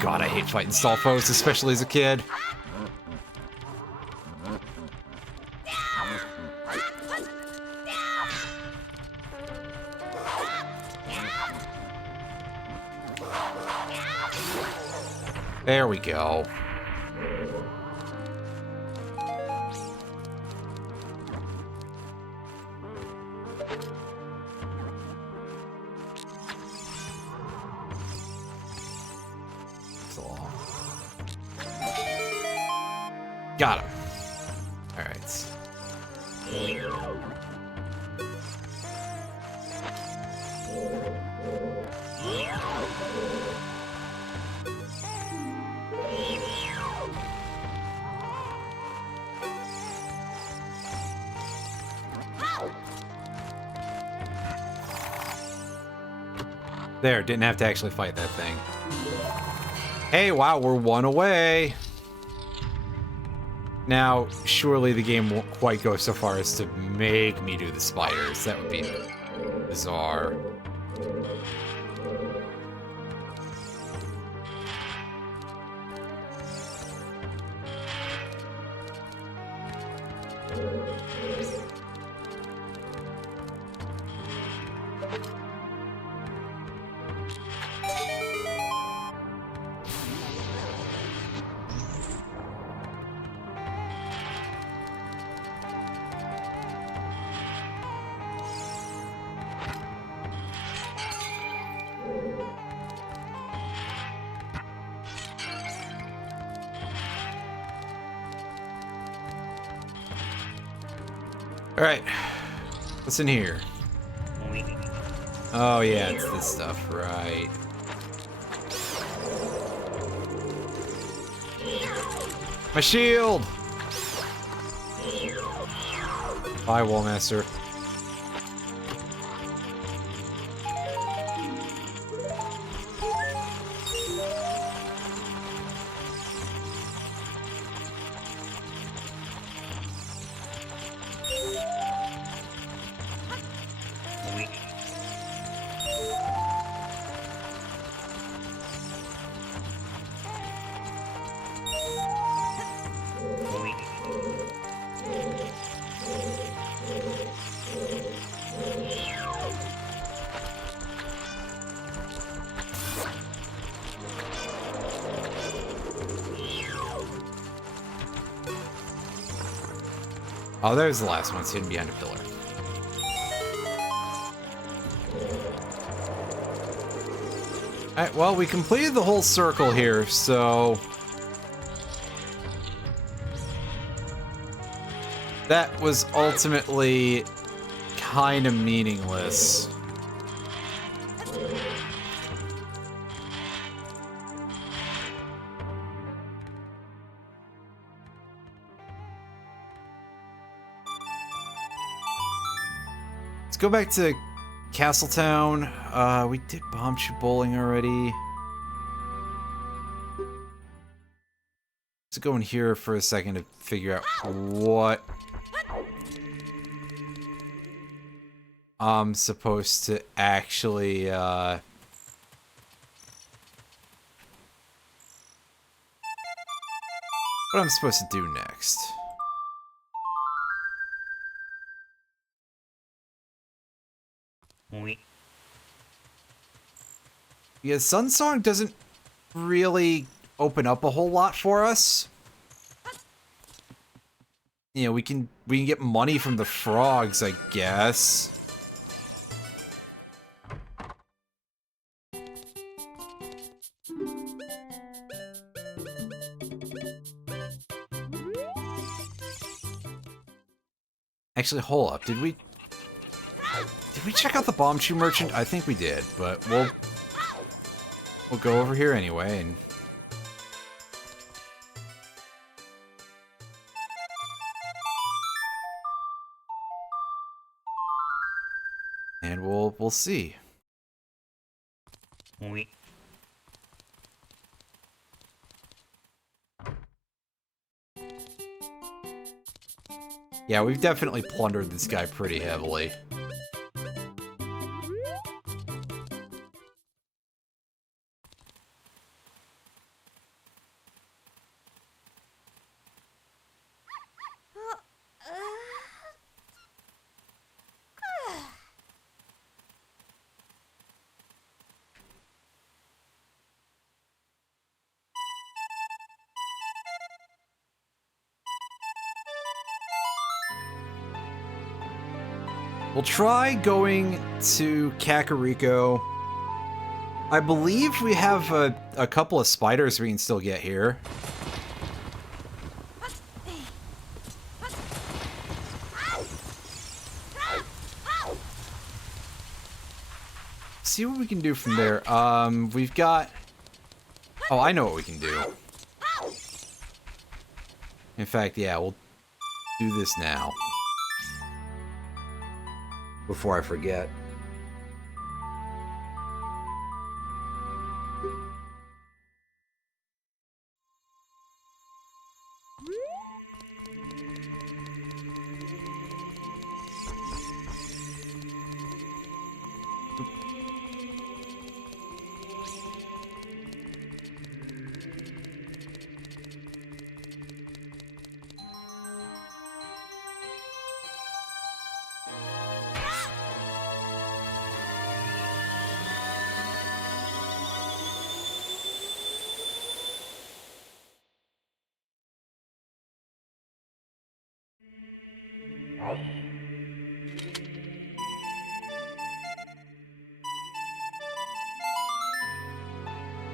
God, I hate fighting Stalfos, especially as a kid. There we go. Got him. All right. There, didn't have to actually fight that thing. Hey, wow, we're one away. Now, surely the game won't quite go so far as to make me do the spiders. That would be bizarre. All right, what's in here? Oh yeah, it's this stuff, right? My shield! Bye, Wallmaster. Oh, there's the last one. It's hidden behind a pillar. Alright, well, we completed the whole circle here, so... that was ultimately kind of meaningless. Let's go back to Castletown. We did Bomb Shoe Bowling already. Let's go in here for a second to figure out what I'm supposed to actually, what I'm supposed to do next. Yeah, Sunsong doesn't really open up a whole lot for us. You know, we can get money from the frogs, I guess. Actually, hold up. Did we check out the Bomb Shoe Merchant? I think we did, but we'll go over here anyway and we'll see. Yeah, we've definitely plundered this guy pretty heavily. We'll try going to Kakariko. I believe we have a couple of spiders we can still get here. See what we can do from there. We've got... Oh, I know what we can do. In fact, yeah, we'll do this now. Before I forget.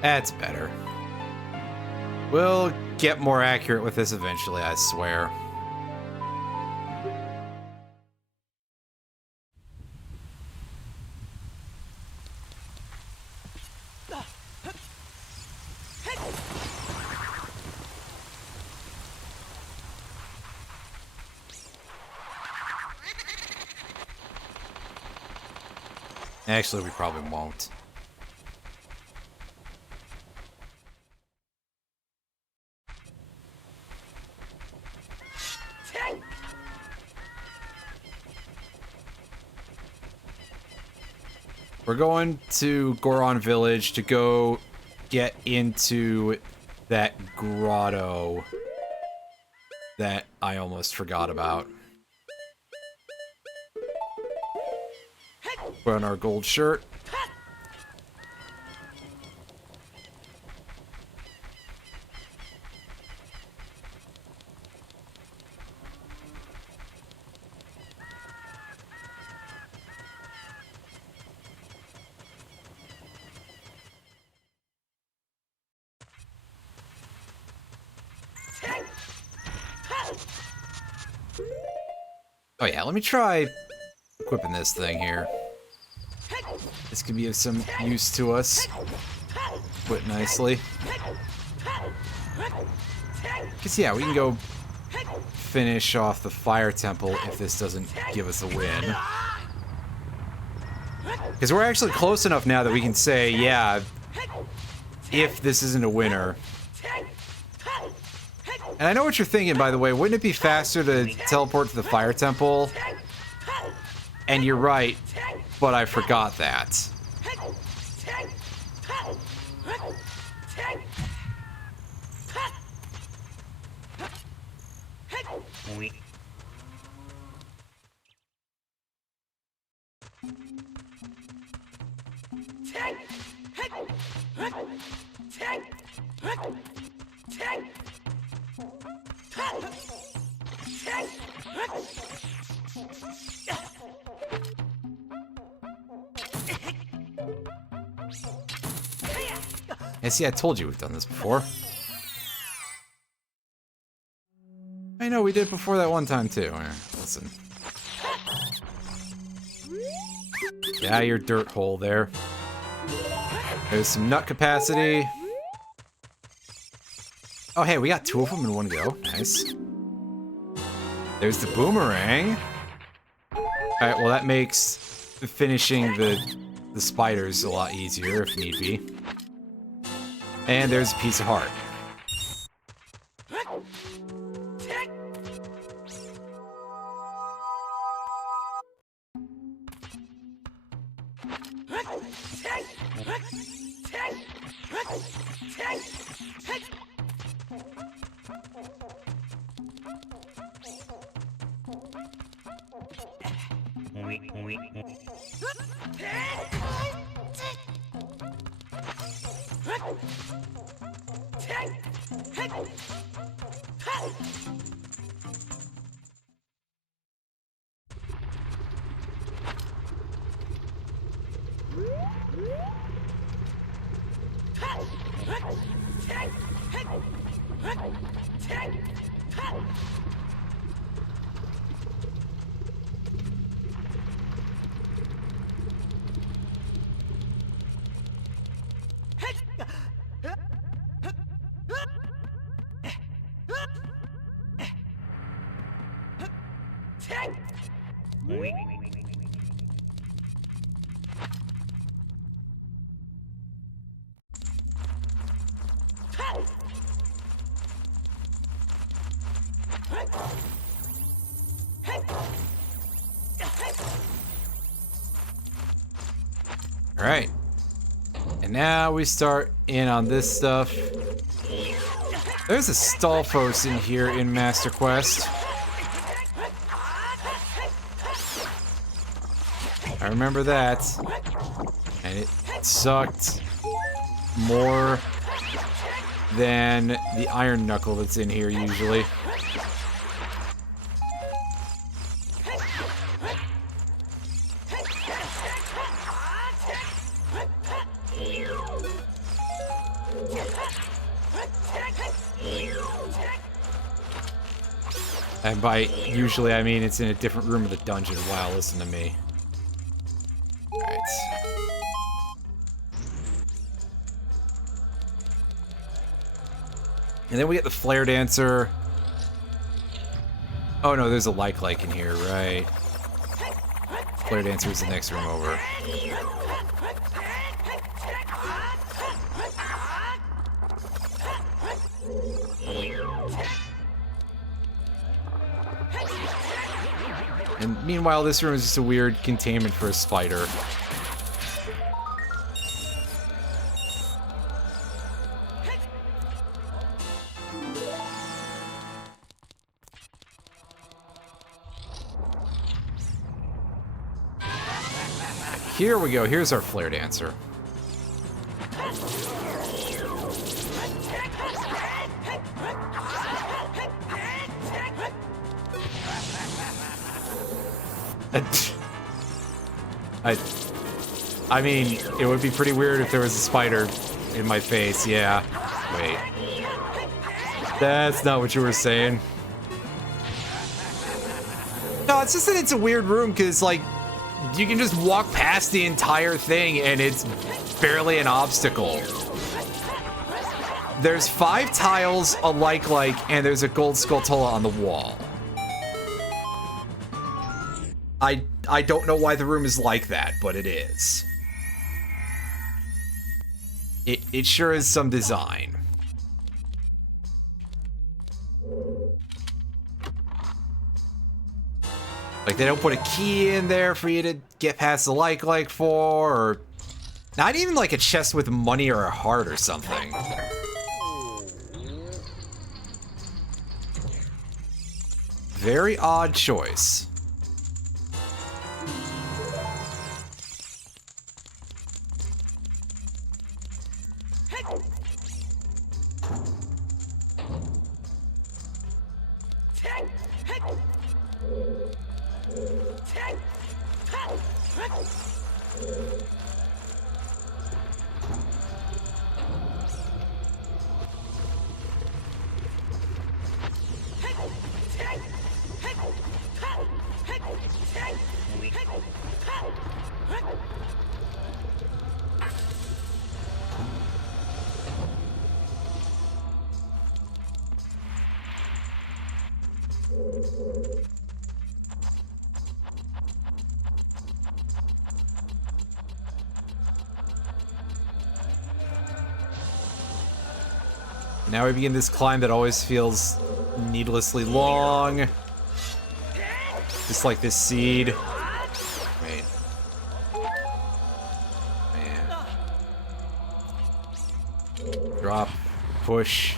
That's better. We'll get more accurate with this eventually, I swear. Actually, we probably won't. We're going to Goron Village to go get into that grotto that I almost forgot about. Put on our gold shirt. Oh yeah, let me try equipping this thing here. This could be of some use to us. Quite nicely. Because yeah, we can go finish off the fire temple if this doesn't give us a win. Because we're actually close enough now that we can say, yeah, if this isn't a winner. And I know what you're thinking, by the way. Wouldn't it be faster to teleport to the fire temple? And you're right, but I forgot that. Yeah, see, I told you we've done this before. I know, we did before that one time, too. Listen. Yeah, your dirt hole there. There's some nut capacity. Oh, hey, we got two of them in one go. Nice. There's the boomerang. Alright, well, that makes finishing the spiders a lot easier, if need be. And there's a piece of heart. Alright. And now we start in on this stuff. There's a Stalfos in here in Master Quest. I remember that. And it sucked more than the Iron Knuckle that's in here usually. And by usually, I mean it's in a different room of the dungeon. Wow, listen to me. Alright. And then we get the Flare Dancer. Oh no, there's a like in here, right? Flare Dancer is the next room over. And meanwhile, this room is just a weird containment for a spider. Here we go. Here's our Flare Dancer. I mean, it would be pretty weird if there was a spider in my face, yeah. Wait. That's not what you were saying. No, it's just that it's a weird room, because, like, you can just walk past the entire thing, and it's barely an obstacle. There's 5 tiles, a like, and there's a gold Skulltula on the wall. I don't know why the room is like that, but it is. It sure is some design. Like, they don't put a key in there for you to get past the like for, or not even like a chest with money or a heart or something. Very odd choice. Now we begin this climb that always feels needlessly long. Just like this seed. Wait. Man. Drop. Push.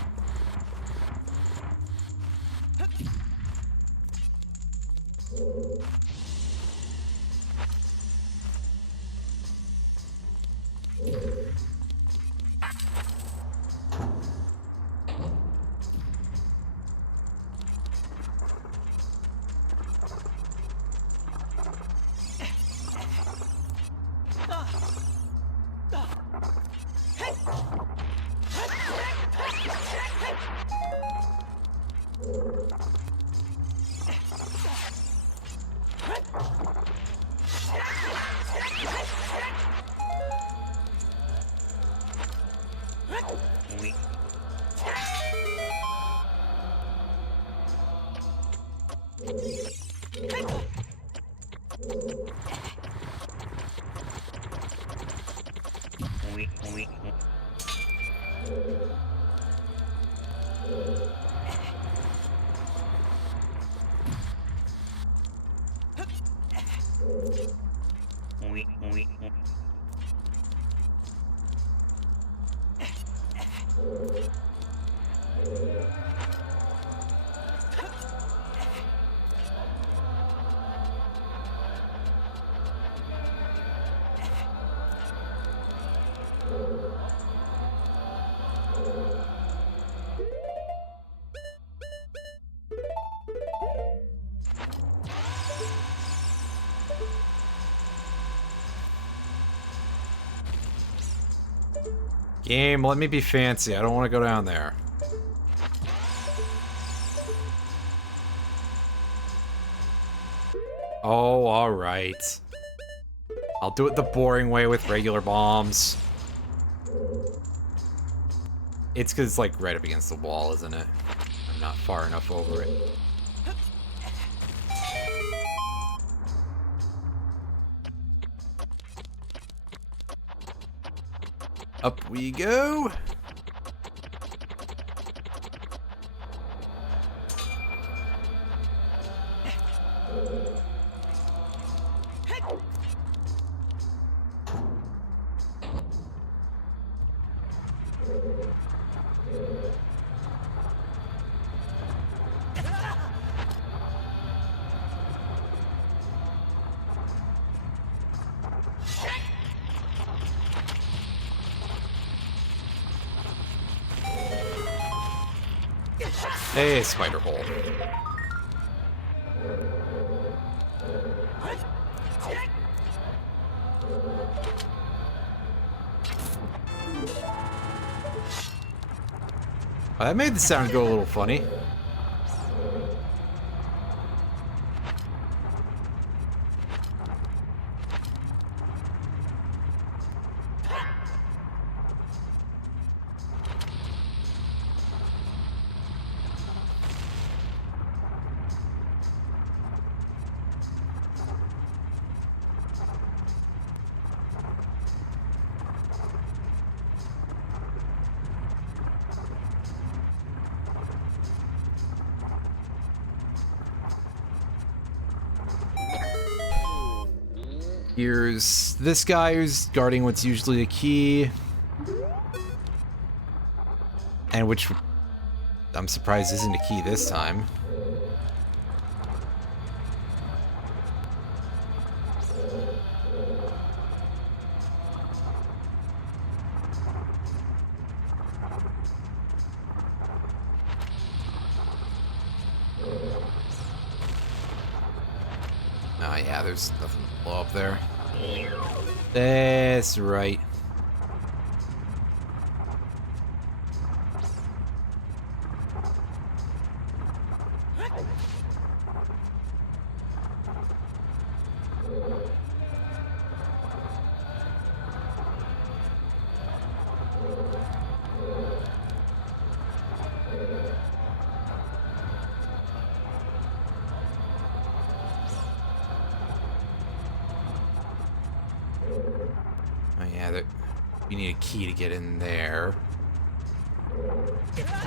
Game, let me be fancy. I don't want to go down there. Oh, alright. I'll do it the boring way with regular bombs. It's because it's like right up against the wall, isn't it? I'm not far enough over it. Up we go. Hey, spider hole. Well, that made the sound go a little funny. Here's this guy who's guarding what's usually a key. And which I'm surprised isn't a key this time. Oh yeah, there's nothing to blow up there. That's right. You need a key to get in there.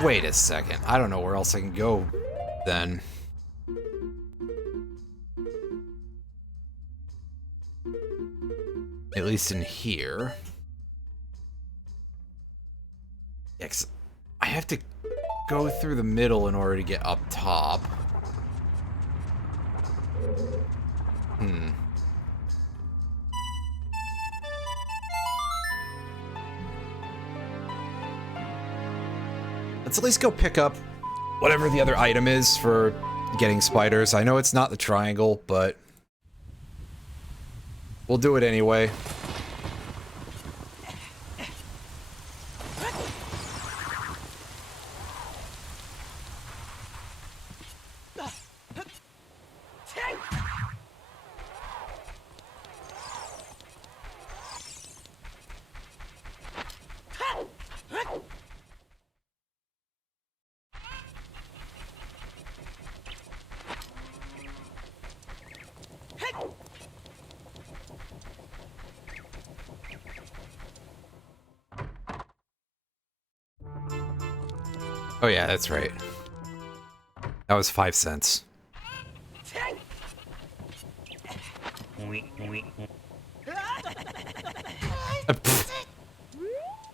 Wait a second. I don't know where else I can go then. At least in here. Yeah, 'cause I have to go through the middle in order to get up top. Let's at least go pick up whatever the other item is for getting spiders. I know it's not the triangle, but we'll do it anyway. Oh yeah, that's right. That was 5 cents.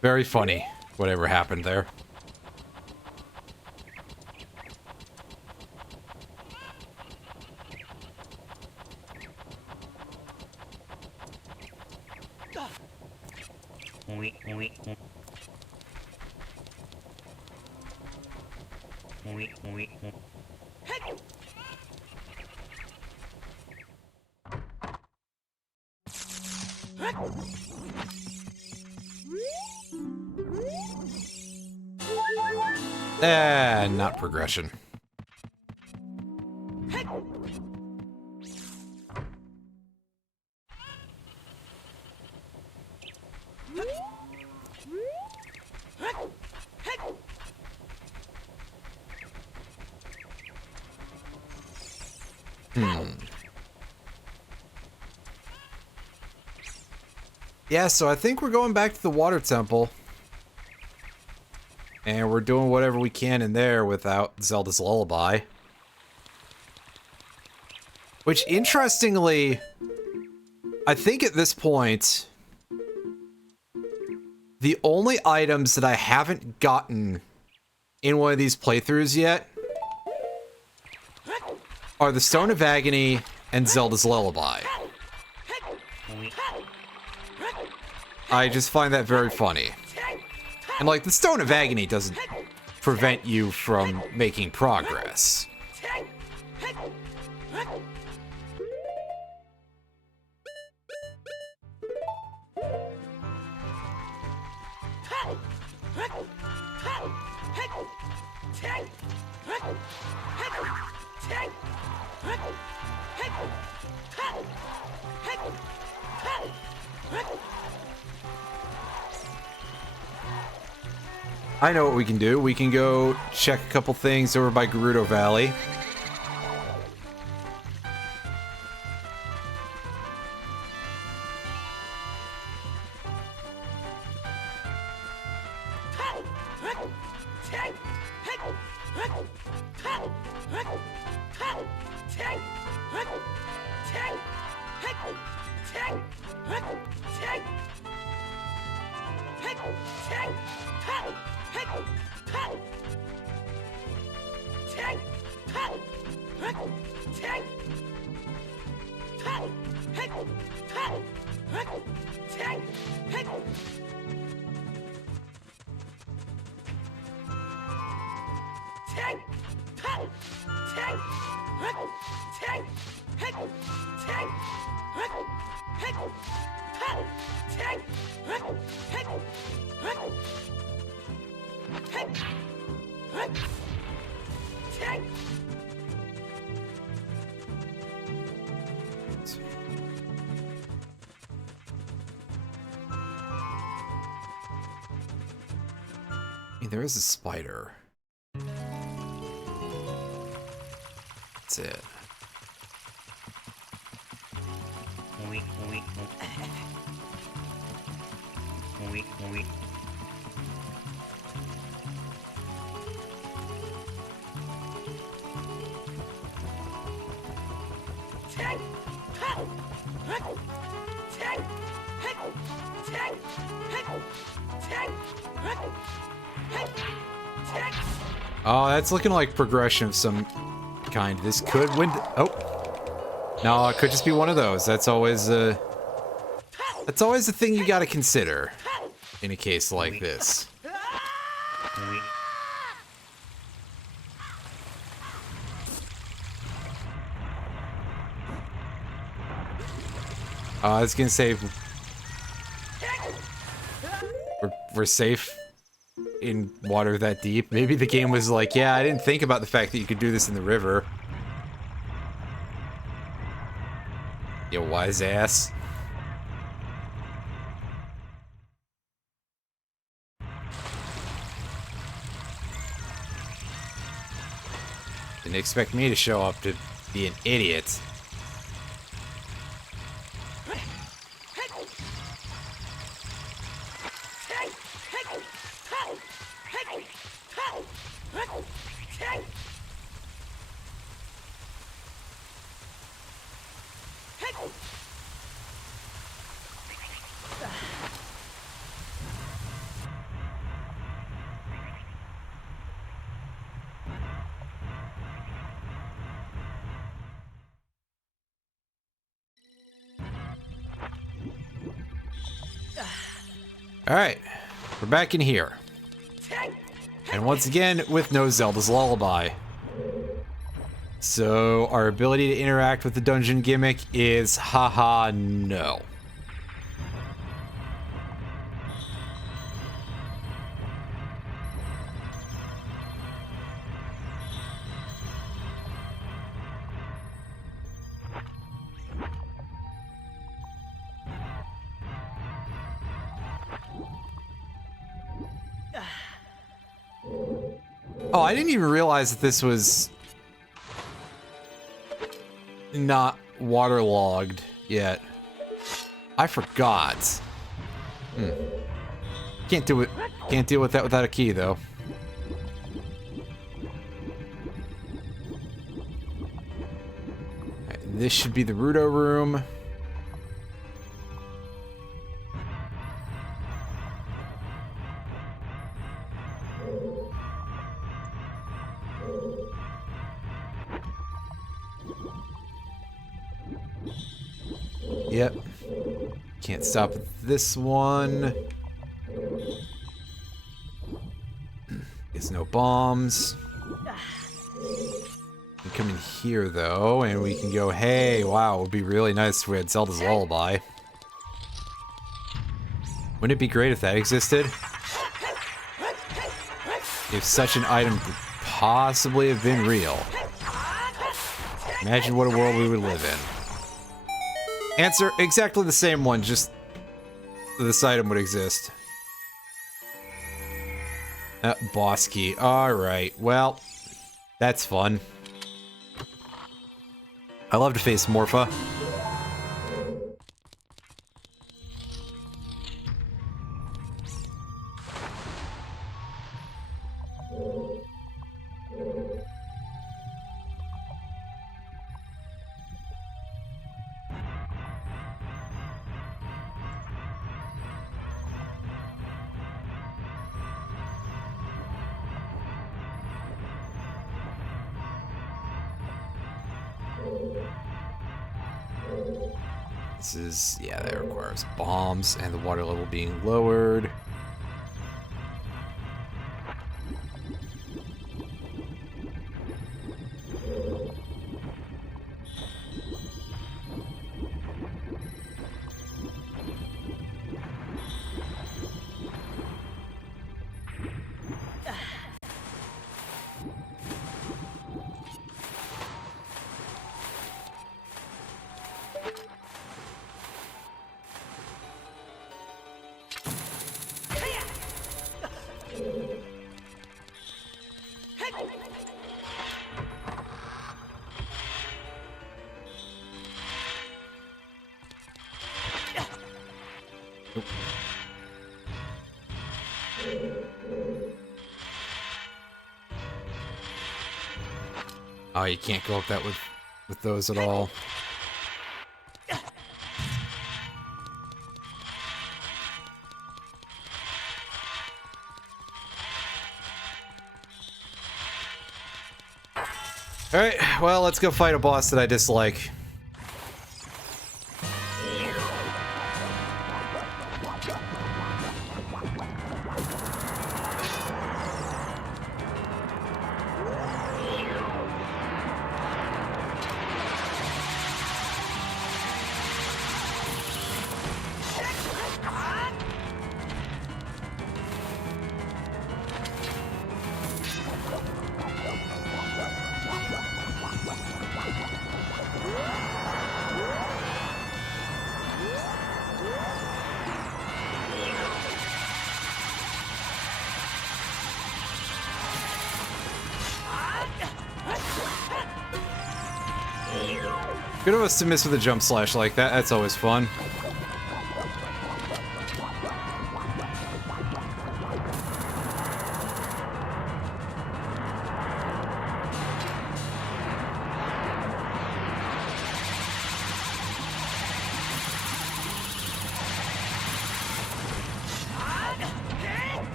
Very funny. whatever happened there. Not progression. Yeah, so I think we're going back to the water temple. And we're doing whatever we can in there without Zelda's Lullaby. Which, interestingly, I think at this point, the only items that I haven't gotten in one of these playthroughs yet are the Stone of Agony and Zelda's Lullaby. I just find that very funny. And, like, the Stone of Agony doesn't prevent you from making progress. I know what we can do. We can go check a couple things over by Gerudo Valley. There is a spider. That's it. Oh, that's looking like progression of some kind. This could win. Oh, no, it could just be one of those. That's always a thing you got to consider in a case like this. I was gonna say we're safe in water that deep. Maybe the game was like, yeah, I didn't think about the fact that you could do this in the river. You wise ass. Didn't expect me to show up to be an idiot. Alright, we're back in here. And once again, with no Zelda's Lullaby. So, our ability to interact with the dungeon gimmick is haha no. Oh, I didn't even realize that this was not waterlogged yet. I forgot. Can't do it. Can't deal with that without a key, though. Right, this should be the Rando room. Yep. Can't stop at this one. There's no bombs. We come in here, though, and we can go, hey, wow, it would be really nice if we had Zelda's Lullaby. Wouldn't it be great if that existed? If such an item could possibly have been real. Imagine what a world we would live in. Answer, exactly the same one, just this item would exist. Boss key. Alright, well, that's fun. I love to face Morpha. This is, yeah, that requires bombs and the water level being lowered. Oh, you can't go up that with those at all. Alright, well, let's go fight a boss that I dislike. Good of us to miss with a jump slash like that. That's always fun.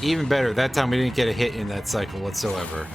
Even better, that time we didn't get a hit in that cycle whatsoever.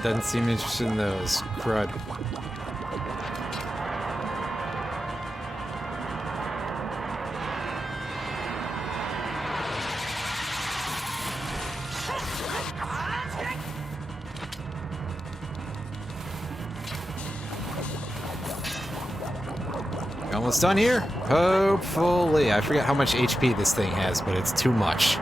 Doesn't seem interested in those. Crud. Almost done here. Hopefully. I forget how much HP this thing has, but it's too much.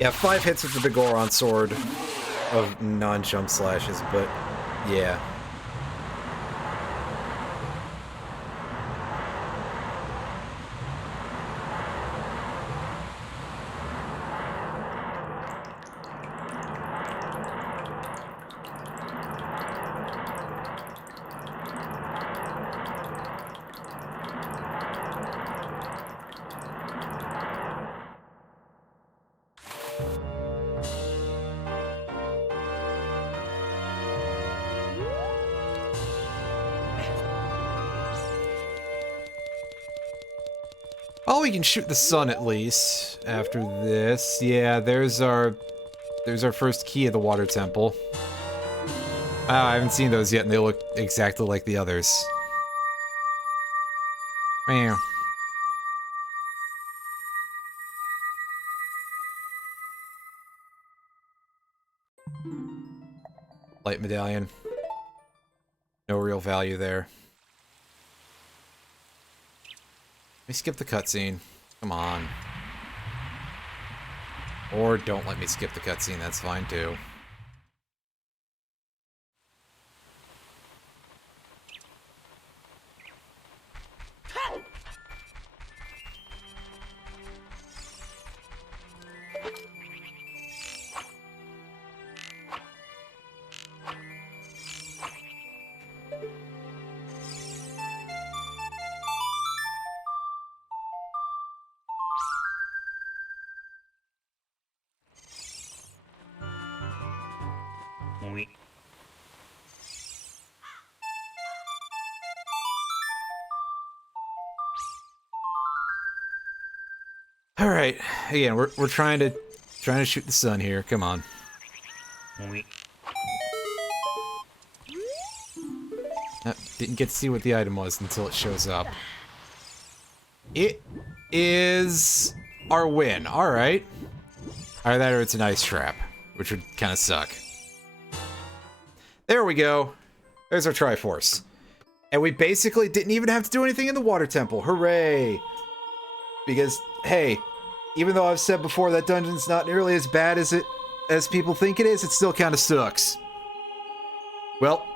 Yeah, 5 hits with the Goron sword of non-jump slashes, but yeah. Oh, we can shoot the sun at least after this. Yeah, there's our first key of the water temple. I haven't seen those yet, and they look exactly like the others. Meow. Light medallion. No real value there. Let me skip the cutscene. Come on. Or don't let me skip the cutscene, that's fine too. All right, again, we're trying to shoot the sun here. Come on. Didn't get to see what the item was until it shows up. It is our win. All right. Either that or it's an ice trap, which would kind of suck. There we go. There's our Triforce. And we basically didn't even have to do anything in the water temple. Hooray! Because, hey, even though I've said before that dungeon's not nearly as bad as people think it is, it still kind of sucks. Well,